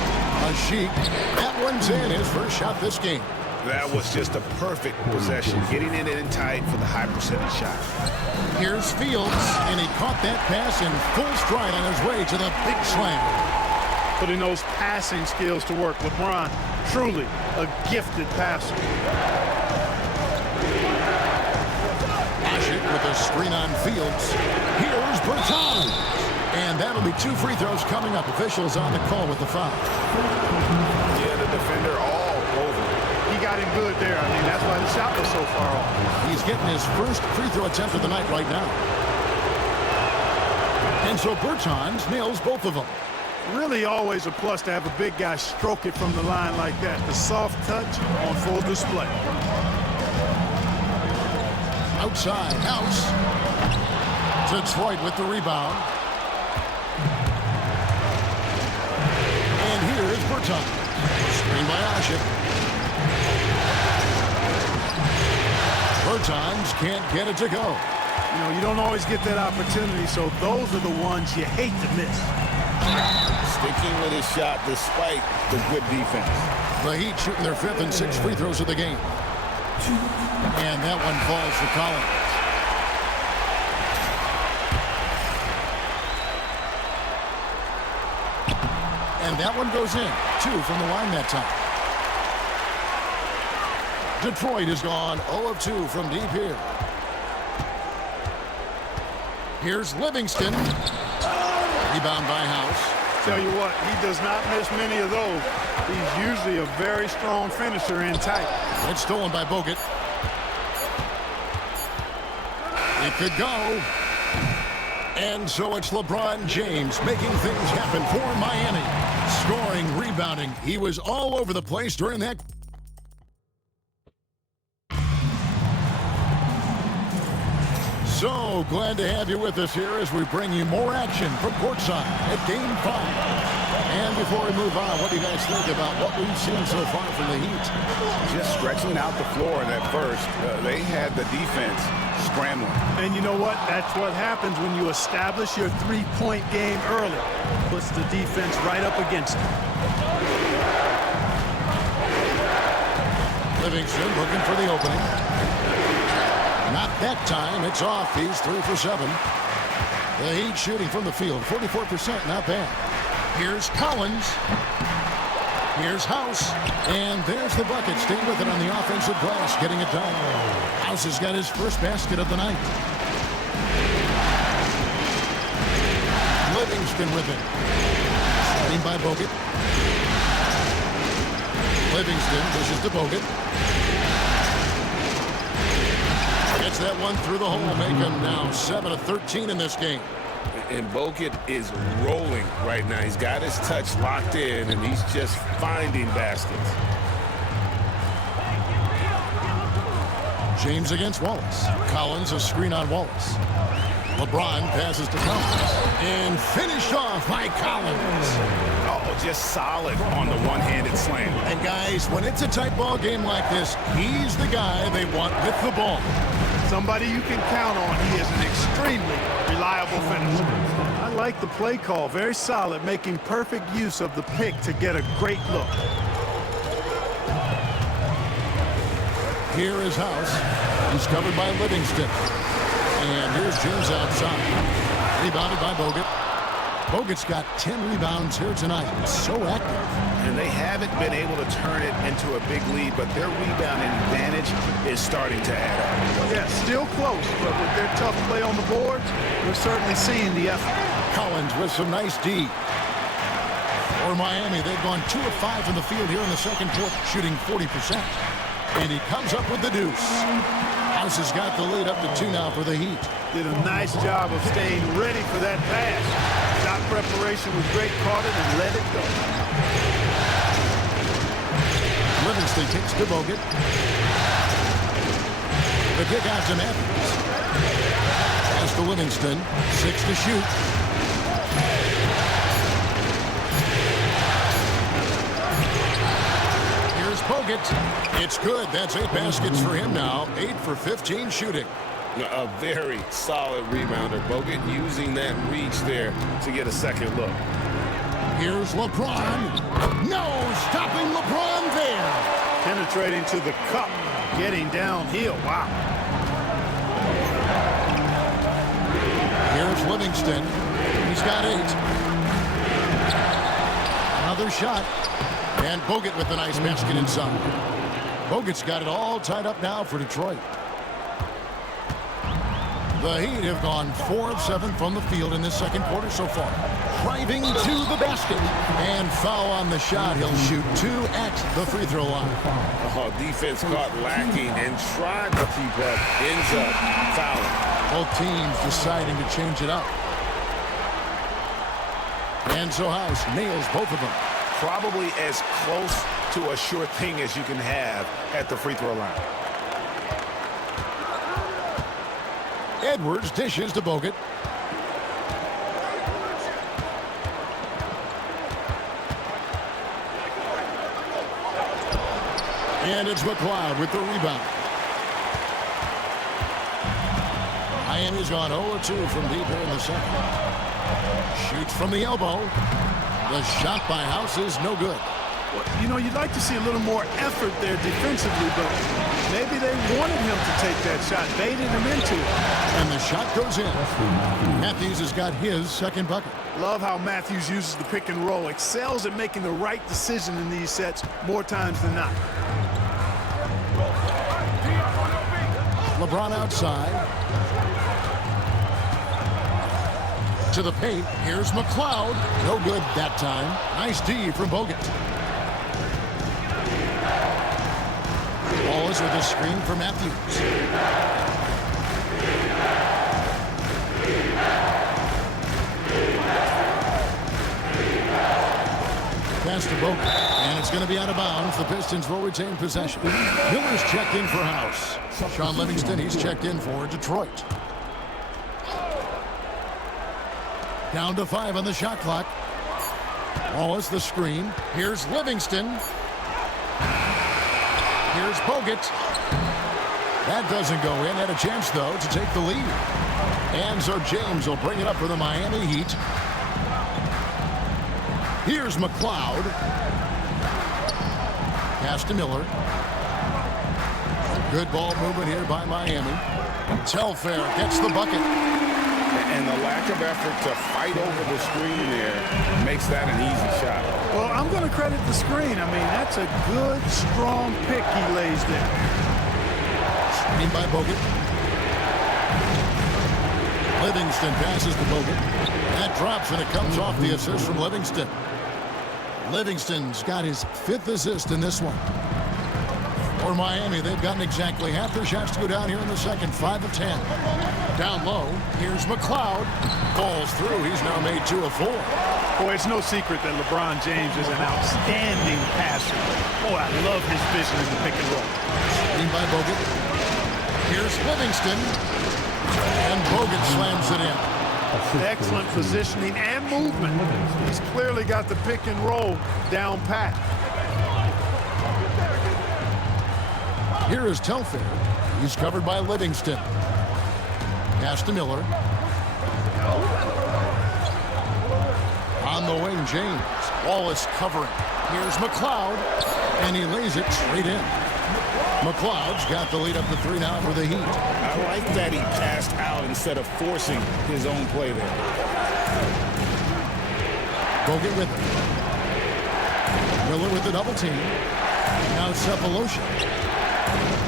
Ashik. That one's in. His first shot this game. That was just a perfect possession. Getting it in tight for the high percentage shot. Here's Fields, and he caught that pass in full stride on his way to the big slam. Putting those passing skills to work. LeBron, truly a gifted passer. Ashik with a screen on Fields. Here's Bertans. And that'll be 2 free throws coming up. Officials on the call with the foul. Yeah, the defender all over. He got him good there. I mean, that's why the shot was so far off. He's getting his first free throw attempt of the night right now. And so Bertans nails both of them. Really always a plus to have a big guy stroke it from the line like that. The soft touch on full display. Outside, House. Detroit with the rebound. And here is Bertans. Screen by Ashik. Bertans can't get it to go. You know, you don't always get that opportunity, so those are the ones you hate to miss. Sticking with his shot despite the good defense. The Heat shooting their 5th and 6th free throws of the game. And that one falls for Collins. And that one goes in. 2 from the line that time. Detroit has gone 0 of 2 from deep here. Here's Livingston. Rebound by House. Tell you what, he does not miss many of those. He's usually a very strong finisher in tight. It's stolen by Bogut. It could go. And so it's LeBron James making things happen for Miami. Scoring, rebounding. He was all over the place during that. So glad to have you with us here as we bring you more action from courtside at Game 5. And before we move on, what do you guys think about what we've seen so far from the Heat? Just stretching out the floor in that first. They had the defense scrambling. And you know what? That's what happens when you establish your three-point game early. Puts the defense right up against it. Livingston looking for the opening. Not that time. It's off. He's 3 for 7. The Heat shooting from the field. 44%. Not bad. Here's Collins. Here's House. And there's the bucket. Staying with it on the offensive glass. Getting it done. House has got his first basket of the night. Livingston with it. Screen by Bogut. Livingston pushes to Bogut. Gets that one through the hole, making now 7 of 13 in this game. And Bogut is rolling right now. He's got his touch locked in, and he's just finding baskets. James against Wallace. Collins, a screen on Wallace. LeBron passes to Collins. And finished off by Collins. Oh, just solid on the one-handed slam. And guys, when it's a tight ball game like this, he's the guy they want with the ball. Somebody you can count on. He is an extremely reliable finisher. I like the play call. Very solid, making perfect use of the pick to get a great look. Here is House. He's covered by Livingston. And here's James outside. Rebounded by Bogut. Bogut's got 10 rebounds here tonight. So active. And they haven't been able to turn it into a big lead, but their rebounding advantage is starting to add up. Yeah, still close, but with their tough play on the boards, we're certainly seeing the effort. Collins with some nice D. For Miami, they've gone 2 of 5 from the field here in the second quarter, shooting 40%. And he comes up with the deuce. House has got the lead up to 2 now for the Heat. Did a nice job of staying ready for that pass. Shot preparation was great, caught it and let it go. Livingston kicks to Bogut. The kick out to Matthews. Pass to Livingston. 6 to shoot. Here's Bogut. It's good. That's 8 baskets for him now. 8 for 15 shooting. A very solid rebounder. Bogut using that reach there to get a second look. Here's LeBron. No, stopping LeBron there. Penetrating to the cup, getting downhill. Wow. Here's Livingston. He's got 8. Another shot. And Bogut with a nice basket inside. Bogut's got it all tied up now for Detroit. The Heat have gone 4 of 7 from the field in this second quarter so far. Driving to the basket. And foul on the shot. He'll shoot 2 at the free throw line. Oh, defense caught lacking and tried to keep up. Ends up fouling. Both teams deciding to change it up. And so House nails both of them. Probably as close to a sure thing as you can have at the free throw line. Edwards dishes to Bogut. And it's McLeod with the rebound. Miami's gone 0-2 from deep here in the second. Shoots from the elbow. The shot by House is no good. Well, you know, you'd like to see a little more effort there defensively, but maybe they wanted him to take that shot, baited him into it. And the shot goes in. Matthews has got his second bucket. Love how Matthews uses the pick and roll. Excels at making the right decision in these sets more times than not. LeBron outside. To the paint. Here's McLeod. No good that time. Nice D from Bogut. Wallace with a screen for Matthews. Pass to Bogut. And it's going to be out of bounds. The Pistons will retain possession. Miller's checked in for House. Sean Livingston, he's checked in for Detroit. Down to 5 on the shot clock. Wallace the screen. Here's Livingston. Here's Bogut. That doesn't go in. Had a chance, though, to take the lead. And so James will bring it up for the Miami Heat. Here's McLeod. Pass to Miller. Good ball movement here by Miami. Telfair gets the bucket. And the lack of effort to fight over the screen there makes that an easy shot. Well, I'm going to credit the screen. I mean, that's a good, strong pick he lays there. Screen by Bogut. Livingston passes to Bogut. That drops, and it comes off the assist from Livingston. Livingston's got his 5th assist in this one. For Miami, they've gotten exactly half their shots to go down here in the second. 5 of 10. Down low, here's McLeod. Falls through. He's now made 2 of 4. Boy, it's no secret that LeBron James is an outstanding passer. Boy, I love his vision in the pick and roll. Screen by Bogut. Here's Livingston. And Bogut slams it in. Excellent positioning and movement. He's clearly got the pick and roll down pat. Here is Telfair. He's covered by Livingston. Pass to Miller. On the wing, James. Wallace covering. Here's McLeod, and he lays it straight in. McLeod's got the lead up to 3 now for the Heat. I like that he passed out instead of forcing his own play there. Bogut with it. Miller with the double team. Now Cephalosha.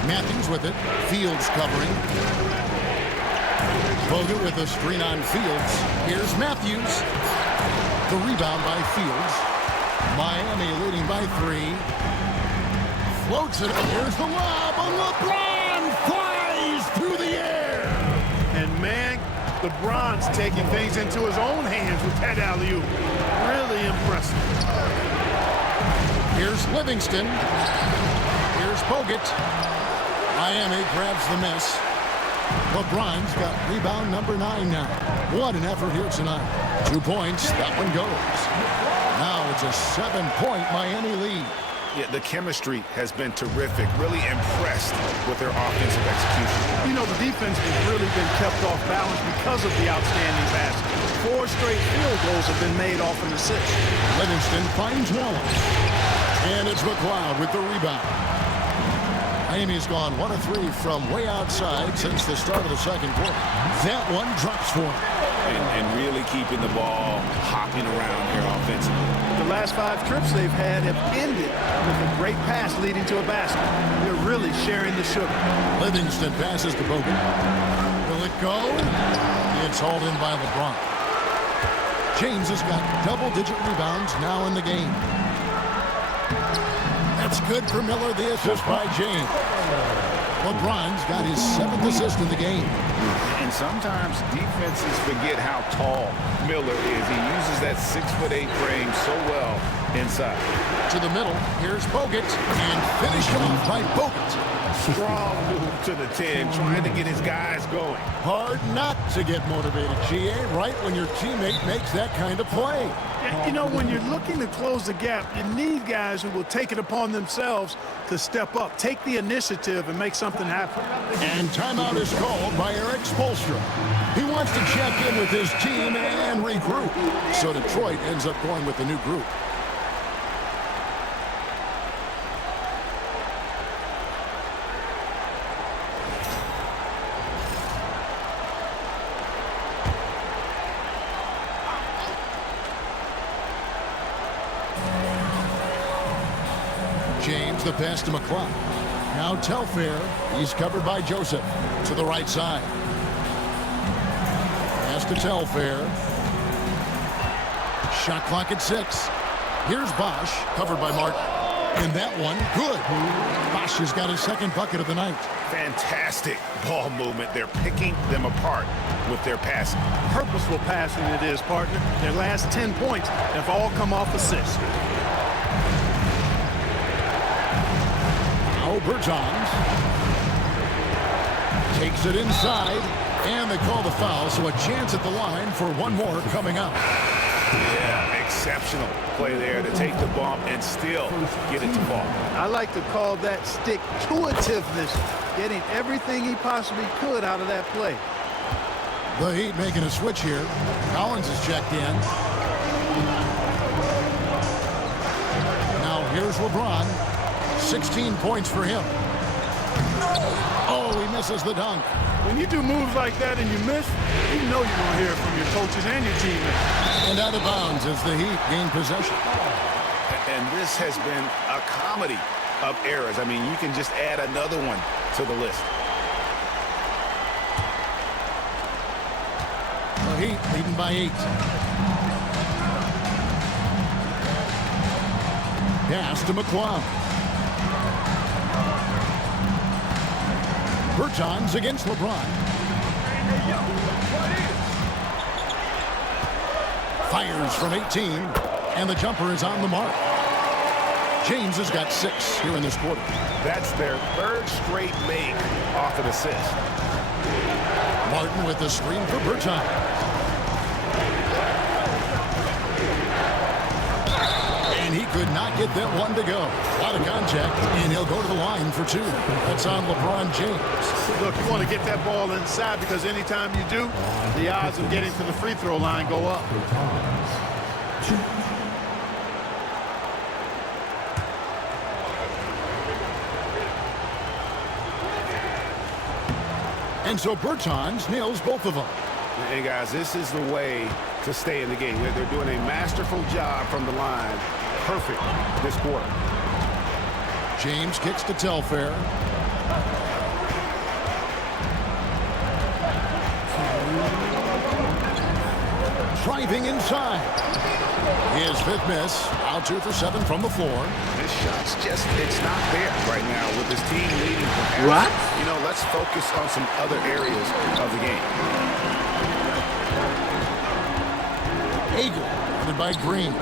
Matthews with it. Fields covering. Bogut with a screen on Fields. Here's Matthews. The rebound by Fields. Miami leading by 3. Floats it. Here's the lob. And LeBron flies through the air. And man, LeBron's taking things into his own hands with that alley-oop. Really impressive. Here's Livingston. Here's Bogut. Miami grabs the miss. LeBron's got rebound number 9 now. What an effort here tonight. 2 points. That one goes. Now it's a 7-point Miami lead. Yeah, the chemistry has been terrific. Really impressed with their offensive execution. You know, the defense has really been kept off balance because of the outstanding basket. 4 straight field goals have been made off an assist. Livingston finds Wallace. And it's McLeod with the rebound. Miami's gone 1 of 3 from way outside since the start of the second quarter. That one drops for him. And really keeping the ball hopping around here offensively. The last 5 trips they've had have ended with a great pass leading to a basket. They're really sharing the sugar. Livingston passes to Bogut. Will it go? It's hauled in by LeBron. James has got double-digit rebounds now in the game. That's good for Miller, the assist by James. LeBron's got his 7th assist in the game. And sometimes defenses forget how tall Miller is. He uses that 6'8" frame so well inside. To the middle, here's Bogut, and finished off by Bogut. Strong move to the 10, trying to get his guys going. Hard not to get motivated, GA, right when your teammate makes that kind of play. You know, when you're looking to close the gap, you need guys who will take it upon themselves to step up, take the initiative, and make something happen. And timeout is called by Eric Spoelstra. He wants to check in with his team and regroup. So Detroit ends up going with the new group. James, the pass to McLeod. Now Telfair. He's covered by Joseph. To the right side. Pass to Telfair. Shot clock at 6. Here's Bosch, covered by Martin. And that one, good. Bosch has got his 2nd bucket of the night. Fantastic ball movement. They're picking them apart with their passing. Purposeful passing it is, partner. Their last 10 points have all come off assists. Bertans takes it inside, and they call the foul, so a chance at the line for one more coming up. Yeah, exceptional play there to take the bump and still get it to fall. I like to call that stick-to-itiveness, getting everything he possibly could out of that play. The Heat making a switch here. Collins is checked in. Now here's LeBron. 16 points for him. Oh, he misses the dunk. When you do moves like that and you miss, you know you're going to hear it from your coaches and your teammates. And out of bounds as the Heat gain possession. And this has been a comedy of errors. I mean, you can just add another one to the list. The Heat leading by 8. Pass to McLeod. Bertans against LeBron. Fires from 18, and the jumper is on the mark. James has got 6 here in this quarter. That's their 3rd straight make off an assist. Martin with the screen for Bertans. and he could not get that one to go. A lot of contact, and he'll go to the line for two. That's on LeBron James. Look, you want to get that ball inside because anytime you do, the odds of getting to the free throw line go up. And so Bertans nails both of them. Hey, guys, this is the way to stay in the game. They're doing a masterful job from the line. Perfect this quarter. James kicks to Telfair. Driving inside. His fifth miss. Out 2 for 7 from the floor. This shot's just, it's not there right now with this team leading. What? You know, let's focus on some other areas of the game. Eagle, headed by Green.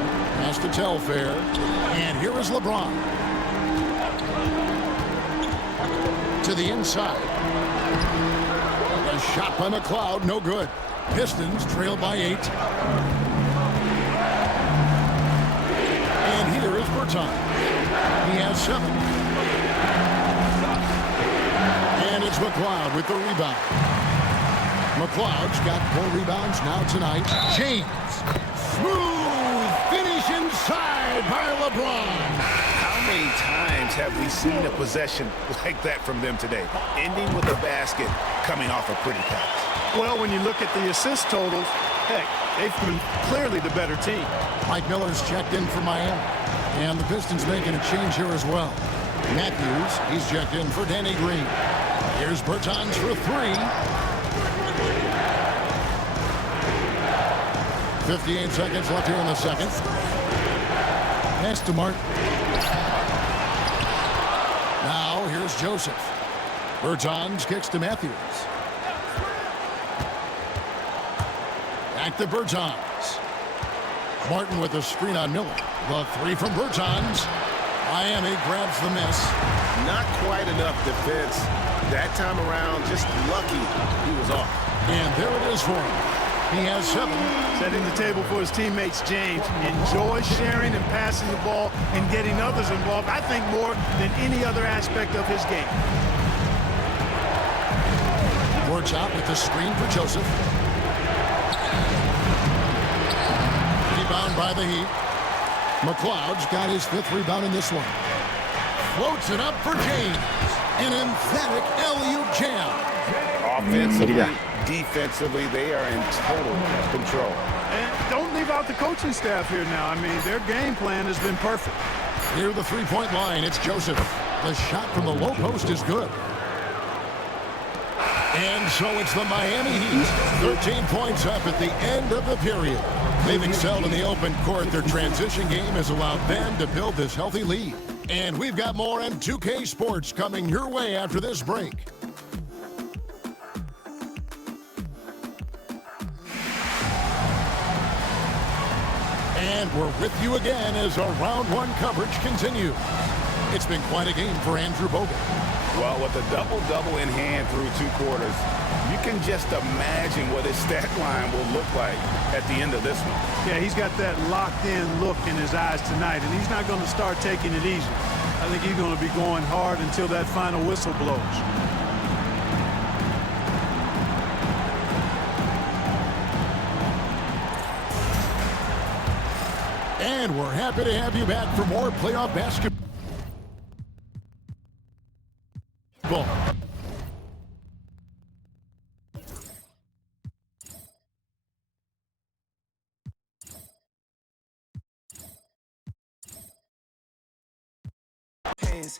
Pass to Telfair. And here is LeBron. To the inside. A shot by McLeod, no good. Pistons trail by 8. And here is Bertans. He has 7. And it's McLeod with the rebound. McLeod's got 4 rebounds now tonight. James. Smooth finish inside by LeBron. How many times have we seen a possession like that from them today? Ending with a basket, coming off a pretty pass. Well, when you look at the assist totals, heck, they've been clearly the better team. Mike Miller's checked in for Miami. And the Pistons making a change here as well. Matthews, he's checked in for Danny Green. Here's Bertans for 3. 58 seconds left here in the second. Pass to Martin. Now here's Joseph. Bertans kicks to Matthews. Back to Bertans. Martin with a screen on Miller. The 3 from Bertans. Miami grabs the miss. Not quite enough defense. That time around, just lucky he was off. And there it is for him. He has 7. Setting the table for his teammates, James. Enjoys sharing and passing the ball and getting others involved, I think, more than any other aspect of his game. Works out with the screen for Joseph. Rebound by the Heat. McLeod's got his 5th rebound in this one. Floats it up for James. An emphatic alley-oop jam. Offensively, defensively, they are in total control. And don't leave out the coaching staff here now. I mean, their game plan has been perfect. Near the three-point line, it's Joseph. The shot from the low post is good. And so it's the Miami Heat. 13 points up at the end of the period. They've excelled in the open court. Their transition game has allowed them to build this healthy lead. And we've got more M2K Sports coming your way after this break. And we're with you again as our round 1 coverage continues. It's been quite a game for Andrew Bogut. Well, with a double-double in hand through 2 quarters, you can just imagine what his stat line will look like at the end of this one. Yeah, he's got that locked-in look in his eyes tonight, and he's not going to start taking it easy. I think he's going to be going hard until that final whistle blows. And we're happy to have you back for more playoff basketball. Hands.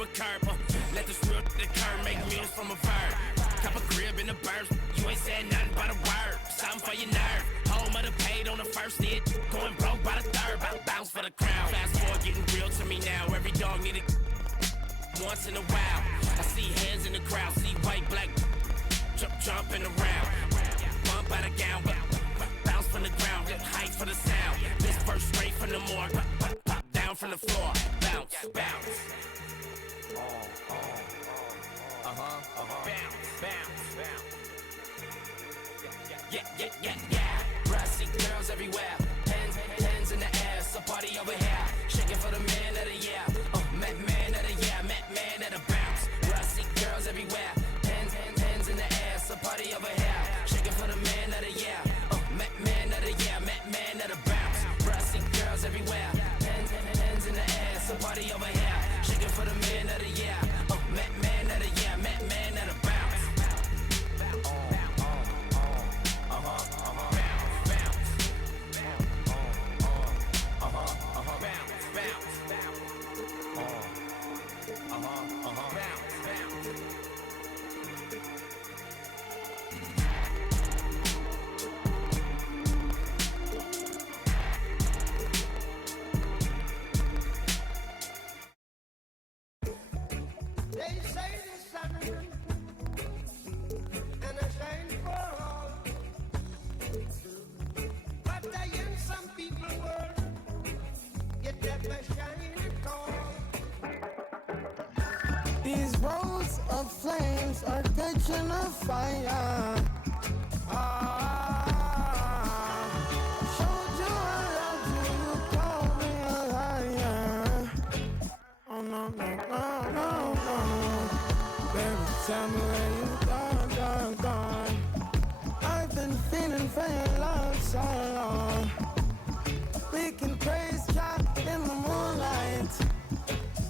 a curb. Let this real occur, make meals from a verb. Cop a crib in the burbs, you ain't said nothing but a word. Something for your nerve. Home of the paid on the first hit, going broke by the third. Bounce for the crowd. Fast forward, getting real to me now. Every dog need it once in a while. I see hands in the crowd, see white, black, jumping around. Bump out of gown, bounce from the ground, height for the sound. This first straight from the morgue, pop down from the floor. Bounce, bounce. Yeah. Brassy girls everywhere, hands in the air. So party over here, shaking for the man of the year. Man of the year, man of the bounce. Brassy girls everywhere, hands in the air. So party over here, shaking for the man of the year. Man of the year, man of the bounce. Brassy girls everywhere, hands in the air. So party over here, shaking for the man of the year. Man of the year, man of the bounce. They say the sun and I shine for all, but I in some people world, yet never shine at all. These roads of flames are catching a fire. Showed you I loved you, you called me a liar. Oh no. Baby, tell me where you gone. I've been feeling for your love so long. We can praise God in the moonlight.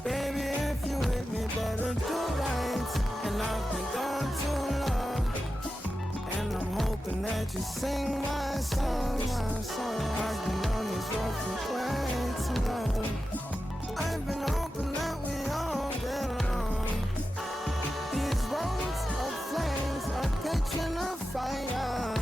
Baby, if you with me, better do right. And I've been gone too long, and I'm hoping that you sing my song. I've been on this road for way too long. I've been hoping that we all get along. These roads of flames are catching a fire.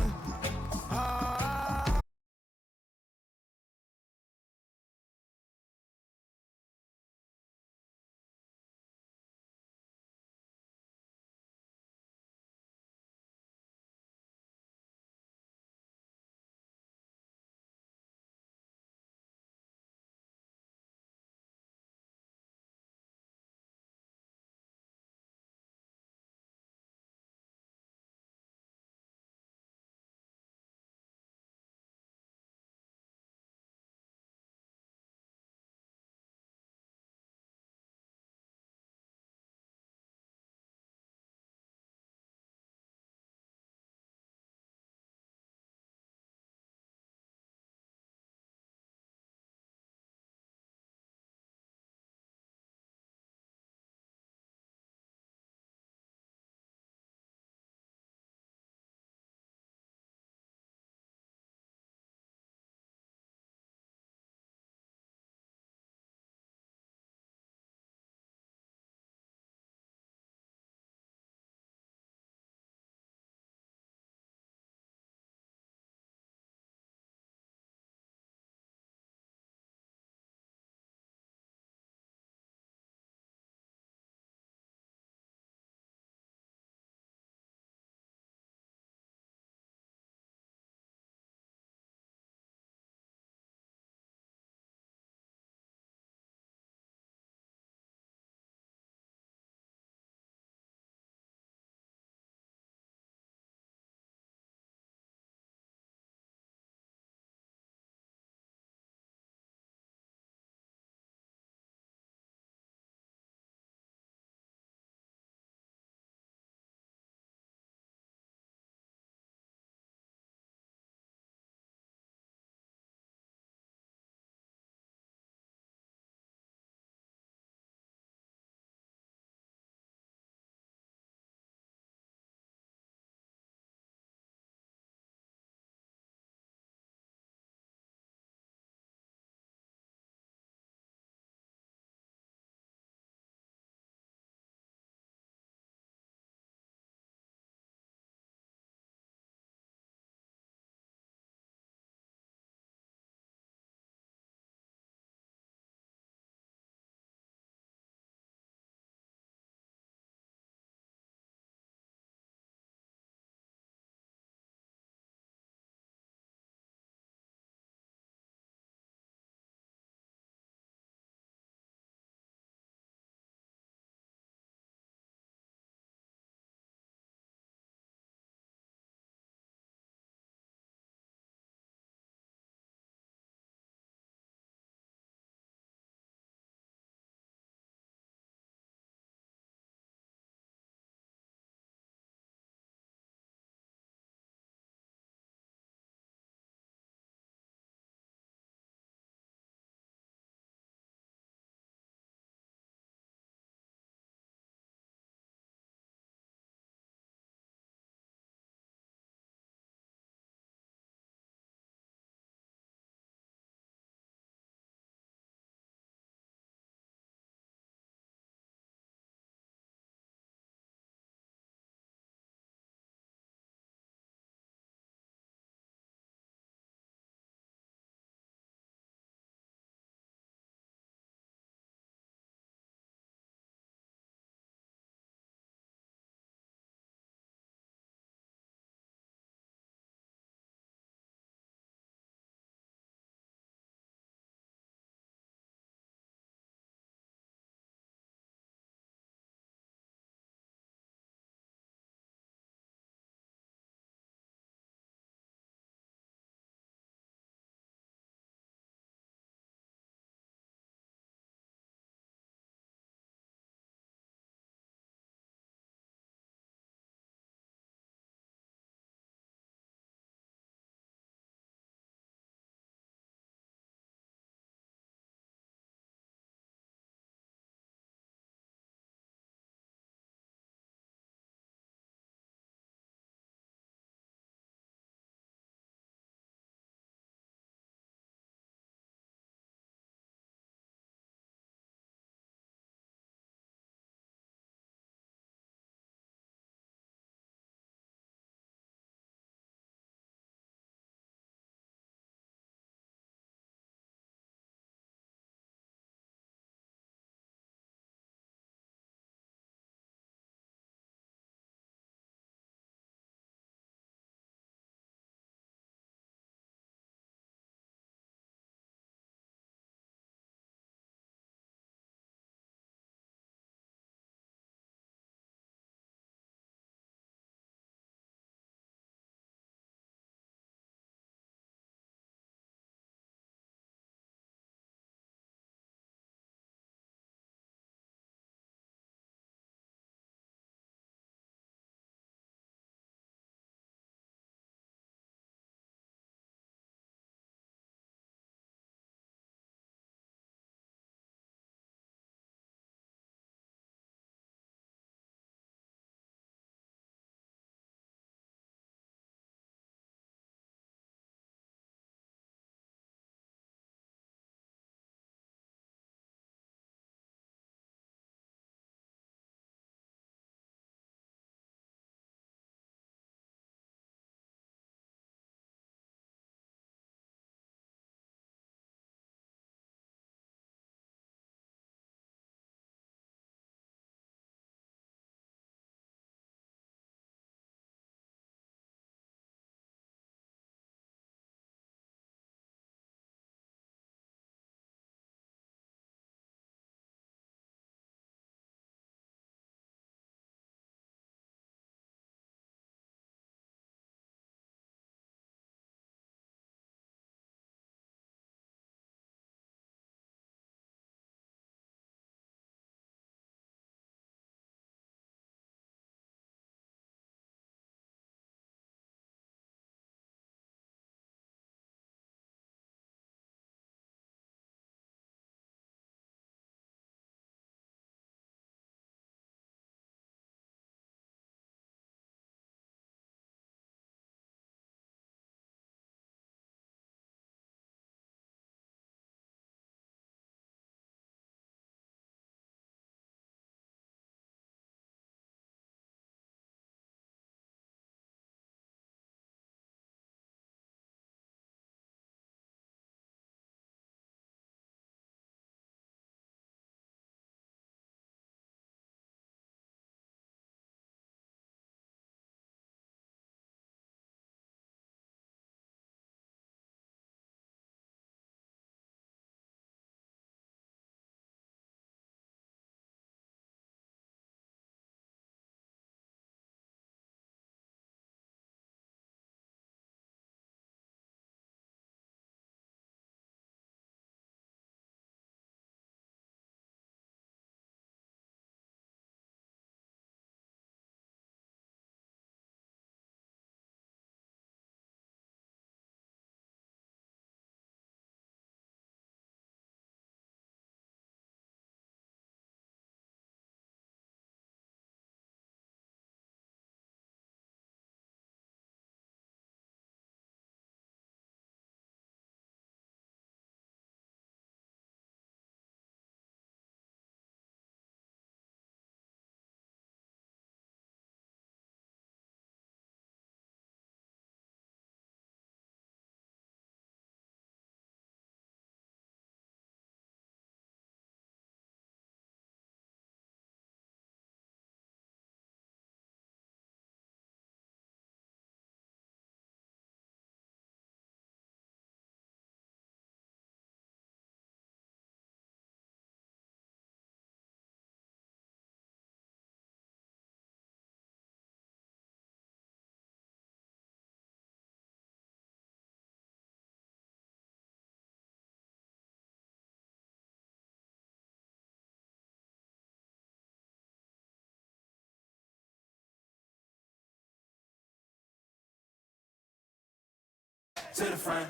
to the front.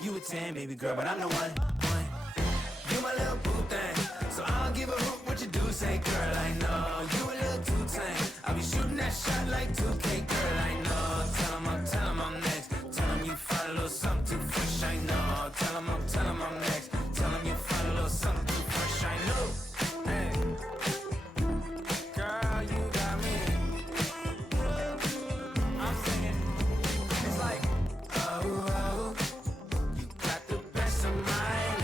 You a 10, baby girl, but I'm the one. You my little boo thing, so I don't give a hoot what you do. Say, girl, I know you a little too tame. I'll be shooting that shot like 2K, girl, I know. Tell 'em I'm next. Tell 'em you find a little something too fresh, I know. Tell 'em I'm next. Tell 'em you find a little something too fresh, I know. Hey, girl, you got me. I'm singing. It's like, oh, oh, you got the best of mine.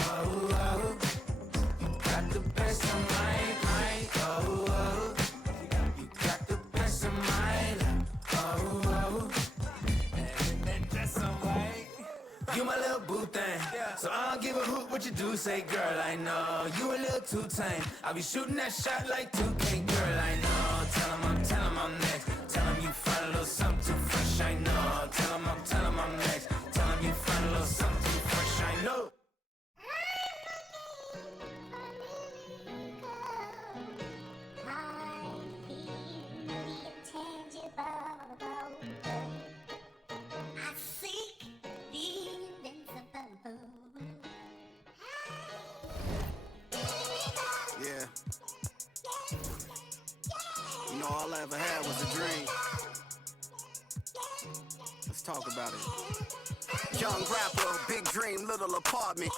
Oh, oh, you got the best of mine. Oh, oh, you got the best of mine. Oh, oh, and that's alright. You my little boo thing, so I don't give a hoot what you do. Say, girl, I know you a little too tame. I'll be shooting that shot like 2K, girl, I know. Tell 'em I'm next. Tell 'em you find a little something too fresh, I know. Tell 'em I'm next. Tell 'em you find a little something too fresh, I know. Yeah. You know, all I ever had was a dream. Let's talk about it. Young rapper, big dream, little apartment.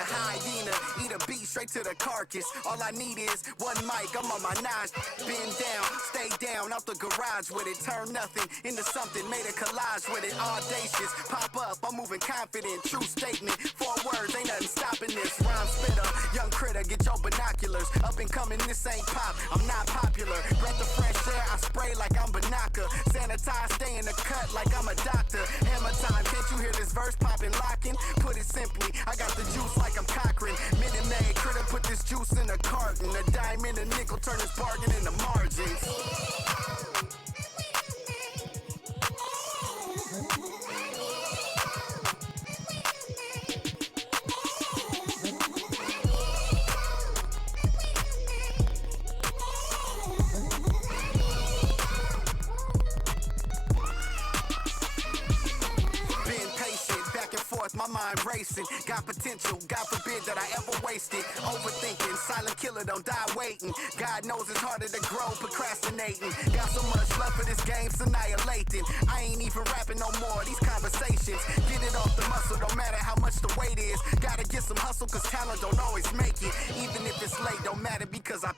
A hyena, eat a beat straight to the carcass. All I need is one mic, I'm on my nines. Bend down, stay down, out the garage with it. Turn nothing into something, made a collage with it. Audacious, pop up, I'm moving confident. True statement, 4 words, ain't nothing stopping this. Rhyme spitter, young critter, get your binoculars. Up and coming, this ain't pop, I'm not popular. Breath of fresh air, I spray like I'm Banaka. Sanitize, stay in the cut like I'm a doctor. Hammer time, can't you hear this verse popping, locking? Put it simply, I got the juice like I'm Cochran. Minute Maid, critter put this juice in a carton. A dime and a nickel turn this bargain into margins. My mind racing, got potential, God forbid that I ever waste it. Overthinking, silent killer, don't die waiting. God knows it's harder to grow, procrastinating. Got so much love for this game's annihilating. I ain't even rapping no more, these conversations. Get it off the muscle, don't matter how much the weight is. Gotta get some hustle, cause talent don't always make it. Even if it's late, don't matter because I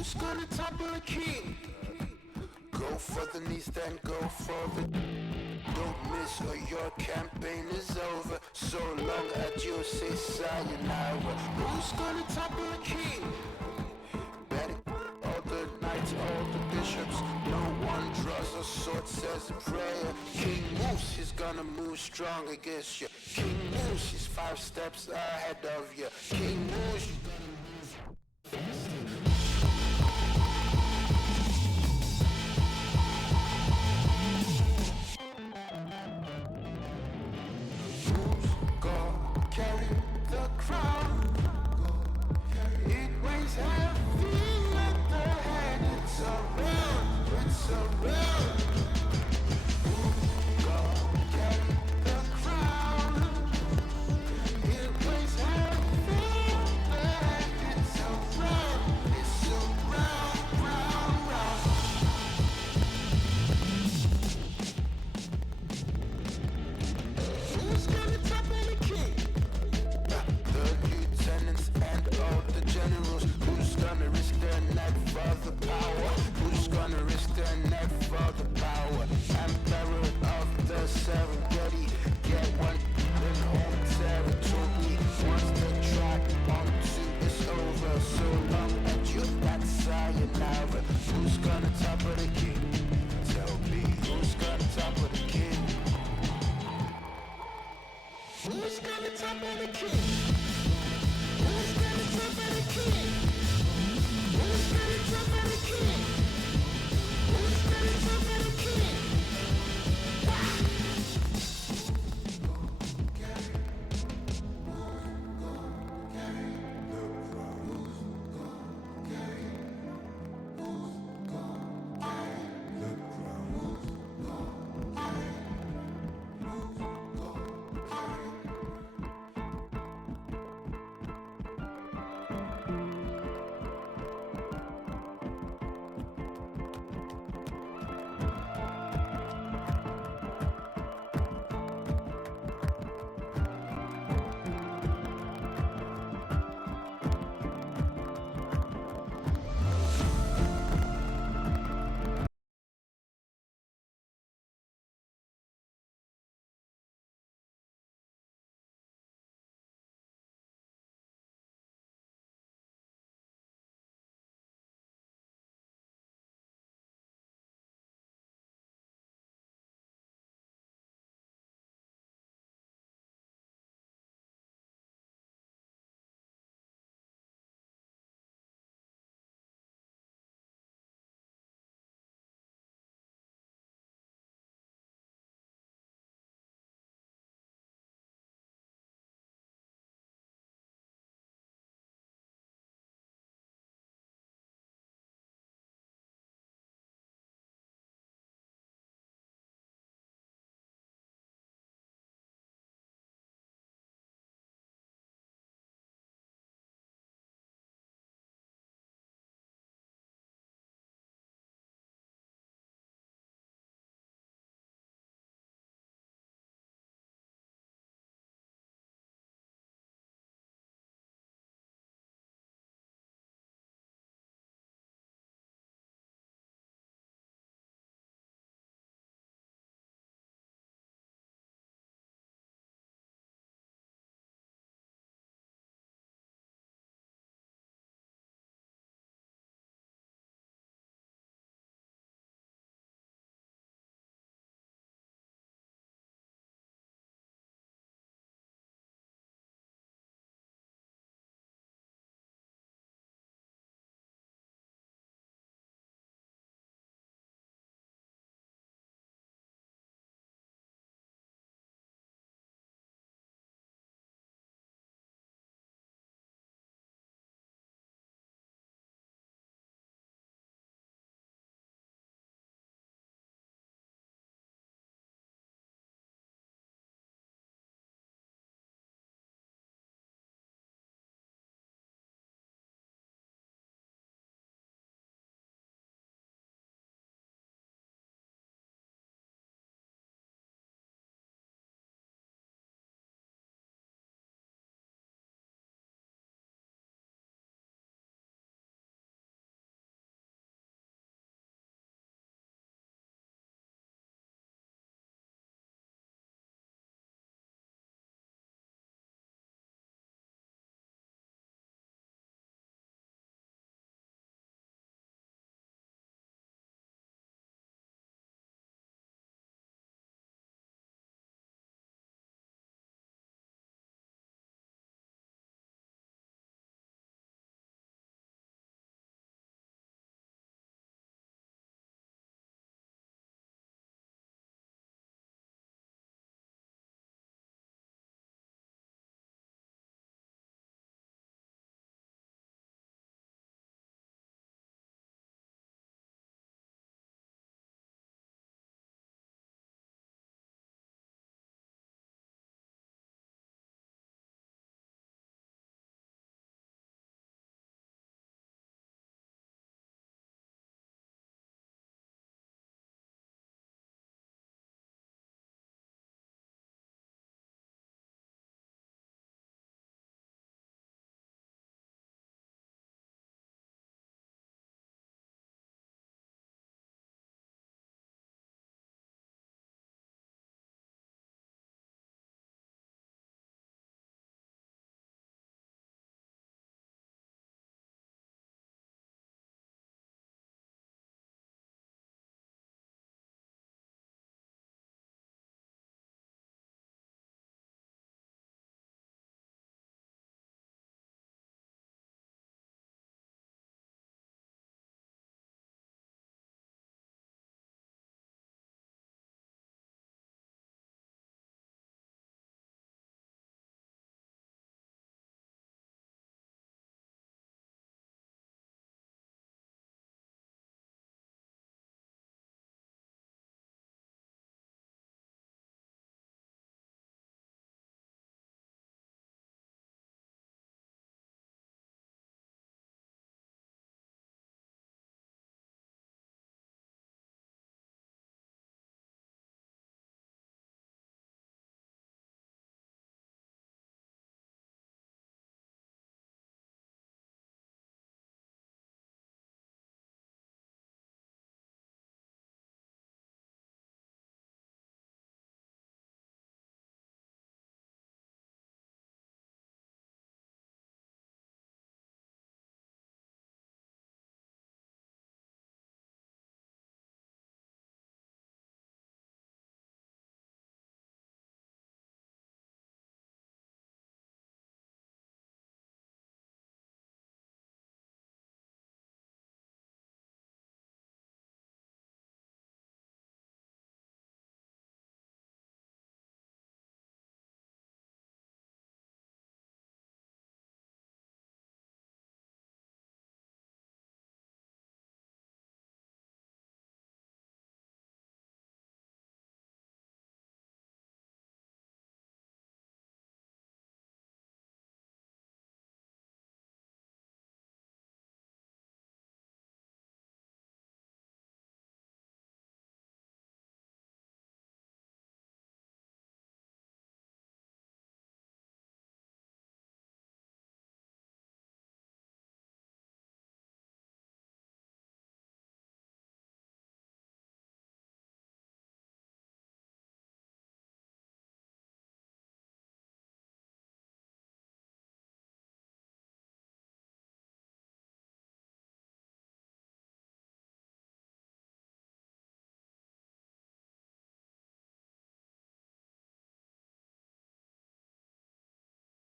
Who's gonna topple the king? Go for the knees, then go for the... Don't miss or your campaign is over. So long adios, say sayonara. Who's gonna topple the king? Better all the knights, all the bishops. No one draws a sword, says a prayer. King moves, he's gonna move strong against you. King moves, he's 5 steps ahead of you. King moves, he's gonna move faster. Carry the crown. It weighs heavy at the head. It's around. God carry the crown. It weighs heavy at the head. It's around. Round, round. Who's gonna topple the king? The lieutenants and all the generals. Who's gonna risk their neck for the power? Who's gonna risk their neck for the power? Emperor of the Serengeti. Get one in home territory. Once the track on 2 is over. So long and you that's sayonara. Who's gonna topple the king? Tell me, who's gonna topple the king? Who's gonna topple the king?